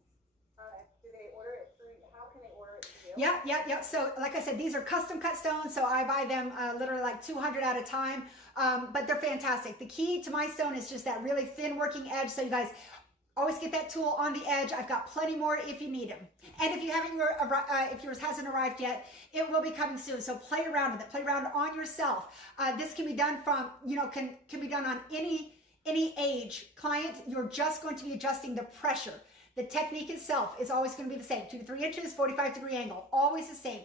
do they order it through, how can they order it through you? Yeah. So like I said, these are custom cut stones. So I buy them literally like 200 at a time, but they're fantastic. The key to my stone is just that really thin working edge. So you guys, always get that tool on the edge. I've got plenty more if you need them. And if you haven't, if yours hasn't arrived yet, it will be coming soon. So play around with it. Play around on yourself. This can be done from, can be done on any age client. You're just going to be adjusting the pressure. The technique itself is always going to be the same. 2 to 3 inches, 45-degree angle. Always the same.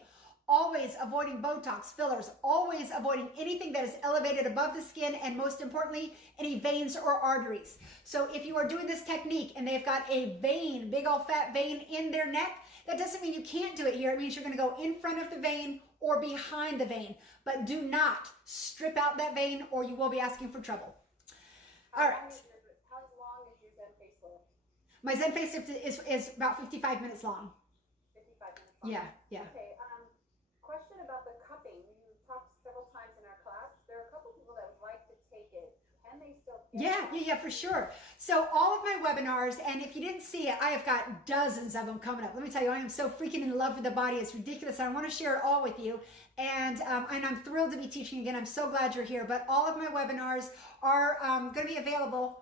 Always avoiding Botox, fillers, always avoiding anything that is elevated above the skin, and most importantly, any veins or arteries. So if you are doing this technique and they've got a vein, big old fat vein in their neck, that doesn't mean you can't do it here. It means you're going to go in front of the vein or behind the vein, but do not strip out that vein or you will be asking for trouble. All right. How long is your Zen facelift? My Zen facelift is about 55 minutes long. 55 minutes long? Yeah. Okay, question about the cupping. You talked several times in our class. There are a couple people that would like to take it. Can they still get it? Yeah, for sure. So all of my webinars, and if you didn't see it, I have got dozens of them coming up. Let me tell you, I am so freaking in love with the body. It's ridiculous. I want to share it all with you. And I'm thrilled to be teaching again. I'm so glad you're here. But all of my webinars are going to be available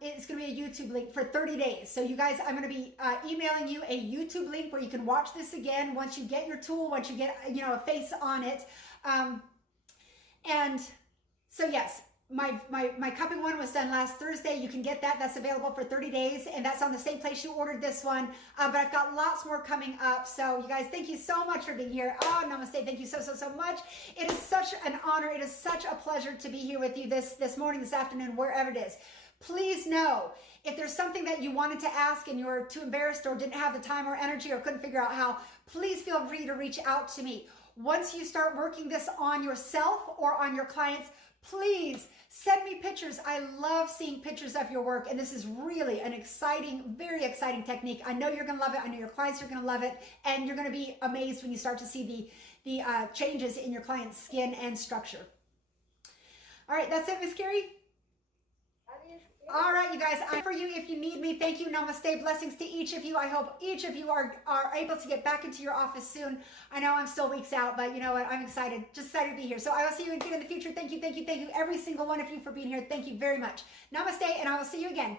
it's going to be a YouTube link for 30 days. So you guys, I'm going to be emailing you a YouTube link where you can watch this again once you get your tool, once you get, a face on it. And so yes, my cupping one was done last Thursday. You can get that. That's available for 30 days. And that's on the same place you ordered this one. But I've got lots more coming up. So you guys, thank you so much for being here. Oh, namaste. Thank you so much. It is such an honor. It is such a pleasure to be here with you this morning, this afternoon, wherever it is. Please know, if there's something that you wanted to ask and you're too embarrassed or didn't have the time or energy or couldn't figure out how, please feel free to reach out to me. Once you start working this on yourself or on your clients, please send me pictures. I love seeing pictures of your work, and this is really an exciting, very exciting technique. I know you're going to love it. I know your clients are going to love it, and you're going to be amazed when you start to see the changes in your client's skin and structure. All right, that's it, Miss Carrie. All right, you guys, I'm for you if you need me. Thank you. Namaste. Blessings to each of you. I hope each of you are able to get back into your office soon. I know I'm still weeks out, but you know what? I'm excited. Just excited to be here. So I will see you again in the future. Thank you, every single one of you for being here. Thank you very much. Namaste, and I will see you again.